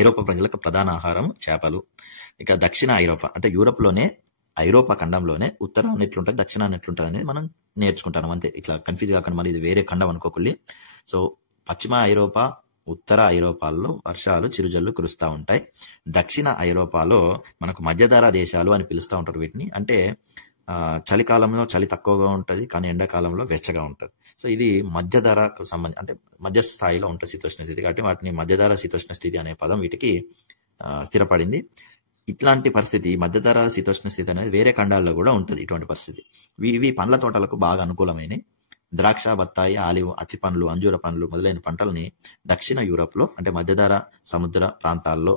ఐరోపా ప్రజలకు ప్రధాన ఆహారం చేపలు. ఇక దక్షిణ ఐరోపా అంటే యూరప్లోనే, ఐరోపా ఖండంలోనే ఉత్తరాన్ని ఎట్లుంటుంది, దక్షిణాన్ని ఎట్లుంటుంది అనేది మనం నేర్చుకుంటాం అంతే. ఇట్లా కన్ఫ్యూజ్ కాకుండా మరి ఇది వేరే ఖండం అనుకోకుల్లి. సో పశ్చిమ ఐరోపా, ఉత్తర ఐరోపాల్లో వర్షాలు చిరుజల్లు కురుస్తూ ఉంటాయి. దక్షిణ ఐరోపాలో మనకు మధ్యధరా దేశాలు అని పిలుస్తూ ఉంటారు వీటిని. అంటే చలికాలంలో చలి తక్కువగా ఉంటుంది, కానీ ఎండాకాలంలో వెచ్చగా ఉంటుంది. సో ఇది మధ్యధరకు సంబంధించి అంటే మధ్య స్థాయిలో ఉంటుంది శీతోష్ణ స్థితి. కాబట్టి వాటిని మధ్యధర శీతోష్ణ స్థితి అనే పదం వీటికి స్థిరపడింది. ఇట్లాంటి పరిస్థితి మధ్యధర శీతోష్ణ స్థితి అనేది వేరే ఖండాల్లో కూడా ఉంటుంది. ఇటువంటి పరిస్థితి ఇవి పండ్ల తోటలకు బాగా అనుకూలమైనవి. ద్రాక్ష, బత్తాయి, ఆలివ్, అతి పండ్లు, అంజూర పండ్లు మొదలైన పంటల్ని దక్షిణ యూరప్లో అంటే మధ్యధర సముద్ర ప్రాంతాల్లో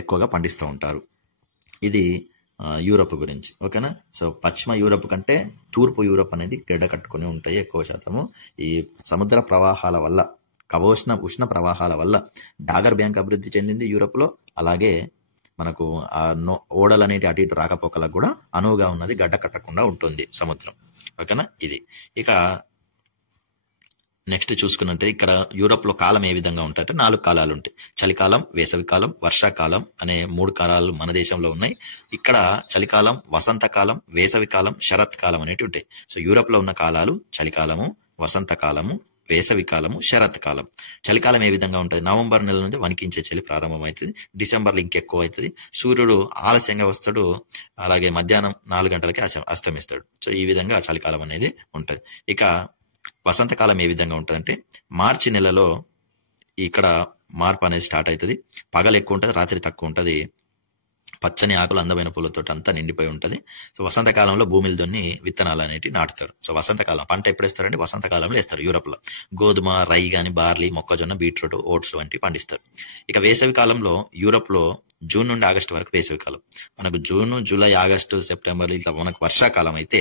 ఎక్కువగా పండిస్తూ ఉంటారు. ఇది యూరప్ గురించి, ఓకేనా. సో పశ్చిమ యూరప్ కంటే తూర్పు యూరప్ అనేది గడ్డ కట్టుకుని ఉంటాయి ఎక్కువ శాతము. ఈ సముద్ర ప్రవాహాల వల్ల, ఉష్ణ ప్రవాహాల వల్ల డాగర్ బ్యాంక్ అభివృద్ధి చెందింది యూరప్లో. అలాగే మనకు ఓడలు అనేటి అటు ఇటు రాకపోకలకు కూడా అనువుగా ఉన్నది, గడ్డ కట్టకుండా ఉంటుంది సముద్రం, ఓకేనా. ఇది ఇక నెక్స్ట్ చూసుకున్నట్టే ఇక్కడ యూరప్లో కాలం ఏ విధంగా ఉంటాయంటే 4 కాలాలు ఉంటాయి. చలికాలం, వేసవికాలం, వర్షాకాలం అనే 3 కాలాలు మన దేశంలో ఉన్నాయి. ఇక్కడ చలికాలం, వసంతకాలం, వేసవికాలం, శరత్కాలం అనేవి ఉంటాయి. సో యూరప్లో ఉన్న కాలాలు చలికాలము, వసంతకాలము, వేసవికాలము, శరత్కాలం. చలికాలం ఏ విధంగా ఉంటుంది? నవంబర్ నెల నుంచి వణికించే చలి ప్రారంభమవుతుంది. డిసెంబర్లో ఇంకెక్కువ అవుతుంది. సూర్యుడు ఆలస్యంగా వస్తాడు, అలాగే మధ్యాహ్నం 4 గంటలకి అస్తమిస్తాడు. సో ఈ విధంగా చలికాలం అనేది ఉంటుంది. ఇక వసంతకాలం ఏ విధంగా ఉంటుందంటే మార్చి నెలలో ఇక్కడ మార్పు అనేది స్టార్ట్ అవుతుంది. పగలు ఎక్కువ ఉంటుంది, రాత్రి తక్కువ ఉంటుంది. పచ్చని ఆకులు, అందమైన పూలతో అంతా నిండిపోయి ఉంటుంది. సో వసంతకాలంలో భూమిలో దున్ని విత్తనాలు అనేవి నాటుతారు. సో వసంతకాలం పంట ఎప్పుడు వేస్తారంటే వసంతకాలంలో వేస్తారు యూరప్లో. గోధుమ, రై కానీ, బార్లీ, మొక్కజొన్న, బీట్రూట్, ఓట్స్ వంటివి పండిస్తారు. ఇక వేసవి కాలంలో యూరప్లో జూన్ నుండి ఆగస్టు వరకు వేసవికాలం. మనకు జూన్, జూలై, ఆగస్టు, సెప్టెంబర్ ఇట్లా మనకు వర్షాకాలం అయితే,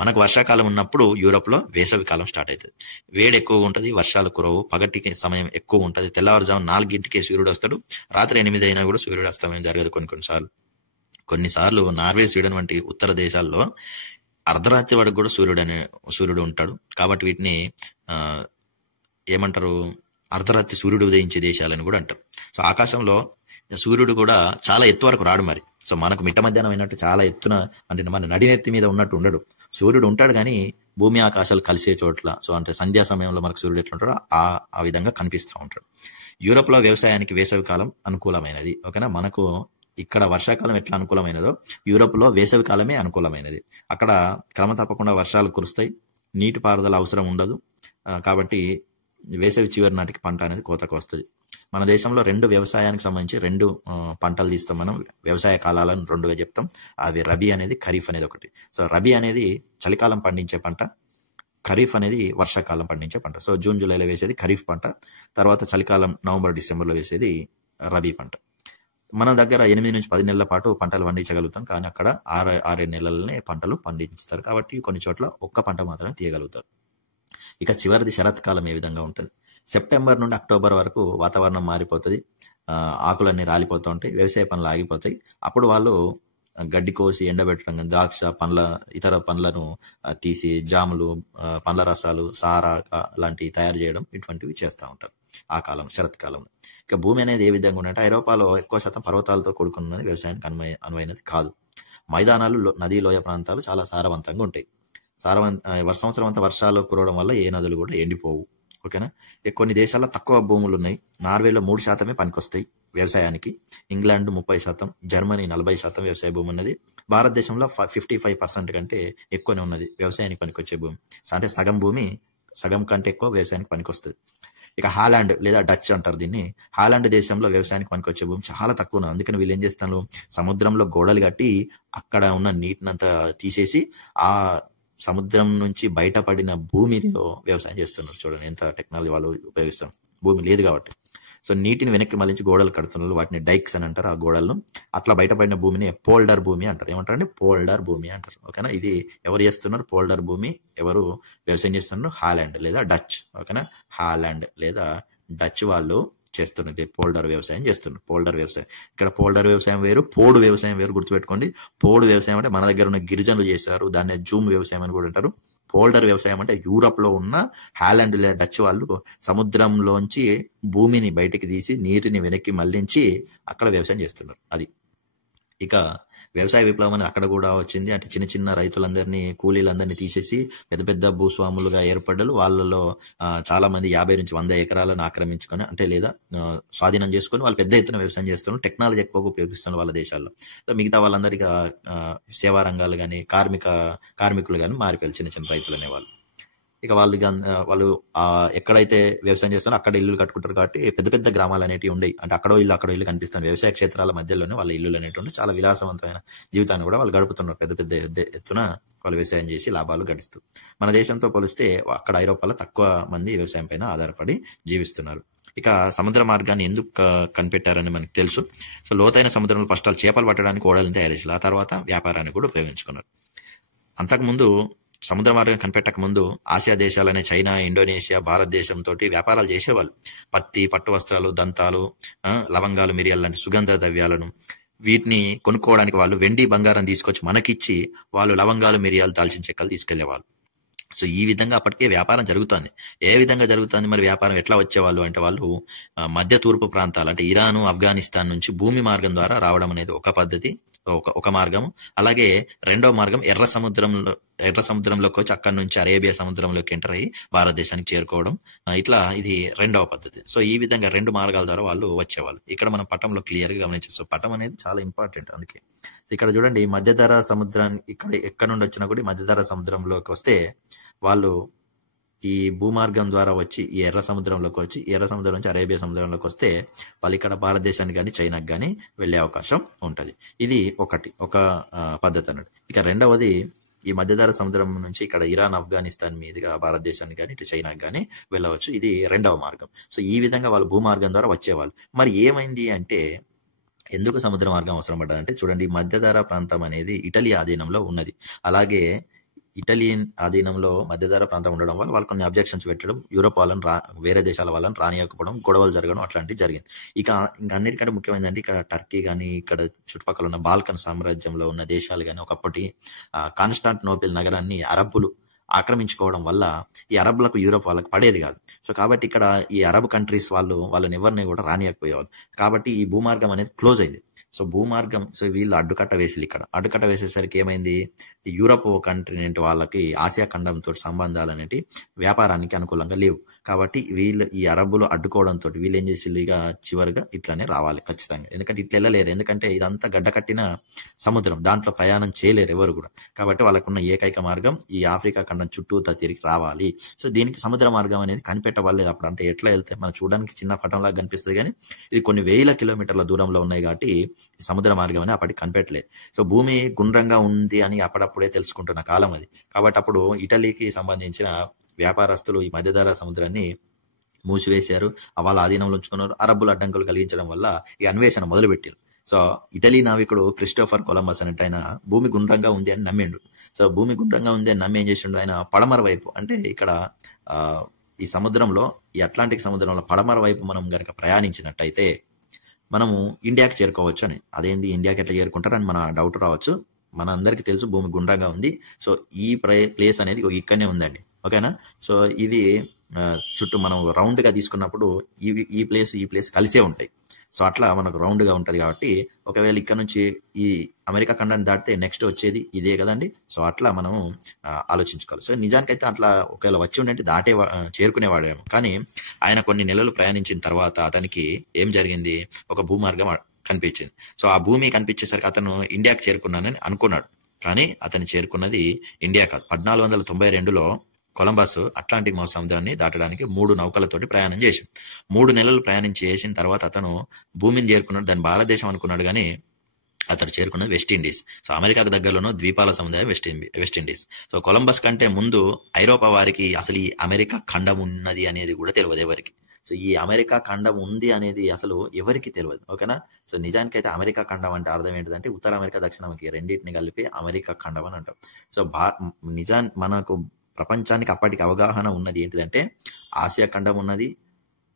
మనకు వర్షాకాలం ఉన్నప్పుడు యూరోప్ లో వేసవికాలం స్టార్ట్ అవుతుంది. వేడి ఎక్కువగా ఉంటుంది, వర్షాలు కురవు, పగటికి సమయం ఎక్కువ ఉంటుంది. తెల్లవారుజాము 4 సూర్యుడు వస్తాడు, రాత్రి 8 అయినా కూడా సూర్యుడు అస్తమయం జరగదు కొన్నిసార్లు నార్వే, స్వీడన్ వంటి ఉత్తర దేశాల్లో అర్ధరాత్రి వరకు కూడా సూర్యుడు ఉంటాడు. కాబట్టి వీటిని ఏమంటారు, అర్ధరాత్రి సూర్యుడు ఉదయించే దేశాలని కూడా అంటారు. సో ఆకాశంలో సూర్యుడు కూడా చాలా ఎత్తు వరకు రాడు మరి. సో మనకు మిట్ట మధ్యాహ్నం అయినట్టు చాలా ఎత్తున, అంటే మన నడినెత్తి మీద ఉన్నట్టు ఉండడు. సూర్యుడు ఉంటాడు కానీ భూమి ఆకాశాలు కలిసే చోట్ల, సో అంటే సంధ్యా సమయంలో మనకు సూర్యుడు ఎట్లా ఉంటాడో ఆ విధంగా కనిపిస్తూ ఉంటాడు. యూరోప్ లో వ్యవసాయానికి వేసవి కాలం అనుకూలమైనది. ఓకేనా. మనకు ఇక్కడ వర్షాకాలం ఎట్లా అనుకూలమైనదో యూరోప్ లో వేసవి కాలమే అనుకూలమైనది. అక్కడ క్రమ తప్పకుండా వర్షాలు కురుస్తాయి, నీటిపారుదల అవసరం ఉండదు. కాబట్టి వేసవి చివరి నాటికి పంట అనేది కోతకు వస్తుంది. మన దేశంలో వ్యవసాయానికి సంబంధించి 2 పంటలు తీస్తాం మనం. వ్యవసాయ కాలాలను 2గా చెప్తాం. అవి రబీ అనేది, ఖరీఫ్ అనేది ఒకటి. సో రబీ అనేది చలికాలం పండించే పంట, ఖరీఫ్ అనేది వర్షాకాలం పండించే పంట. సో జూన్, జూలైలో వేసేది ఖరీఫ్ పంట, తర్వాత చలికాలం నవంబర్, డిసెంబర్లో వేసేది రబీ పంట. మన దగ్గర 8 నుంచి 10 నెలల పాటు పంటలు పండించగలుగుతాం, కానీ అక్కడ 6 నెలలనే పంటలు పండిస్తారు. కాబట్టి కొన్ని చోట్ల ఒక్క పంట మాత్రమే తీయగలుగుతారు. ఇక చివరిది శరత్కాలం ఏ విధంగా ఉంటుంది. సెప్టెంబర్ నుండి అక్టోబర్ వరకు వాతావరణం మారిపోతుంది, ఆకులన్నీ రాలిపోతూ ఉంటాయి, వ్యవసాయ పనులు ఆగిపోతాయి. అప్పుడు వాళ్ళు గడ్డి కోసి ఎండబెట్టడం, ద్రాక్ష ఇతర పండ్లను తీసి జాములు, పండ్ల రసాలు, సారా లాంటివి తయారు చేయడం, ఇటువంటివి చేస్తూ ఉంటారు ఆ కాలం, శరత్కాలంలో. ఇక భూమి అనేది ఏ విధంగా ఉందంటే, ఐరోపాలో ఎక్కువ శాతం పర్వతాలతో కూడుకున్నది, వ్యవసాయానికి అనువైనది కాదు. మైదానాలు, నదీ లోయ ప్రాంతాలు చాలా సారవంతంగా ఉంటాయి. సంవత్సరం అంతా వర్షాలు కురవడం వల్ల ఏ నదులు కూడా ఎండిపోవు. ఓకేనా. కొన్ని దేశాల్లో తక్కువ భూములు ఉన్నాయి. నార్వేలో 3% పనికొస్తాయి వ్యవసాయానికి, ఇంగ్లాండ్ 30%, జర్మనీ 40% వ్యవసాయ భూమి ఉన్నది. భారతదేశంలో 55% కంటే ఎక్కువనే ఉన్నది వ్యవసాయానికి పనికొచ్చే భూమి. అంటే సగం కంటే ఎక్కువ వ్యవసాయానికి పనికొస్తుంది. ఇక హాలాండ్ లేదా డచ్ అంటారు దీన్ని. హాలాండ్ దేశంలో వ్యవసాయానికి పనికొచ్చే భూమి చాలా తక్కువ. అందుకని వీళ్ళు ఏం చేస్తారు, సముద్రంలో గోడలు కట్టి అక్కడ ఉన్న నీటినంతా తీసేసి ఆ సముద్రం నుంచి బయటపడిన భూమిలో వ్యవసాయం చేస్తున్నారు. చూడండి ఎంత టెక్నాలజీ వాళ్ళు ఉపయోగిస్తారు. భూమి లేదు కాబట్టి. సో నీటిని వెనక్కి మళ్ళించి గోడలు కడుతున్నారు, వాటిని డైక్స్ అని అంటారు. ఆ గోడలను అట్లా బయటపడిన భూమిని పోల్డర్ భూమి అంటారు. ఏమంటారంటే పోల్డర్ భూమి అంటారు. ఓకేనా. ఇది ఎవరు చేస్తున్నారు, పోల్డర్ భూమి ఎవరు వ్యవసాయం చేస్తున్నారు, హాలాండ్ లేదా డచ్. ఓకేనా. హాలాండ్ లేదా డచ్ వాళ్ళు చేస్తున్నది పోల్డర్ వ్యవసాయం చేస్తున్నారు. పోల్డర్ వ్యవసాయం, ఇక్కడ పోల్డర్ వ్యవసాయం వేరు, పోడు వ్యవసాయం వేరు, గుర్తుపెట్టుకోండి. పోడు వ్యవసాయం అంటే మన దగ్గర ఉన్న గిరిజనులు చేస్తారు, దాన్ని జూమ్ వ్యవసాయం అని కూడా అంటారు. పోల్డర్ వ్యవసాయం అంటే యూరప్ లో ఉన్న హాలాండ్ లేదా డచ్ వాళ్ళు సముద్రంలోంచి భూమిని బయటికి తీసి నీటిని వెనక్కి మళ్లించి అక్కడ వ్యవసాయం చేస్తున్నారు. అది. ఇక వ్యవసాయ విప్లవం అని అక్కడ కూడా వచ్చింది. అంటే చిన్న చిన్న రైతులందరినీ, కూలీలందరినీ తీసేసి పెద్ద పెద్ద భూస్వాములుగా ఏర్పడ్డారు. వాళ్ళలో చాలా మంది 50 నుంచి 100 ఎకరాలను ఆక్రమించుకొని, అంటే లేదా స్వాధీనం చేసుకొని వాళ్ళు పెద్ద ఎత్తున వ్యవసాయం చేస్తున్నారు. టెక్నాలజీ ఎక్కువగా ఉపయోగిస్తున్నారు వాళ్ళ దేశాల్లో. మిగతా వాళ్ళందరికీ సేవా రంగాలు కానీ, కార్మికులు కానీ మారిపోయారు, చిన్న చిన్న రైతులు అనేవాళ్ళు. ఇక వాళ్ళు ఎక్కడైతే వ్యవసాయం చేస్తారో అక్కడ ఇల్లు కట్టుకుంటారు. కాబట్టి పెద్ద పెద్ద గ్రామాలు అనేవి ఉండేవి. అంటే అక్కడో ఇల్లు కనిపిస్తాను. వ్యవసాయ క్షేత్రాల మధ్యలోనే వాళ్ళ ఇల్లులు అనేటువంటి చాలా విలాసవంతమైన జీవితాన్ని కూడా వాళ్ళు గడుపుతున్నారు. పెద్ద పెద్ద ఎత్తున వాళ్ళు వ్యవసాయం చేసి లాభాలు గడిస్తూ. మన దేశంతో పోలిస్తే అక్కడ ఐరోపాలో తక్కువ మంది వ్యవసాయం పైన ఆధారపడి జీవిస్తున్నారు. ఇక సముద్ర మార్గాన్ని ఎందుకు కనిపెట్టారని మనకు తెలుసు. సో లోతైన సముద్రంలో ఫస్ట్ చేపలు పట్టడానికి ఓడలను తయారు చేసి ఆ తర్వాత వ్యాపారాన్ని కూడా ఉపయోగించుకున్నారు. అంతకుముందు సముద్ర మార్గం కనిపెట్టక ముందు ఆసియా దేశాలనే చైనా, ఇండోనేషియా, భారతదేశంతో వ్యాపారాలు చేసేవాళ్ళు. పత్తి, పట్టు వస్త్రాలు, దంతాలు, లవంగాలు, మిరియాలు లాంటి సుగంధ ద్రవ్యాలను వీటిని కొనుక్కోవడానికి వాళ్ళు వెండి, బంగారం తీసుకొచ్చి మనకిచ్చి వాళ్ళు లవంగాలు, మిరియాలు, దాల్చిన చెక్కలు తీసుకెళ్లేవాళ్ళు. సో ఈ విధంగా అప్పటికే వ్యాపారం జరుగుతుంది. ఏ విధంగా జరుగుతుంది మరి వ్యాపారం ఎట్లా వచ్చేవాళ్ళు అంటే, వాళ్ళు మధ్య తూర్పు ప్రాంతాలు అంటే ఇరాను, ఆఫ్ఘనిస్తాన్ నుంచి భూమి మార్గం ద్వారా రావడం అనేది ఒక పద్ధతి, ఒక మార్గం. అలాగే రెండో మార్గం ఎర్ర సముద్రంలోకి వచ్చి అక్కడి నుంచి అరేబియా సముద్రంలోకి ఎంటర్ అయ్యి భారతదేశానికి చేరుకోవడం. ఇట్లా ఇది రెండవ పద్ధతి. సో ఈ విధంగా 2 మార్గాల ద్వారా వాళ్ళు వచ్చేవాళ్ళు. ఇక్కడ మనం పటంలో క్లియర్ గా గమనించవచ్చు. సో పటం అనేది చాలా ఇంపార్టెంట్. అందుకే ఇక్కడ చూడండి, మధ్యధరా సముద్రాన్ని ఎక్కడ నుండి వచ్చినా కూడా మధ్యధరా సముద్రంలోకి వస్తే వాళ్ళు ఈ భూమార్గం ద్వారా వచ్చి ఈ ఎర్ర సముద్రంలోకి వచ్చి, ఎర్ర సముద్రం నుంచి అరేబియా సముద్రంలోకి వస్తే వాళ్ళు ఇక్కడ భారతదేశానికి కానీ చైనాకి కానీ వెళ్లే అవకాశం ఉంటుంది. ఇది ఒక పద్ధతి అన్నట్టు. ఇక రెండవది, ఈ మధ్యధరా సముద్రం నుంచి ఇక్కడ ఇరాన్, ఆఫ్ఘనిస్తాన్ మీదుగా భారతదేశానికి కానీ ఇటు చైనాకి కానీ వెళ్ళవచ్చు. ఇది రెండవ మార్గం. సో ఈ విధంగా వాళ్ళు భూమార్గం ద్వారా వచ్చేవాళ్ళు. మరి ఏమైంది అంటే, ఎందుకు సముద్ర మార్గం అవసరం పడ్డదంటే చూడండి, మధ్యధరా ప్రాంతం అనేది ఇటలీ ఆధీనంలో ఉన్నది. అలాగే ఇటలీ ఆధీనంలో మధ్యధరా ప్రాంతం ఉండడం వల్ల వాళ్ళు కొన్ని అబ్జెక్షన్స్ పెట్టడం, యూరోప్ వాళ్ళని వేరే దేశాల వాళ్ళని రానియకపోవడం, గొడవలు జరగడం అట్లాంటివి జరిగింది. ఇంకా అన్నిటికంటే ముఖ్యమైనది ఇక్కడ టర్కీ కానీ ఇక్కడ చుట్టుపక్కల ఉన్న బాల్కన్ సామ్రాజ్యంలో ఉన్న దేశాలు కానీ ఒకప్పటి కాన్స్టాంటినోపిల్ నగరాన్ని అరబ్బులు ఆక్రమించుకోవడం వల్ల ఈ అరబ్బులకు యూరోప్ వాళ్ళకి పడేది కాదు. సో కాబట్టి ఇక్కడ ఈ అరబ్ కంట్రీస్ వాళ్ళని ఎవరిని కూడా రానియకపోయేవాళ్ళు. కాబట్టి ఈ భూమార్గం అనేది క్లోజ్ అయింది. సో భూమార్గం వీళ్ళు అడ్డుకట్ట వేసి ఇక్కడ అడ్డుకట్ట వేసేసరికి ఏమైంది, యూరోప్ కంటినెంట్ వాళ్ళకి ఆసియా ఖండంతో సంబంధాలు అనేవి వ్యాపారానికి అనుకూలంగా లేవు. కాబట్టి వీళ్ళు ఈ అరబ్బులు అడ్డుకోవడంతో వీళ్ళు ఏం చేసి ఇక చివరిగా ఇట్లానే రావాలి ఖచ్చితంగా. ఎందుకంటే ఇట్లా వెళ్ళలేరు, ఎందుకంటే ఇదంతా గడ్డ కట్టిన సముద్రం, దాంట్లో ప్రయాణం చేయలేరు ఎవరు కూడా. కాబట్టి వాళ్ళకున్న ఏకైక మార్గం ఈ ఆఫ్రికా ఖండం చుట్టూతా తిరిగి రావాలి. సో దీనికి సముద్ర మార్గం అనేది కనిపెట్టవలేదు అప్పుడు. అంటే ఎట్లా వెళ్తే మనం చూడడానికి చిన్న పటంలాగా కనిపిస్తుంది, కానీ ఇది కొన్ని వేల కిలోమీటర్ల దూరంలో ఉన్నాయి కాబట్టి సముద్ర మార్గం అని అప్పటికి కనిపెట్టలేదు. సో భూమి గుండ్రంగా ఉంది అని అప్పుడప్పుడే తెలుసుకుంటున్న కాలం అది. కాబట్టి అప్పుడు ఇటలీకి సంబంధించిన వ్యాపారస్తులు ఈ మధ్యధరా సముద్రాన్ని మూసివేశారు, వాళ్ళ ఆధీనంలో ఉంచుకున్నారు. అరబ్బులు అడ్డంకులు కలిగించడం వల్ల ఈ అన్వేషణ మొదలుపెట్టారు. సో ఇటలీ నావికుడు క్రిస్టోఫర్ కొలంబస్ అంటే ఆయన భూమి గుండ్రంగా ఉంది అని నమ్మిండు. సో భూమి గుండ్రంగా ఉంది అని నమ్మి ఏం చేసిండు, ఆయన పడమర వైపు, అంటే ఇక్కడ ఈ సముద్రంలో, ఈ అట్లాంటిక్ సముద్రంలో పడమర వైపు మనం గనక ప్రయాణించినట్టయితే మనము ఇండియాకి చేరుకోవచ్చు అని. అదేంది ఇండియాకి ఎట్లా చేరుకుంటారని మన డౌట్ రావచ్చు. మన అందరికీ తెలుసు భూమి గుండ్రంగా ఉంది. సో ఈ ప్లేస్ అనేది ఇక్కడనే ఉందండి, ఓకేనా. సో ఇది చుట్టూ మనం రౌండ్ గా తీసుకున్నప్పుడు ఈ ప్లేస్ కలిసే ఉంటాయి. సో అట్లా మనకు రౌండ్ గా ఉంటది. కాబట్టి ఒకవేళ ఇక్కడ నుంచి ఈ అమెరికా ఖండాన్ని దాటితే నెక్స్ట్ వచ్చేది ఇదే కదండి. సో అట్లా మనం ఆలోచించుకోవాలి. సో నిజానికైతే అట్లా ఒకవేళ వచ్చి ఉండే చేరుకునేవాడేమో. కానీ ఆయన కొన్ని నెలలు ప్రయాణించిన తర్వాత అతనికి ఏం జరిగింది, ఒక భూమార్గం కనిపించింది. సో ఆ భూమి కనిపించేసరికి అతను ఇండియాకి చేరుకున్నానని అనుకున్నాడు. కానీ అతను చేరుకున్నది ఇండియా కాదు. 1492లో కొలంబస్ అట్లాంటిక్ మహాసముద్రాన్ని దాటడానికి 3 నౌకలతోటి ప్రయాణం చేసి 3 నెలలు ప్రయాణం చేసిన తర్వాత అతను భూమిని చేరుకున్నాడు. దాన్ని భారతదేశం అనుకున్నాడు, కానీ అతను చేరుకున్నది వెస్టిండీస్. సో అమెరికాకు దగ్గరలోనూ ద్వీపాల సముదాయం వెస్టిండీస్. సో కొలంబస్ కంటే ముందు ఐరోపా వారికి అసలు ఈ అమెరికా ఖండం ఉన్నది అనేది కూడా తెలియదు ఎవరికి. సో ఈ అమెరికా ఖండం ఉంది అనేది అసలు ఎవరికి తెలియదు, ఓకేనా. సో నిజానికైతే అమెరికా ఖండం అంటే అర్థం ఏంటిదంటే ఉత్తర అమెరికా దక్షిణ అమెరికా రెండింటిని కలిపి అమెరికా ఖండం అని అంటాం. సో మనకు ప్రపంచానికి అప్పటికి అవగాహన ఉన్నది ఏంటిదంటే ఆసియా ఖండం ఉన్నది,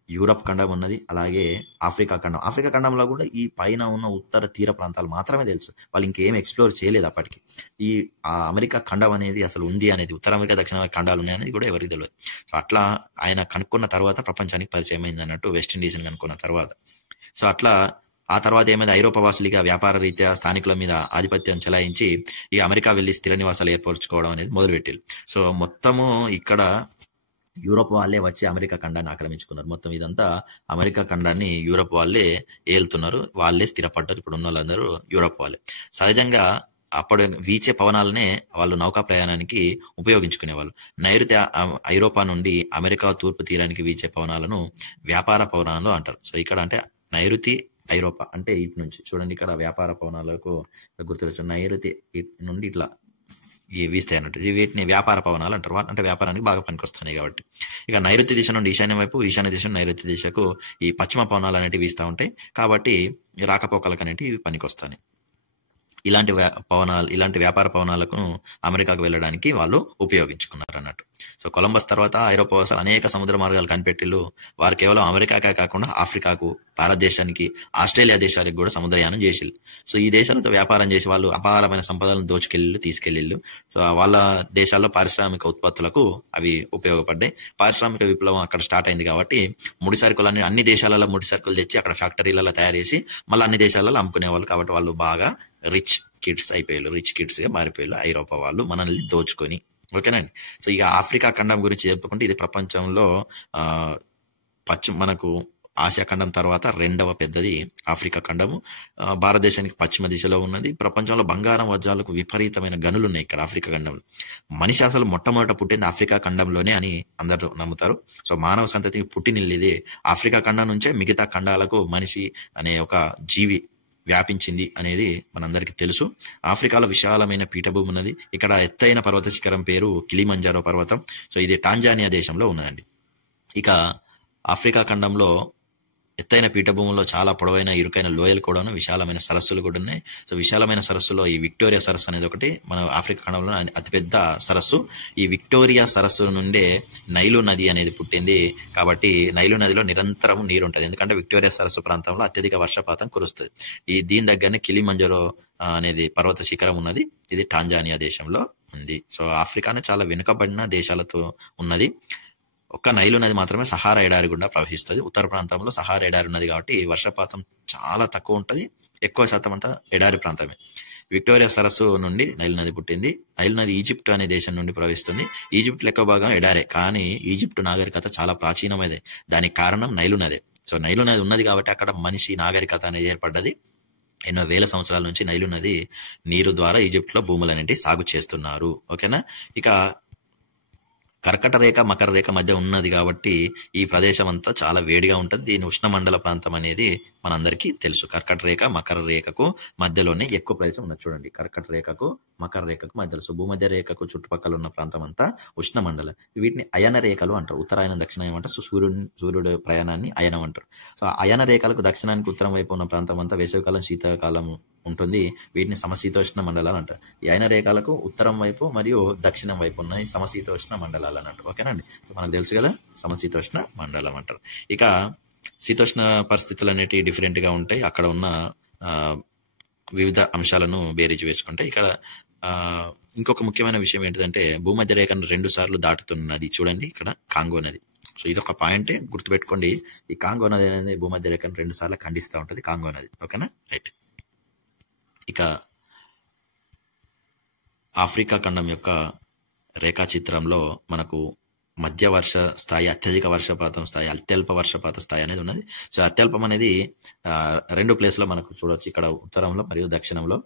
యూరప్ ఖండం ఉన్నది, అలాగే ఆఫ్రికా ఖండం. ఆఫ్రికా ఖండంలో కూడా ఈ పైన ఉన్న ఉత్తర తీర ప్రాంతాలు మాత్రమే తెలుసు. వాళ్ళు ఇంకేం ఎక్స్ప్లోర్ చేయలేదు అప్పటికి. ఈ అమెరికా ఖండం అనేది అసలు ఉంది అనేది, ఉత్తర అమెరికా దక్షిణ అమెరికా ఖండాలు ఉన్నాయనేది కూడా ఎవరికి తెలియదు. సో అట్లా ఆయన కనుక్కున్న తర్వాత ప్రపంచానికి పరిచయం అయింది అన్నట్టు, వెస్టిండీస్ని కనుక్కున్న తర్వాత. సో అట్లా ఆ తర్వాత ఏమైంది, ఐరోపా వాసులుగా వ్యాపార రీత్యా స్థానికుల మీద ఆధిపత్యం చెలాయించి ఈ అమెరికా వెళ్లి స్థిర నివాసాలు ఏర్పరచుకోవడం అనేది మొదలుపెట్టారు. సో మొత్తము ఇక్కడ యూరోప్ వాళ్ళే వచ్చి అమెరికా ఖండాన్ని ఆక్రమించుకున్నారు. మొత్తం ఇదంతా అమెరికా ఖండాన్ని యూరోప్ వాళ్ళే ఏలుతున్నారు, వాళ్ళే స్థిరపడ్డారు. ఇప్పుడు ఉన్న వాళ్ళందరూ యూరోప్ వాళ్ళే. సహజంగా అప్పుడు వీచే పవనాలనే వాళ్ళు నౌకా ప్రయాణానికి ఉపయోగించుకునేవాళ్ళు. నైరుతి ఐరోపా నుండి అమెరికా తూర్పు తీరానికి వీచే పవనాలను వ్యాపార పవనాలు అంటారు. సో ఇక్కడ అంటే నైరుతి ఐరోపా అంటే ఇటు నుంచి చూడండి, ఇక్కడ వ్యాపార పవనాలకు గుర్తువచ్చు. నైరుతి నుండి ఇట్లా వీస్తాయి అన్నట్టు, వీటిని వ్యాపార పవనాలు అంటారు. అంటే వ్యాపారానికి బాగా పనికొస్తున్నాయి కాబట్టి. ఇక నైరుతి దిశ నుండి ఈశాన్యం వైపు, ఈశాన్య దిశ నైరుతి దిశకు ఈ పశ్చిమ పవనాలు అనేవి వీస్తూ ఉంటాయి. కాబట్టి రాకపోకలకు అనేవి పనికొస్తాయి. ఇలాంటి వ్యాపార పవనాలకు అమెరికాకు వెళ్ళడానికి వాళ్ళు ఉపయోగించుకున్నారు అన్నట్టు. సో కొలంబస్ తర్వాత ఐరోపా వాసులు అనేక సముద్ర మార్గాలు కనిపెట్టిళ్ళు. వారు కేవలం అమెరికాకే కాకుండా ఆఫ్రికాకు, భారతదేశానికి, ఆస్ట్రేలియా దేశానికి కూడా సముద్రయానం చేసిళ్ళు. సో ఈ దేశాలతో వ్యాపారం చేసి వాళ్ళు అపారమైన సంపదలను తీసుకెళ్ళిళ్ళు. సో వాళ్ళ దేశాల్లో పారిశ్రామిక ఉత్పత్తులకు అవి ఉపయోగపడ్డాయి. పారిశ్రామిక విప్లవం అక్కడ స్టార్ట్ అయింది కాబట్టి ముడి సరుకులన్నీ అన్ని దేశాలలో ముడి సరుకులు తెచ్చి అక్కడ ఫ్యాక్టరీలలో తయారు చేసి మళ్ళీ అన్ని దేశాలలో అమ్ముకునేవాళ్ళు. కాబట్టి వాళ్ళు బాగా రిచ్ కిడ్స్ అయిపోయారు, రిచ్ కిడ్స్ గా మారిపోయారు ఐరోపా వాళ్ళు మనల్ని దోచుకొని, ఓకేనండి. సో ఇక ఆఫ్రికా ఖండం గురించి చెప్పుకుంటే ఇది ప్రపంచంలో మనకు ఆసియా ఖండం తర్వాత 2వ పెద్దది ఆఫ్రికా ఖండము. భారతదేశానికి పశ్చిమ దిశలో ఉన్నది. ప్రపంచంలో బంగారం వజ్రాలకు విపరీతమైన గనులు ఉన్నాయి ఇక్కడ ఆఫ్రికా ఖండంలో. మనిషి అసలు మొట్టమొదట పుట్టింది ఆఫ్రికా ఖండంలోనే అని అందరూ నమ్ముతారు. సో మానవ సంతతికి పుట్టినిల్లిదే ఆఫ్రికా ఖండం నుంచే మిగతా ఖండాలకు మనిషి అనే ఒక జీవి వ్యాపించింది అనేది మనందరికీ తెలుసు. ఆఫ్రికాలో విశాలమైన పీఠభూమి ఉన్నది. ఇక్కడ ఎత్తైన పర్వత శిఖరం పేరు కిలిమంజారో పర్వతం. సో ఇది టాంజానియా దేశంలో ఉన్నదండి. ఇక ఆఫ్రికా ఖండంలో ఎత్తైన పీఠభూముల్లో చాలా పొడవైన ఇరుకైన లోయలు కూడాను, విశాలమైన సరస్సులు కూడా ఉన్నాయి. సో విశాలమైన సరస్సులో ఈ విక్టోరియా సరస్సు అనేది ఒకటి మన ఆఫ్రికా ఖండంలో అతిపెద్ద సరస్సు. ఈ విక్టోరియా సరస్సు నుండే నైలు నది అనేది పుట్టింది. కాబట్టి నైలు నదిలో నిరంతరం నీరు ఉంటుంది, ఎందుకంటే విక్టోరియా సరస్సు ప్రాంతంలో అత్యధిక వర్షపాతం కురుస్తుంది. దీని దగ్గరనే కిలిమంజరో అనేది పర్వత శిఖరం ఉన్నది. ఇది టాంజానియా దేశంలో ఉంది. సో ఆఫ్రికానే చాలా వెనుకబడిన దేశాలతో ఉన్నది. ఒక్క నైలు నది మాత్రమే సహారా ఎడారి గుండా ప్రవహిస్తుంది. ఉత్తర ప్రాంతంలో సహారా ఎడారి ఉన్నది కాబట్టి వర్షపాతం చాలా తక్కువ ఉంటుంది, ఎక్కువ శాతం అంతా ఎడారి ప్రాంతమే. విక్టోరియా సరస్సు నుండి నైలు నది పుట్టింది. నైలు నది ఈజిప్ట్ అనే దేశం నుండి ప్రవహిస్తుంది. ఈజిప్ట్ ఎక్కువ భాగం ఎడారే, కానీ ఈజిప్ట్ నాగరికత చాలా ప్రాచీనమైనది. దానికి కారణం నైలు నదే. సో నైలు నది ఉన్నది కాబట్టి అక్కడ మనిషి నాగరికత అనేది ఏర్పడ్డది. ఎన్నో వేల సంవత్సరాల నుంచి నైలు నది నీరు ద్వారా ఈజిప్ట్ లో భూములన్నింటి సాగు చేస్తున్నారు. ఓకేనా. ఇక కర్కట రేఖ మకర రేఖ మధ్య ఉన్నది కాబట్టి ఈ ప్రదేశం అంతా చాలా వేడిగా ఉంటుంది. దీని ఉష్ణమండల ప్రాంతం అనేది మనందరికీ తెలుసు. కర్కట రేఖ మకర రేఖకు మధ్యలోనే ఎక్కువ ప్రదేశం ఉన్నది. చూడండి, కర్కట రేఖకు మకర రేఖకు మధ్యలో. సో భూమధ్య రేఖకు చుట్టుపక్కల ఉన్న ప్రాంతం అంతా ఉష్ణమండల. వీటిని అయన రేఖలు అంటారు. ఉత్తరాయణం దక్షిణాయనం అంటే సూర్యుడు ప్రయాణాన్ని అయనం అంటారు. సో అయన రేఖలకు దక్షిణానికి ఉత్తరం వైపు ఉన్న ప్రాంతం అంతా వేసవికాలం శీతాకాలం ఉంటుంది. వీటిని సమశీతోష్ణ మండలాలు అంటారు. ఈ అయన రేఖలకు ఉత్తరం వైపు మరియు దక్షిణం వైపు ఉన్నాయి సమశీతోష్ణ మండలాలు అన్నట్టు. ఓకేనండి. సో మనకు తెలుసు కదా, సమశీతోష్ణ మండలం అంటారు. ఇక శీతోష్ణ పరిస్థితులు అనేటివి డిఫరెంట్ గా ఉంటాయి. అక్కడ ఉన్న వివిధ అంశాలను బేరీజు వేసుకుంటే ఇక్కడ ఇంకొక ముఖ్యమైన విషయం ఏంటిదంటే భూమధ్య రేఖను 2 సార్లు దాటుతున్నది. చూడండి ఇక్కడ కాంగో నది. సో ఇదొక పాయింటే గుర్తుపెట్టుకోండి. ఈ కాంగో నది అనేది భూమధ్య రేఖను 2 సార్లు ఖండిస్తూ ఉంటుంది, కాంగో నది. ఓకేనా, రైట్. ఇక ఆఫ్రికా ఖండం యొక్క రేఖాచిత్రంలో మనకు మధ్య వర్ష స్థాయి, అత్యధిక వర్షపాతం స్థాయి, అత్యల్ప వర్షపాత స్థాయి అనేది ఉన్నది. సో అత్యల్పం అనేది 2 ప్లేస్లో మనకు చూడవచ్చు, ఇక్కడ ఉత్తరంలో మరియు దక్షిణంలో.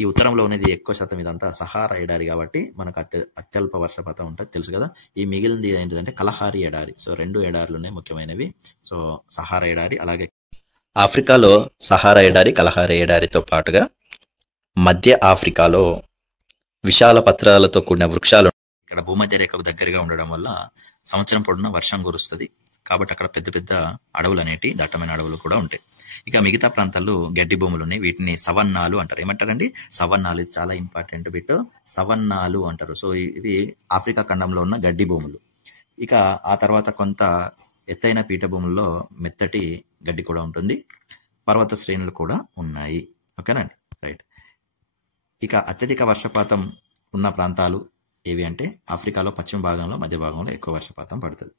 ఈ ఉత్తరంలో అనేది ఎక్కువ శాతం ఇదంతా సహారా ఎడారి కాబట్టి మనకు అత్యల్ప వర్షపాతం ఉంటుంది, తెలుసు కదా. ఈ మిగిలింది ఏంటిదంటే కలహారి ఎడారి. సో 2 ఎడారులునే ముఖ్యమైనవి. సో సహారా ఎడారి, అలాగే ఆఫ్రికాలో సహారా ఎడారి, కలహారి ఎడారితో పాటుగా మధ్య ఆఫ్రికాలో విశాల పత్రాలతో కూడిన వృక్షాలు. ఇక్కడ భూమధ్య రేఖకు దగ్గరగా ఉండడం వల్ల సంవత్సరం పొడవునా వర్షం కురుస్తుంది. కాబట్టి అక్కడ పెద్ద పెద్ద అడవులు అనేటి, దట్టమైన అడవులు కూడా ఉంటాయి. ఇక మిగతా ప్రాంతాల్లో గడ్డి భూములు ఉన్నాయి. వీటిని సవన్నాలు అంటారు. ఏమంటారండి? సవన్నాలు. ఇది చాలా ఇంపార్టెంట్ బిట్. సవన్నాలు అంటారు. సో ఇవి ఆఫ్రికా ఖండంలో ఉన్న గడ్డి భూములు. ఇక ఆ తర్వాత కొంత ఎత్తైన పీఠభూముల్లో మెత్తటి గడ్డి కూడా ఉంటుంది, పర్వత శ్రేణులు కూడా ఉన్నాయి. ఓకేనండి, రైట్. ఇక అత్యధిక వర్షపాతం ఉన్న ప్రాంతాలు ఏవి అంటే ఆఫ్రికాలో పశ్చిమ భాగంలో, మధ్య భాగంలో ఎక్కువ వర్షపాతం పడుతుంది.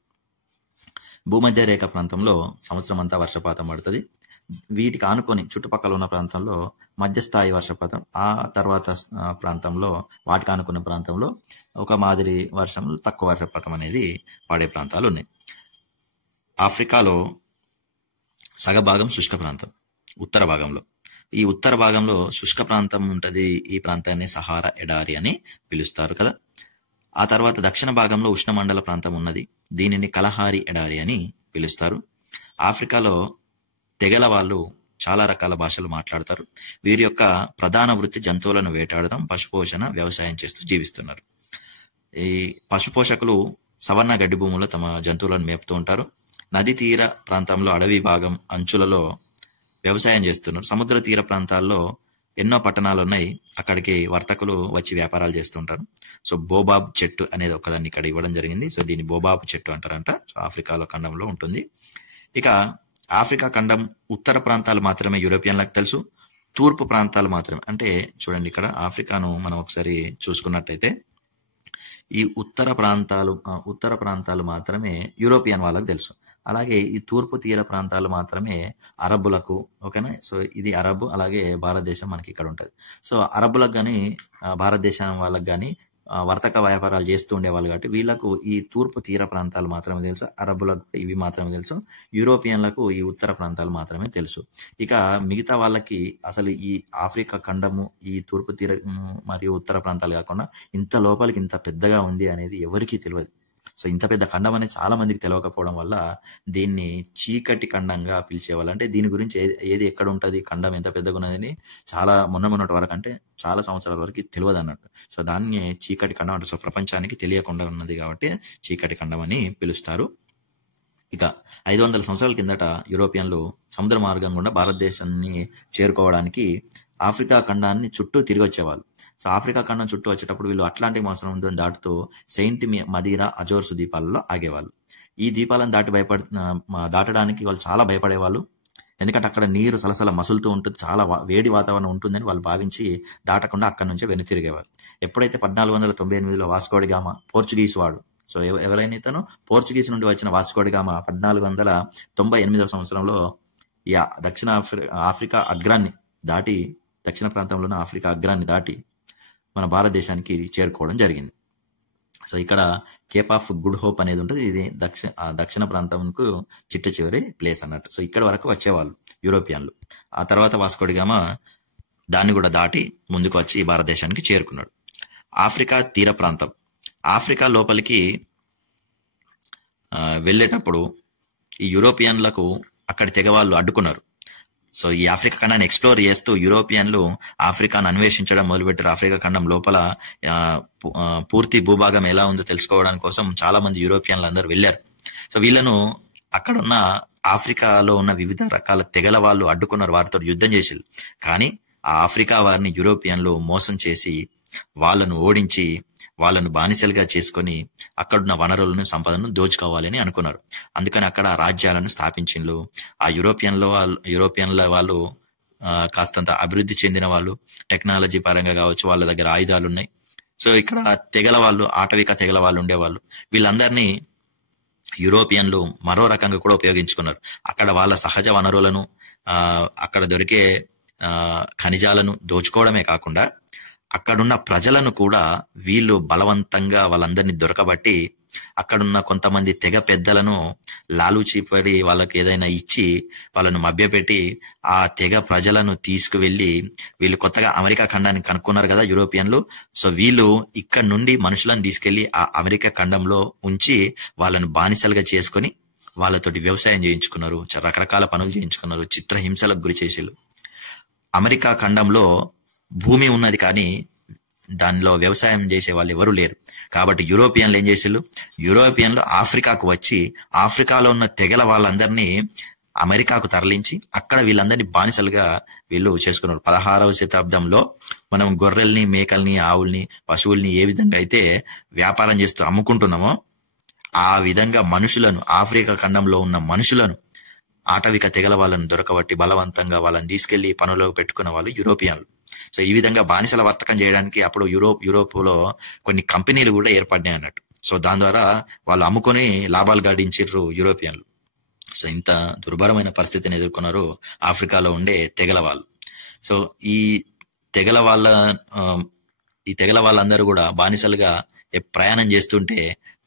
భూమధ్య రేఖ ప్రాంతంలో సంవత్సరం అంతా వర్షపాతం పడుతుంది. వీటికి ఆనుకొని చుట్టుపక్కల ఉన్న ప్రాంతంలో మధ్యస్థాయి వర్షపాతం, ఆ తర్వాత ప్రాంతంలో వాటికి ఆనుకున్న ప్రాంతంలో ఒక మాదిరి వర్షం, తక్కువ వర్షపాతం అనేది పడే ప్రాంతాలు ఉన్నాయి. ఆఫ్రికాలో సగభాగం శుష్క ప్రాంతం ఉత్తర భాగంలో. ఈ ఉత్తర భాగంలో శుష్క ప్రాంతం ఉంటుంది. ఈ ప్రాంతాన్ని సహారా ఎడారి అని పిలుస్తారు కదా. ఆ తర్వాత దక్షిణ భాగంలో ఉష్ణమండల ప్రాంతం ఉన్నది. దీనిని కలహారి ఎడారి అని పిలుస్తారు. ఆఫ్రికాలో తెగల వాళ్ళు చాలా రకాల భాషలు మాట్లాడతారు. వీరి యొక్క ప్రధాన వృత్తి జంతువులను వేటాడడం, పశుపోషణ, వ్యవసాయం చేస్తూ జీవిస్తున్నారు. ఈ పశుపోషకులు సవర్ణ గడ్డి భూముల్లో తమ జంతువులను మేపుతూ ఉంటారు. నది తీర ప్రాంతంలో, అడవి భాగం అంచులలో వ్యవసాయం చేస్తున్నారు. సముద్ర తీర ప్రాంతాల్లో ఎన్నో పట్టణాలు ఉన్నాయి, అక్కడికి వర్తకులు వచ్చి వ్యాపారాలు చేస్తుంటారు. సో బోబాబ్ చెట్టు అనేది ఒకదాన్ని ఇక్కడ ఇవ్వడం జరిగింది. సో దీన్ని బోబాబ్ చెట్టు అంటారంట. సో ఆఫ్రికాలో ఖండంలో ఉంటుంది. ఇక ఆఫ్రికా ఖండం ఉత్తర ప్రాంతాలు మాత్రమే యూరోపియన్లకు తెలుసు, తూర్పు ప్రాంతాలు మాత్రమే. అంటే చూడండి, ఇక్కడ ఆఫ్రికాను మనం ఒకసారి చూసుకున్నట్టయితే ఈ ఉత్తర ప్రాంతాలు మాత్రమే యూరోపియన్ వాళ్ళకు తెలుసు. అలాగే ఈ తూర్పు తీర ప్రాంతాలు మాత్రమే అరబ్బులకు. ఓకేనా. సో ఇది అరబ్, అలాగే భారతదేశం మనకి ఇక్కడ ఉంటుంది. సో అరబ్బులకు కానీ భారతదేశం వాళ్ళకి కానీ వర్తక వ్యాపారాలు చేస్తూ ఉండేవాళ్ళు కాబట్టి వీళ్ళకు ఈ తూర్పు తీర ప్రాంతాలు మాత్రమే తెలుసు, అరబ్బులకు ఇవి మాత్రమే తెలుసు, యూరోపియన్లకు ఈ ఉత్తర ప్రాంతాలు మాత్రమే తెలుసు. ఇక మిగతా వాళ్ళకి అసలు ఈ ఆఫ్రికా ఖండము ఈ తూర్పు తీర మరియు ఉత్తర ప్రాంతాలు కాకుండా ఇంత లోపలికి ఇంత పెద్దగా ఉంది అనేది ఎవరికీ తెలియదు. సో ఇంత పెద్ద ఖండం అనేది చాలా మందికి తెలియకపోవడం వల్ల దీన్ని చీకటి ఖండంగా పిలిచేవాళ్ళు. అంటే దీని గురించి ఏది ఎక్కడ ఉంటుంది, ఖండం ఎంత పెద్దగా ఉన్నదని చాలా మొన్నటి వరకు, అంటే చాలా సంవత్సరాల వరకు తెలియదు అన్నట్టు. సో దాన్ని చీకటి ఖండం అంటారు. సో ప్రపంచానికి తెలియకుండా ఉన్నది కాబట్టి చీకటి ఖండం అని పిలుస్తారు. ఇక 500 సంవత్సరాల కిందట యూరోపియన్లు సముద్ర మార్గం గుండా భారతదేశాన్ని చేరుకోవడానికి ఆఫ్రికా ఖండాన్ని చుట్టూ తిరిగి వచ్చేవాళ్ళు. సో ఆఫ్రికా ఖండం చుట్టూ వచ్చేటప్పుడు వీళ్ళు అట్లాంటిక్ మహాసముద్రం దాటుతూ సెయింట్ మదీరా, అజోర్స్ ద్వీపాలలో ఆగేవాళ్ళు. ఈ ద్వీపాలను దాటడానికి వాళ్ళు చాలా భయపడేవాళ్ళు. ఎందుకంటే అక్కడ నీరు సలసల మసులుతూ ఉంటుంది, చాలా వేడి వాతావరణం ఉంటుందని వాళ్ళు భావించి దాటకుండా అక్కడి నుంచే వెనుతిరిగేవారు. ఎప్పుడైతే 1498లో వాస్కోడి గామా పోర్చుగీస్ వాడు, సో ఎవరైనా ఇతను పోర్చుగీస్ నుండి వచ్చిన వాస్కోడి గామా 1498వ సంవత్సరంలో ఈ దక్షిణ ఆఫ్రికా అగ్రాన్ని దాటి, దక్షిణ ప్రాంతంలోని ఆఫ్రికా అగ్రాన్ని దాటి మన భారతదేశానికి చేరుకోవడం జరిగింది. సో ఇక్కడ కేప్ ఆఫ్ గుడ్ హోప్ అనేది ఉంటుంది. ఇది దక్షిణ ప్రాంతంకు చిట్ట చివరి ప్లేస్ అన్నట్టు. సో ఇక్కడ వరకు వచ్చేవాళ్ళు యూరోపియన్లు. ఆ తర్వాత వాస్కోడి గామా దాన్ని కూడా దాటి ముందుకు వచ్చి భారతదేశానికి చేరుకున్నాడు. ఆఫ్రికా తీర ప్రాంతం, ఆఫ్రికా లోపలికి వెళ్ళేటప్పుడు ఈ యూరోపియన్లకు అక్కడి తెగవాళ్ళు అడ్డుకున్నారు. సో ఈ ఆఫ్రికా ఖండాన్ని ఎక్స్ప్లోర్ చేస్తూ యూరోపియన్లు ఆఫ్రికాను అన్వేషించడం మొదలుపెట్టారు. ఆఫ్రికా ఖండం లోపల పూర్తి భూభాగం ఎలా ఉందో తెలుసుకోవడానికి కోసం చాలా మంది యూరోపియన్లు అందరూ వెళ్ళారు. సో వీళ్ళను అక్కడ ఉన్న ఆఫ్రికాలో ఉన్న వివిధ రకాల తెగల వాళ్ళు అడ్డుకున్నారు, వారితో యుద్ధం చేసారు. కానీ ఆ ఆఫ్రికా వారిని యూరోపియన్లు మోసం చేసి వాళ్ళను ఓడించి వాళ్ళను బానిసలుగా చేసుకొని అక్కడున్న వనరులను, సంపదను దోచుకోవాలని అనుకున్నారు. అందుకని అక్కడ రాజ్యాలను స్థాపించిండ్రు. ఆ యూరోపియన్ల వాళ్ళు కాస్తంత అభివృద్ధి చెందిన వాళ్ళు, టెక్నాలజీ పరంగా కావచ్చు, వాళ్ళ దగ్గర ఆయుధాలు ఉన్నాయి. సో ఇక్కడ తెగల వాళ్ళు, ఆటవిక తెగల వాళ్ళు ఉండేవాళ్ళు. వీళ్ళందరినీ యూరోపియన్లు మరో రకంగా కూడా ఉపయోగించుకున్నారు. అక్కడ వాళ్ళ సహజ వనరులను, అక్కడ దొరికే ఖనిజాలను దోచుకోవడమే కాకుండా అక్కడున్న ప్రజలను కూడా వీళ్ళు బలవంతంగా వాళ్ళందరినీ దొరకబట్టి అక్కడున్న కొంతమంది తెగ పెద్దలను లాలూచిపడి వాళ్ళకి ఏదైనా ఇచ్చి వాళ్ళను మభ్యపెట్టి ఆ తెగ ప్రజలను తీసుకువెళ్లి, వీళ్ళు కొత్తగా అమెరికా ఖండాన్ని కనుక్కున్నారు కదా యూరోపియన్లు. సో వీళ్ళు ఇక్కడ నుండి మనుషులను తీసుకెళ్లి ఆ అమెరికా ఖండంలో ఉంచి వాళ్ళను బానిసలుగా చేసుకొని వాళ్ళతోటి వ్యవసాయం చేయించుకున్నారు, రకరకాల పనులు చేయించుకున్నారు, చిత్రహింసలకు గురి చేసేళ్ళు. అమెరికా ఖండంలో భూమి ఉన్నది కానీ దానిలో వ్యవసాయం చేసే వాళ్ళు ఎవరు లేరు. కాబట్టి యూరోపియన్లు ఏం చేసేళ్ళు, యూరోపియన్లు ఆఫ్రికాకు వచ్చి ఆఫ్రికాలో ఉన్న తెగల వాళ్ళందరినీ అమెరికాకు తరలించి అక్కడ వీళ్ళందరినీ బానిసలుగా వీళ్ళు చేసుకున్నారు. 16వ శతాబ్దంలో మనం గొర్రెల్ని, మేకల్ని, ఆవుల్ని, పశువుల్ని ఏ విధంగా అయితే వ్యాపారం చేస్తూ అమ్ముకుంటున్నామో ఆ విధంగా మనుషులను, ఆఫ్రికా ఖండంలో ఉన్న మనుషులను, ఆటవిక తెగల వాళ్ళను దొరకబట్టి బలవంతంగా వాళ్ళని తీసుకెళ్లి పనుల్లో పెట్టుకున్న వాళ్ళు యూరోపియన్లు. సో ఈ విధంగా బానిసల వర్తకం చేయడానికి అప్పుడు యూరోప్లో కొన్ని కంపెనీలు కూడా ఏర్పడినాయి అన్నట్టు. సో దాని ద్వారా వాళ్ళు అమ్ముకొని లాభాలు గడించారు యూరోపియన్లు. సో ఇంత దుర్భరమైన పరిస్థితిని ఎదుర్కొన్నారు ఆఫ్రికాలో ఉండే తెగల వాళ్ళు. సో ఈ తెగల వాళ్ళందరూ కూడా బానిసలుగా ప్రయాణం చేస్తుంటే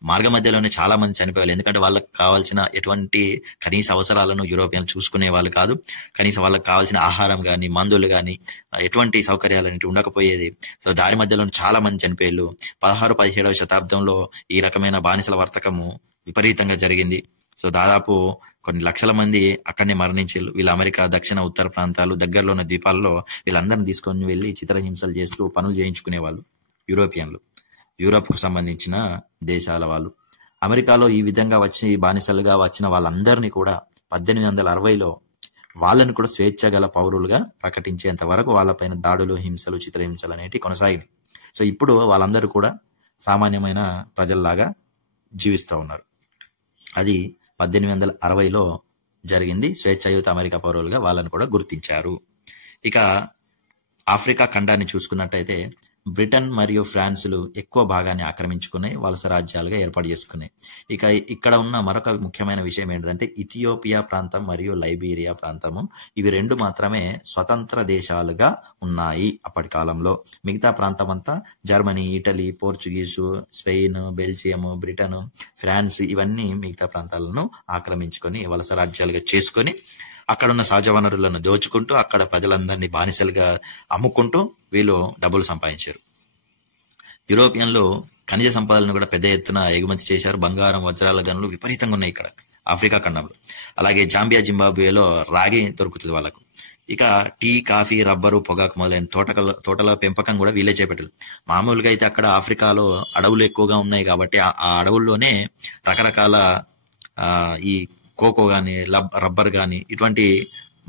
మార్గ మధ్యలోనే చాలా మంది చనిపోయారు. ఎందుకంటే వాళ్ళకి కావాల్సిన ఎటువంటి కనీస అవసరాలను యూరోపియన్లు చూసుకునే వాళ్ళు కాదు. కనీసం వాళ్ళకి కావాల్సిన ఆహారం కానీ, మందులు కానీ, ఎటువంటి సౌకర్యాలు అనేవి ఉండకపోయేది. సో దారి మధ్యలో చాలా మంది చనిపోయారు. 16-17వ శతాబ్దంలో ఈ రకమైన బానిసల వర్తకము విపరీతంగా జరిగింది. సో దాదాపు కొన్ని లక్షల మంది అక్కడనే మరణించారు. వీళ్ళు అమెరికా దక్షిణ, ఉత్తర ప్రాంతాలు, దగ్గరలో ఉన్న ద్వీపాల్లో వీళ్ళందరినీ తీసుకొని వెళ్ళి చిత్రహింసలు చేస్తూ పనులు చేయించుకునే వాళ్ళు యూరోపియన్లు, యూరోప్ కు సంబంధించిన దేశాల వాళ్ళు. అమెరికాలో ఈ విధంగా వచ్చి బానిసలుగా వచ్చిన వాళ్ళందరినీ కూడా 1860లో వాళ్ళని కూడా స్వేచ్ఛ గల పౌరులుగా ప్రకటించేంత వరకు వాళ్ళపైన దాడులు, హింసలు, చిత్రహింసలు అనేవి కొనసాగినాయి. సో ఇప్పుడు వాళ్ళందరూ కూడా సామాన్యమైన ప్రజల్లాగా జీవిస్తూ ఉన్నారు. అది 1860లో జరిగింది. స్వేచ్ఛాయుత అమెరికా పౌరులుగా వాళ్ళని కూడా గుర్తించారు. ఇక ఆఫ్రికా ఖండాన్ని చూసుకున్నట్టయితే బ్రిటన్ మరియు ఫ్రాన్స్లు ఎక్కువ భాగాన్ని ఆక్రమించుకున్నాయి, వలస రాజ్యాలుగా ఏర్పాటు చేసుకున్నాయి. ఇక ఇక్కడ ఉన్న మరొక ముఖ్యమైన విషయం ఏంటంటే ఇథియోపియా ప్రాంతం మరియు లైబీరియా ప్రాంతము, ఇవి రెండు మాత్రమే స్వతంత్ర దేశాలుగా ఉన్నాయి అప్పటి కాలంలో. మిగతా ప్రాంతం అంతా Germany, Italy, Portuguese, Spain, Belgium, Britain, France ఇవన్నీ మిగతా ప్రాంతాలను ఆక్రమించుకొని వలస రాజ్యాలుగా చేసుకొని అక్కడున్న సహజ వనరులను దోచుకుంటూ అక్కడ ప్రజలందరినీ బానిసలుగా అమ్ముకుంటూ వీళ్ళు డబ్బులు సంపాదించారు. యూరోపియన్లు ఖనిజ సంపదలను కూడా పెద్ద ఎత్తున ఎగుమతి చేశారు. బంగారం, వజ్రాల గనులు విపరీతంగా ఉన్నాయి ఇక్కడ ఆఫ్రికా ఖండంలో. అలాగే జాంబియా, జింబాబ్వేలో రాగి దొరుకుతుంది వాళ్ళకు. ఇక టీ, కాఫీ, రబ్బరు, పొగాకు మొదలైన తోటల పెంపకం కూడా వీళ్ళే చేపట్టారు. మామూలుగా అయితే అక్కడ ఆఫ్రికాలో అడవులు ఎక్కువగా ఉన్నాయి కాబట్టి ఆ అడవుల్లోనే రకరకాల ఈ కోకో కానీ రబ్బర్ కానీ ఇటువంటి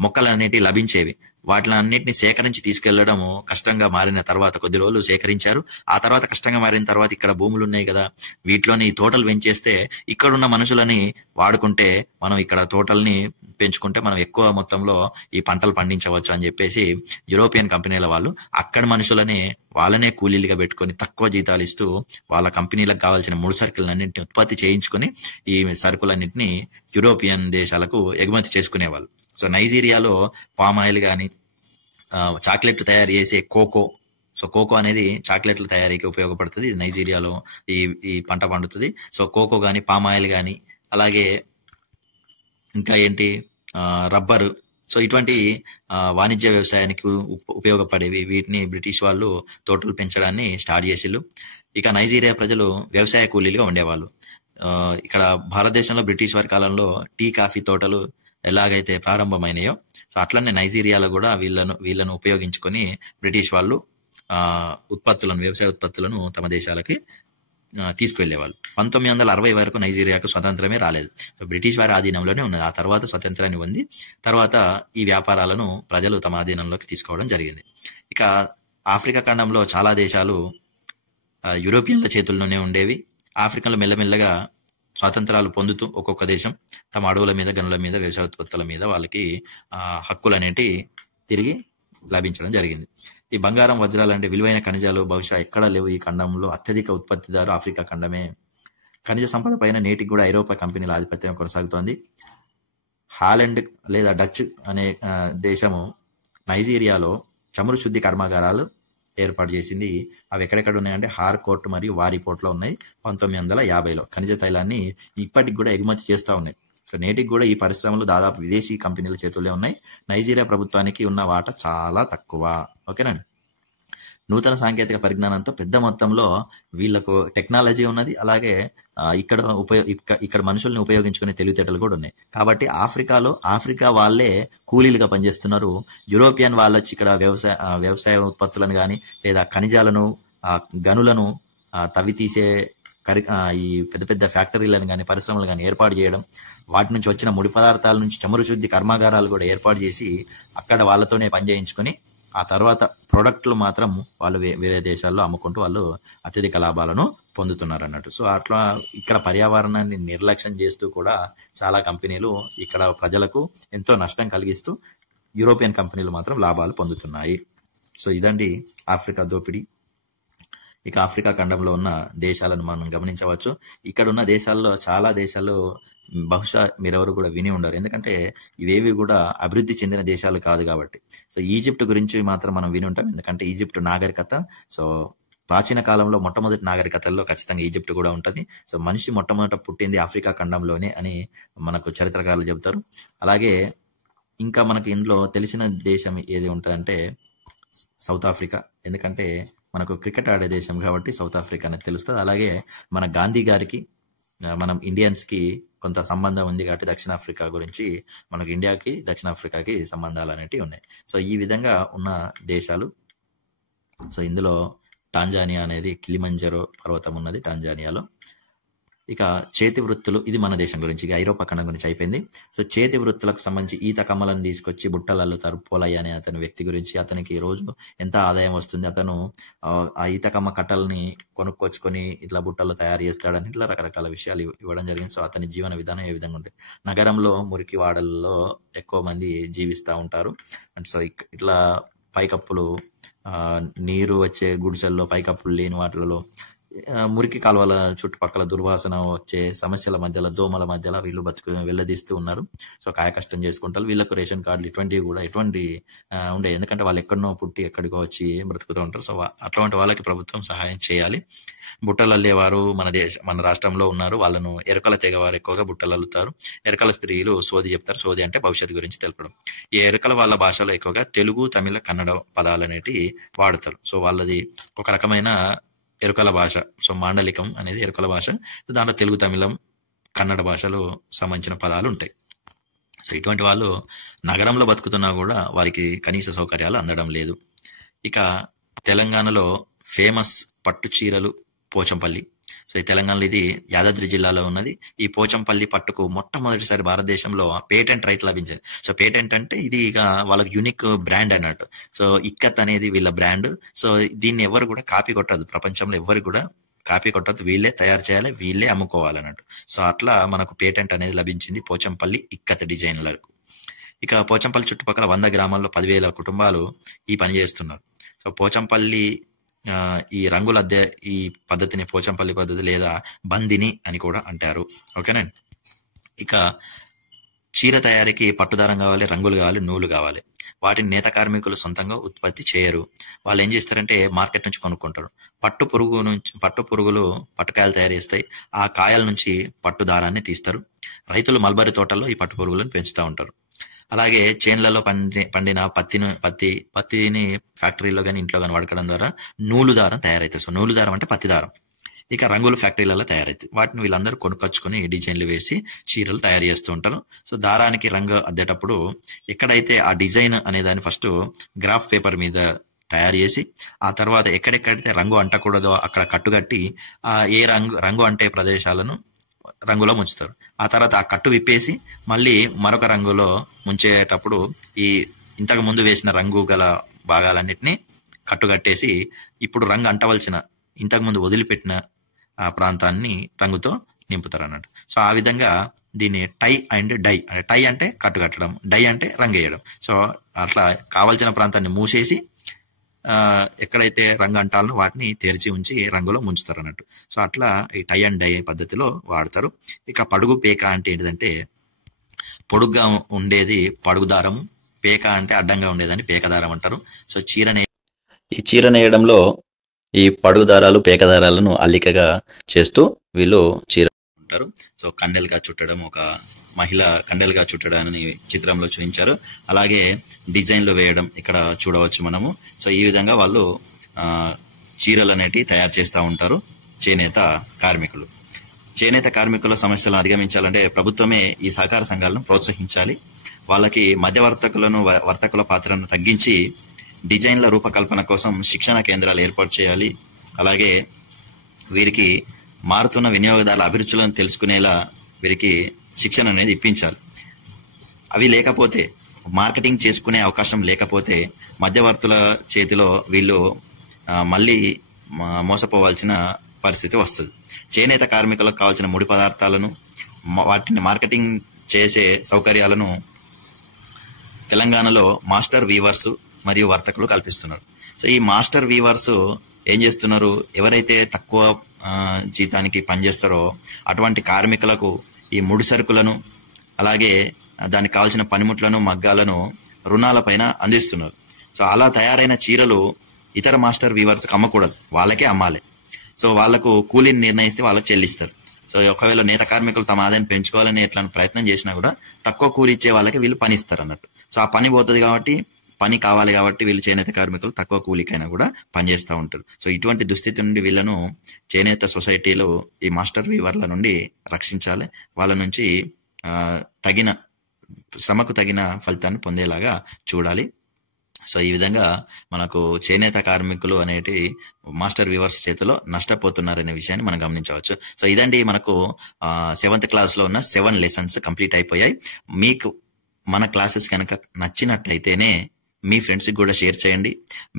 మొక్కలు అనేటివి లభించేవి. వాటిలన్నింటినీ సేకరించి తీసుకెళ్లడము కష్టంగా మారిన తర్వాత కొద్ది రోజులు సేకరించారు. ఆ తర్వాత కష్టంగా మారిన తర్వాత ఇక్కడ భూములు ఉన్నాయి కదా, వీటిలోని తోటలు పెంచేస్తే ఇక్కడున్న మనుషులని వాడుకుంటే మనం ఇక్కడ తోటల్ని పెంచుకుంటే మనం ఎక్కువ మొత్తంలో ఈ పంటలు పండించవచ్చు అని చెప్పేసి యూరోపియన్ కంపెనీల వాళ్ళు అక్కడి మనుషులని వాళ్ళనే కూలీలుగా పెట్టుకొని తక్కువ జీతాలు ఇస్తూ వాళ్ళ కంపెనీలకు కావాల్సిన ముడి సరుకులన్నింటినీ ఉత్పత్తి చేయించుకొని ఈ సరుకులన్నింటినీ యూరోపియన్ దేశాలకు ఎగుమతి చేసుకునేవాళ్ళు. సో నైజీరియాలో పామ్ ఆయిల్ కానీ, చాక్లెట్లు తయారు చేసే కోకో, సో కోకో అనేది చాక్లెట్ల తయారీకి ఉపయోగపడుతుంది. ఇది నైజీరియాలో ఈ పంట పండుతుంది. సో కోకో కానీ, పామ్ ఆయిల్ కానీ, అలాగే ఇంకా ఏంటి రబ్బరు, సో ఇటువంటి వాణిజ్య వ్యవసాయానికి ఉపయోగపడేవి. వీటిని బ్రిటిష్ వాళ్ళు తోటలు పెంచడాన్ని స్టార్ట్ చేసిళ్ళు. ఇక నైజీరియా ప్రజలు వ్యవసాయ కూలీలుగా ఉండేవాళ్ళు. ఇక్కడ భారతదేశంలో బ్రిటిష్ వారి కాలంలో టీ, కాఫీ తోటలు ఎలాగైతే ప్రారంభమైనాయో, సో అట్లనే నైజీరియాలో కూడా వీళ్ళను ఉపయోగించుకొని బ్రిటిష్ వాళ్ళు వ్యవసాయ ఉత్పత్తులను తమ దేశాలకి తీసుకువెళ్లేవాళ్ళు. 1960 వరకు నైజీరియాకు స్వతంత్రమే రాలేదు. సో బ్రిటిష్ వారి ఆధీనంలోనే ఉన్నది. ఆ తర్వాత స్వతంత్రాన్ని పొంది తర్వాత ఈ వ్యాపారాలను ప్రజలు తమ ఆధీనంలోకి తీసుకోవడం జరిగింది. ఇక ఆఫ్రికా ఖండంలో చాలా దేశాలు యూరోపియన్ల చేతుల్లోనే ఉండేవి. ఆఫ్రికాలో మెల్లమెల్లగా స్వాతంత్రాలు పొందుతూ ఒక్కొక్క దేశం తమ అడవుల మీద, గనుల మీద, వ్యవసాయ ఉత్పత్తుల మీద వాళ్ళకి హక్కులు అనేటి తిరిగి లభించడం జరిగింది. ఈ బంగారం, వజ్రాలు అంటే విలువైన ఖనిజాలు బహుశా ఎక్కడా లేవు. ఈ ఖండంలో అత్యధిక ఉత్పత్తిదారు ఆఫ్రికా ఖండమే. ఖనిజ సంపద పైన నేటికి కూడా ఐరోపా కంపెనీల ఆధిపత్యం కొనసాగుతోంది. హాలండ్ లేదా డచ్ అనే దేశము నైజీరియాలో చమురు శుద్ధి కర్మాగారాలు ఏర్పాటు చేసింది. అవి ఎక్కడెక్కడ ఉన్నాయంటే హార్కోర్ట్ మరియు వారిపోర్ట్లో ఉన్నాయి. 1950లో ఖనిజ తైలాన్ని ఇప్పటికి కూడా ఎగుమతి చేస్తూ ఉన్నాయి. సో నేటికి కూడా ఈ పరిశ్రమలు దాదాపు విదేశీ కంపెనీల చేతుల్లో ఉన్నాయి. నైజీరియా ప్రభుత్వానికి ఉన్న వాటా చాలా తక్కువ. ఓకేనండి. నూతన సాంకేతిక పరిజ్ఞానంతో పెద్ద మొత్తంలో వీళ్ళకు టెక్నాలజీ ఉన్నది. అలాగే ఇక్కడ మనుషుల్ని ఉపయోగించుకునే తెలివితేటలు కూడా ఉన్నాయి. కాబట్టి ఆఫ్రికా వాళ్ళే కూలీలుగా పనిచేస్తున్నారు. యూరోపియన్ వాళ్ళు వచ్చి ఇక్కడ వ్యవసాయ ఉత్పత్తులను కానీ లేదా ఖనిజాలను, గనులను తవ్వి తీసే ఈ పెద్ద పెద్ద ఫ్యాక్టరీలను కానీ, పరిశ్రమలు కానీ ఏర్పాటు చేయడం, వాటి నుంచి వచ్చిన ముడి పదార్థాల నుంచి చమురు శుద్ధి కర్మాగారాలు కూడా ఏర్పాటు చేసి అక్కడ వాళ్ళతోనే పని చేయించుకొని ఆ తర్వాత ప్రొడక్ట్లు మాత్రం వాళ్ళు వేరే దేశాల్లో అమ్ముకుంటూ వాళ్ళు అత్యధిక లాభాలను పొందుతున్నారు అన్నట్టు. సో అట్లా ఇక్కడ పర్యావరణాన్ని నిర్లక్ష్యం చేస్తూ కూడా చాలా కంపెనీలు ఇక్కడ ప్రజలకు ఎంతో నష్టం కలిగిస్తూ యూరోపియన్ కంపెనీలు మాత్రం లాభాలు పొందుతున్నాయి. సో ఇదండి ఆఫ్రికా దోపిడీ. ఇక ఆఫ్రికా ఖండంలో ఉన్న దేశాలను మనం గమనించవచ్చు. ఇక్కడ ఉన్న దేశాల్లో చాలా దేశాలు బహుశా మీరెవరు కూడా విని ఉండరు, ఎందుకంటే ఇవేవి కూడా అభివృద్ధి చెందిన దేశాలు కాదు కాబట్టి. సో ఈజిప్ట్ గురించి మాత్రం మనం విని ఉంటాం, ఎందుకంటే ఈజిప్ట్ నాగరికత, సో ప్రాచీన కాలంలో మొట్టమొదటి నాగరికతల్లో ఖచ్చితంగా ఈజిప్ట్ కూడా ఉంటుంది. సో మనిషి మొట్టమొదట పుట్టింది ఆఫ్రికా ఖండంలోనే అని మనకు చరిత్రకారులు చెబుతారు. అలాగే ఇంకా మనకి ఇందులో తెలిసిన దేశం ఏది ఉంటుందంటే సౌత్ ఆఫ్రికా, ఎందుకంటే మనకు క్రికెట్ ఆడే దేశం కాబట్టి సౌత్ ఆఫ్రికా అనేది తెలుస్తుంది. అలాగే మన గాంధీ గారికి, మనం ఇండియన్స్కి కొంత సంబంధం ఉంది కాబట్టి దక్షిణాఫ్రికా గురించి మనకు ఇండియాకి దక్షిణాఫ్రికాకి సంబంధాలు అనేవి ఉన్నాయి. సో ఈ విధంగా ఉన్న దేశాలు. సో ఇందులో టాంజానియా అనేది కిలిమంజరో పర్వతం ఉన్నది టాంజానియాలో. ఇక చేతి వృత్తులు, ఇది మన దేశం గురించి, ఇక ఐరోపా ఖండం గురించి అయిపోయింది. సో చేతి వృత్తులకు సంబంధించి ఈత కమ్మలను తీసుకొచ్చి బుట్టలు అల్లుతారు. పోలయ్య అనే అతని వ్యక్తి గురించి, అతనికి రోజు ఎంత ఆదాయం వస్తుంది, అతను ఆ ఈత కమ్మ కట్టల్ని కొనుక్కొచ్చుకొని ఇట్లా బుట్టలు తయారు చేస్తాడని ఇట్లా రకరకాల విషయాలు ఇవ్వడం జరిగింది. సో అతని జీవన విధానం ఏ విధంగా ఉంటుంది. నగరంలో మురికి వాడల్లో ఎక్కువ మంది జీవిస్తూ ఉంటారు. అండ్ సో ఇట్లా పైకప్పులు, నీరు వచ్చే గుడిసెల్లో పైకప్పులు లేని వాటిలలో, మురికి కాలువల చుట్టుపక్కల దుర్వాసన వచ్చే సమస్యల మధ్యలో, దోమల మధ్యలో వీళ్ళు వెళ్ళదీస్తూ ఉన్నారు. సో కాయ కష్టం చేసుకుంటారు. వీళ్ళకు రేషన్ కార్డులు ఇటువంటివి కూడా ఉండే, ఎందుకంటే వాళ్ళు ఎక్కడనో పుట్టి ఎక్కడికో వచ్చి బ్రతుకుతూ ఉంటారు. సో అటువంటి వాళ్ళకి ప్రభుత్వం సహాయం చేయాలి. బుట్టలు అల్లేవారు మన రాష్ట్రంలో ఉన్నారు. వాళ్ళను ఎరకల తెగవారు ఎక్కువగా బుట్టలు అల్లుతారు. ఎరకల స్త్రీలు సోది చెప్తారు. సోది అంటే భవిష్యత్తు గురించి తెలపడం. ఈ ఎరకల వాళ్ళ భాషలో ఎక్కువగా తెలుగు, తమిళ, కన్నడ పదాలు అనేటివి వాడతారు. సో వాళ్ళది ఒక రకమైన ఎరుకల భాష. సో మాండలికం అనేది ఎరుకల భాష. దాంట్లో తెలుగు, తమిళం, కన్నడ భాషలు సంబంధించిన పదాలు ఉంటాయి. సో ఇటువంటి వాళ్ళు నగరంలో బతుకుతున్నా కూడా వారికి కనీస సౌకర్యాలు అందడం లేదు. ఇక తెలంగాణలో ఫేమస్ పట్టు చీరలు పోచంపల్లి. సో ఈ తెలంగాణలో ఇది యాదాద్రి జిల్లాలో ఉన్నది. ఈ పోచంపల్లి పట్టుకు మొట్టమొదటిసారి భారతదేశంలో పేటెంట్ రైట్ లభించింది. సో పేటెంట్ అంటే ఇది ఇక వాళ్ళకి యూనిక్ బ్రాండ్ అన్నట్టు. సో ఇక్కత్ అనేది వీళ్ళ బ్రాండ్. సో దీన్ని ఎవరు కూడా కాపీ కొట్టదు, ప్రపంచంలో ఎవరు కూడా కాపీ కొట్టద్దు, వీళ్ళే తయారు చేయాలి, వీళ్ళే అమ్ముకోవాలన్నట్టు. సో అట్లా మనకు పేటెంట్ అనేది లభించింది పోచంపల్లి ఇక్కత్ డిజైన్లకు. ఇక పోచంపల్లి చుట్టుపక్కల 100 గ్రామాల్లో 10,000 కుటుంబాలు ఈ పని చేస్తున్నారు. సో పోచంపల్లి ఈ రంగుల అద్దె ఈ పద్ధతిని పోచంపల్లి పద్ధతి లేదా బందిని అని కూడా అంటారు. ఓకేనండి. ఇక చీర తయారీకి పట్టుదారం కావాలి, రంగులు కావాలి, నూలు కావాలి. వాటిని నేత కార్మికులు సొంతంగా ఉత్పత్తి చేయరు. వాళ్ళు ఏం చేస్తారంటే మార్కెట్ నుంచి కొనుక్కుంటారు. పట్టు పురుగులు పట్టుకాయలు తయారు చేస్తాయి. ఆ కాయల నుంచి పట్టు దారాన్ని తీస్తారు. రైతులు మల్బరీ తోటల్లో ఈ పట్టు పురుగులను పెంచుతూ ఉంటారు. అలాగే చేన్లలో పండిన పత్తిని ఫ్యాక్టరీలో కానీ ఇంట్లో కానీ వాడకడం ద్వారా నూలు దారం తయారైతుంది. సో నూలు దారం అంటే పత్తి దారం. ఇక రంగులు ఫ్యాక్టరీలలో తయారైతాయి. వాటిని వీళ్ళందరూ కొనుక్కొచ్చుకొని డిజైన్లు వేసి చీరలు తయారు చేస్తూ ఉంటారు. సో దారానికి రంగు అద్దేటప్పుడు ఎక్కడైతే ఆ డిజైన్ అనే దాన్ని ఫస్ట్ గ్రాఫ్ పేపర్ మీద తయారు చేసి ఆ తర్వాత ఎక్కడెక్కడైతే రంగు అంటకూడదో అక్కడ కట్టుకట్టి ఏ రంగు అంటే ప్రదేశాలను రంగులో ముంచుతారు. ఆ తర్వాత ఆ కట్టు విప్పేసి మళ్ళీ మరొక రంగులో ముంచేటప్పుడు ఈ ఇంతకు ముందు వేసిన రంగు గల భాగాలన్నిటినీ కట్టుకట్టేసి ఇప్పుడు రంగు అంటవలసిన ఇంతకు ముందు వదిలిపెట్టిన ఆ ప్రాంతాన్ని రంగుతో నింపుతారు అన్నట్టు. సో ఆ విధంగా దీన్ని టై అండ్ డై, టై అంటే కట్టుకట్టడం, డై అంటే రంగు వేయడం. సో అట్లా కావలసిన ప్రాంతాన్ని మూసేసి ఎక్కడైతే రంగు అంటాలనో వాటిని తెరిచి ఉంచి రంగులో ముంచుతారు అన్నట్టు. సో అట్లా ఈ టై అండ్ డై పద్ధతిలో వాడతారు. ఇక పడుగు పేక అంటే ఏంటిదంటే పొడుగ్గా ఉండేది పడుగు దారము, పేక అంటే అడ్డంగా ఉండేదని పేక దారం అంటారు. సో ఈ చీర నేయడంలో ఈ పడుగు దారాలు పేక దారాలను అల్లికగా చేస్తూ వీళ్ళు చీర ఉంటారు. సో కండెలుగా చుట్టడం, ఒక మహిళ కండెలుగా చుట్టడాన్ని చిత్రంలో చూపించారు. అలాగే డిజైన్లు వేయడం ఇక్కడ చూడవచ్చు మనము. సో ఈ విధంగా వాళ్ళు చీరలు అనేటివి తయారు చేస్తూ ఉంటారు చేనేత కార్మికులు. చేనేత కార్మికుల సమస్యలను అధిగమించాలంటే ప్రభుత్వమే ఈ సహకార సంఘాలను ప్రోత్సహించాలి. వాళ్ళకి వర్తకుల పాత్రను తగ్గించి డిజైన్ల రూపకల్పన కోసం శిక్షణ కేంద్రాలు ఏర్పాటు చేయాలి. అలాగే వీరికి మారుతున్న వినియోగదారుల అభిరుచులను తెలుసుకునేలా వీరికి శిక్షణ అనేది ఇప్పించాలి. అవి లేకపోతే, మార్కెటింగ్ చేసుకునే అవకాశం లేకపోతే మధ్యవర్తుల చేతిలో వీళ్ళు మళ్ళీ మోసపోవాల్సిన పరిస్థితి వస్తుంది. చేనేత కార్మికులకు కావాల్సిన ముడి పదార్థాలను, వాటిని మార్కెటింగ్ చేసే సౌకర్యాలను తెలంగాణలో మాస్టర్ వీవర్స్ మరియు వర్తకులు కల్పిస్తున్నారు. సో ఈ మాస్టర్ వీవర్స్ ఏం చేస్తున్నారు, ఎవరైతే తక్కువ జీతానికి పనిచేస్తారో అటువంటి కార్మికులకు ఈ ముడి సరుకులను అలాగే దానికి కావాల్సిన పనిముట్లను, మగ్గాలను రుణాలపైన అందిస్తున్నారు. సో అలా తయారైన చీరలు ఇతర మాస్టర్ వీవర్స్కి అమ్మకూడదు, వాళ్ళకే అమ్మాలి. సో వాళ్లకు కూలీని నిర్ణయిస్తే వాళ్ళకి చెల్లిస్తారు. సో ఒకవేళ నేత కార్మికులు తమ ఆదాయాన్ని పెంచుకోవాలని ఎట్లా ప్రయత్నం చేసినా కూడా తక్కువ కూలి ఇచ్చే వాళ్ళకి వీళ్ళు పని ఇస్తారు అన్నట్టు. సో ఆ పని పోతుంది కాబట్టి, పని కావాలి కాబట్టి వీళ్ళు చేనేత కార్మికులు తక్కువ కూలికైనా కూడా పనిచేస్తూ ఉంటారు. సో ఇటువంటి దుస్థితి నుండి వీళ్ళను చేనేత సొసైటీలు ఈ మాస్టర్ వీవర్ల నుండి రక్షించాలి. వాళ్ళ నుంచి శ్రమకు తగిన ఫలితాన్ని పొందేలాగా చూడాలి. సో ఈ విధంగా మనకు చేనేత కార్మికులు అనేటి మాస్టర్ వీవర్స్ చేతిలో నష్టపోతున్నారనే విషయాన్ని మనం గమనించవచ్చు. సో ఇదండి మనకు 7th క్లాస్లో ఉన్న 7 లెసన్స్ కంప్లీట్ అయిపోయాయి. మీకు మన క్లాసెస్ కనుక నచ్చినట్టయితేనే మీ ఫ్రెండ్స్కి కూడా షేర్ చేయండి.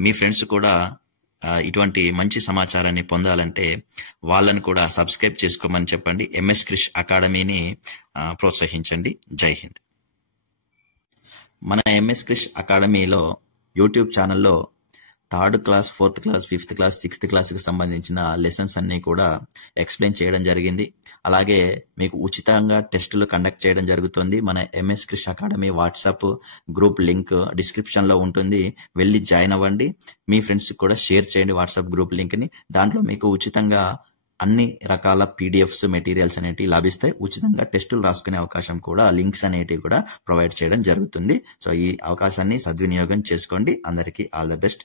మీ ఫ్రెండ్స్ కూడా ఇటువంటి మంచి సమాచారాన్ని పొందాలంటే వాళ్ళని కూడా సబ్స్క్రైబ్ చేసుకోమని చెప్పండి. MS క్రిష్ అకాడమీని ప్రోత్సహించండి. జై హింద్. మన MS క్రిష్ అకాడమీలో యూట్యూబ్ ఛానల్లో 3rd class, 4th class, 5th class, 6th క్లాస్కి సంబంధించిన లెసన్స్ అన్నీ కూడా ఎక్స్ప్లెయిన్ చేయడం జరిగింది. అలాగే మీకు ఉచితంగా టెస్టులు కండక్ట్ చేయడం జరుగుతుంది. మన MS Krish academy WhatsApp group link డిస్క్రిప్షన్లో ఉంటుంది, వెళ్ళి జాయిన్ అవ్వండి. మీ ఫ్రెండ్స్కి కూడా షేర్ చేయండి వాట్సాప్ గ్రూప్ లింక్ని. దాంట్లో మీకు ఉచితంగా అన్ని రకాల PDFs మెటీరియల్స్ అనేటివి లభిస్తాయి. ఉచితంగా టెస్టులు రాసుకునే అవకాశం కూడా, లింక్స్ అనేటివి కూడా ప్రొవైడ్ చేయడం జరుగుతుంది. సో ఈ అవకాశాన్ని సద్వినియోగం చేసుకోండి. అందరికీ ఆల్ ద బెస్ట్.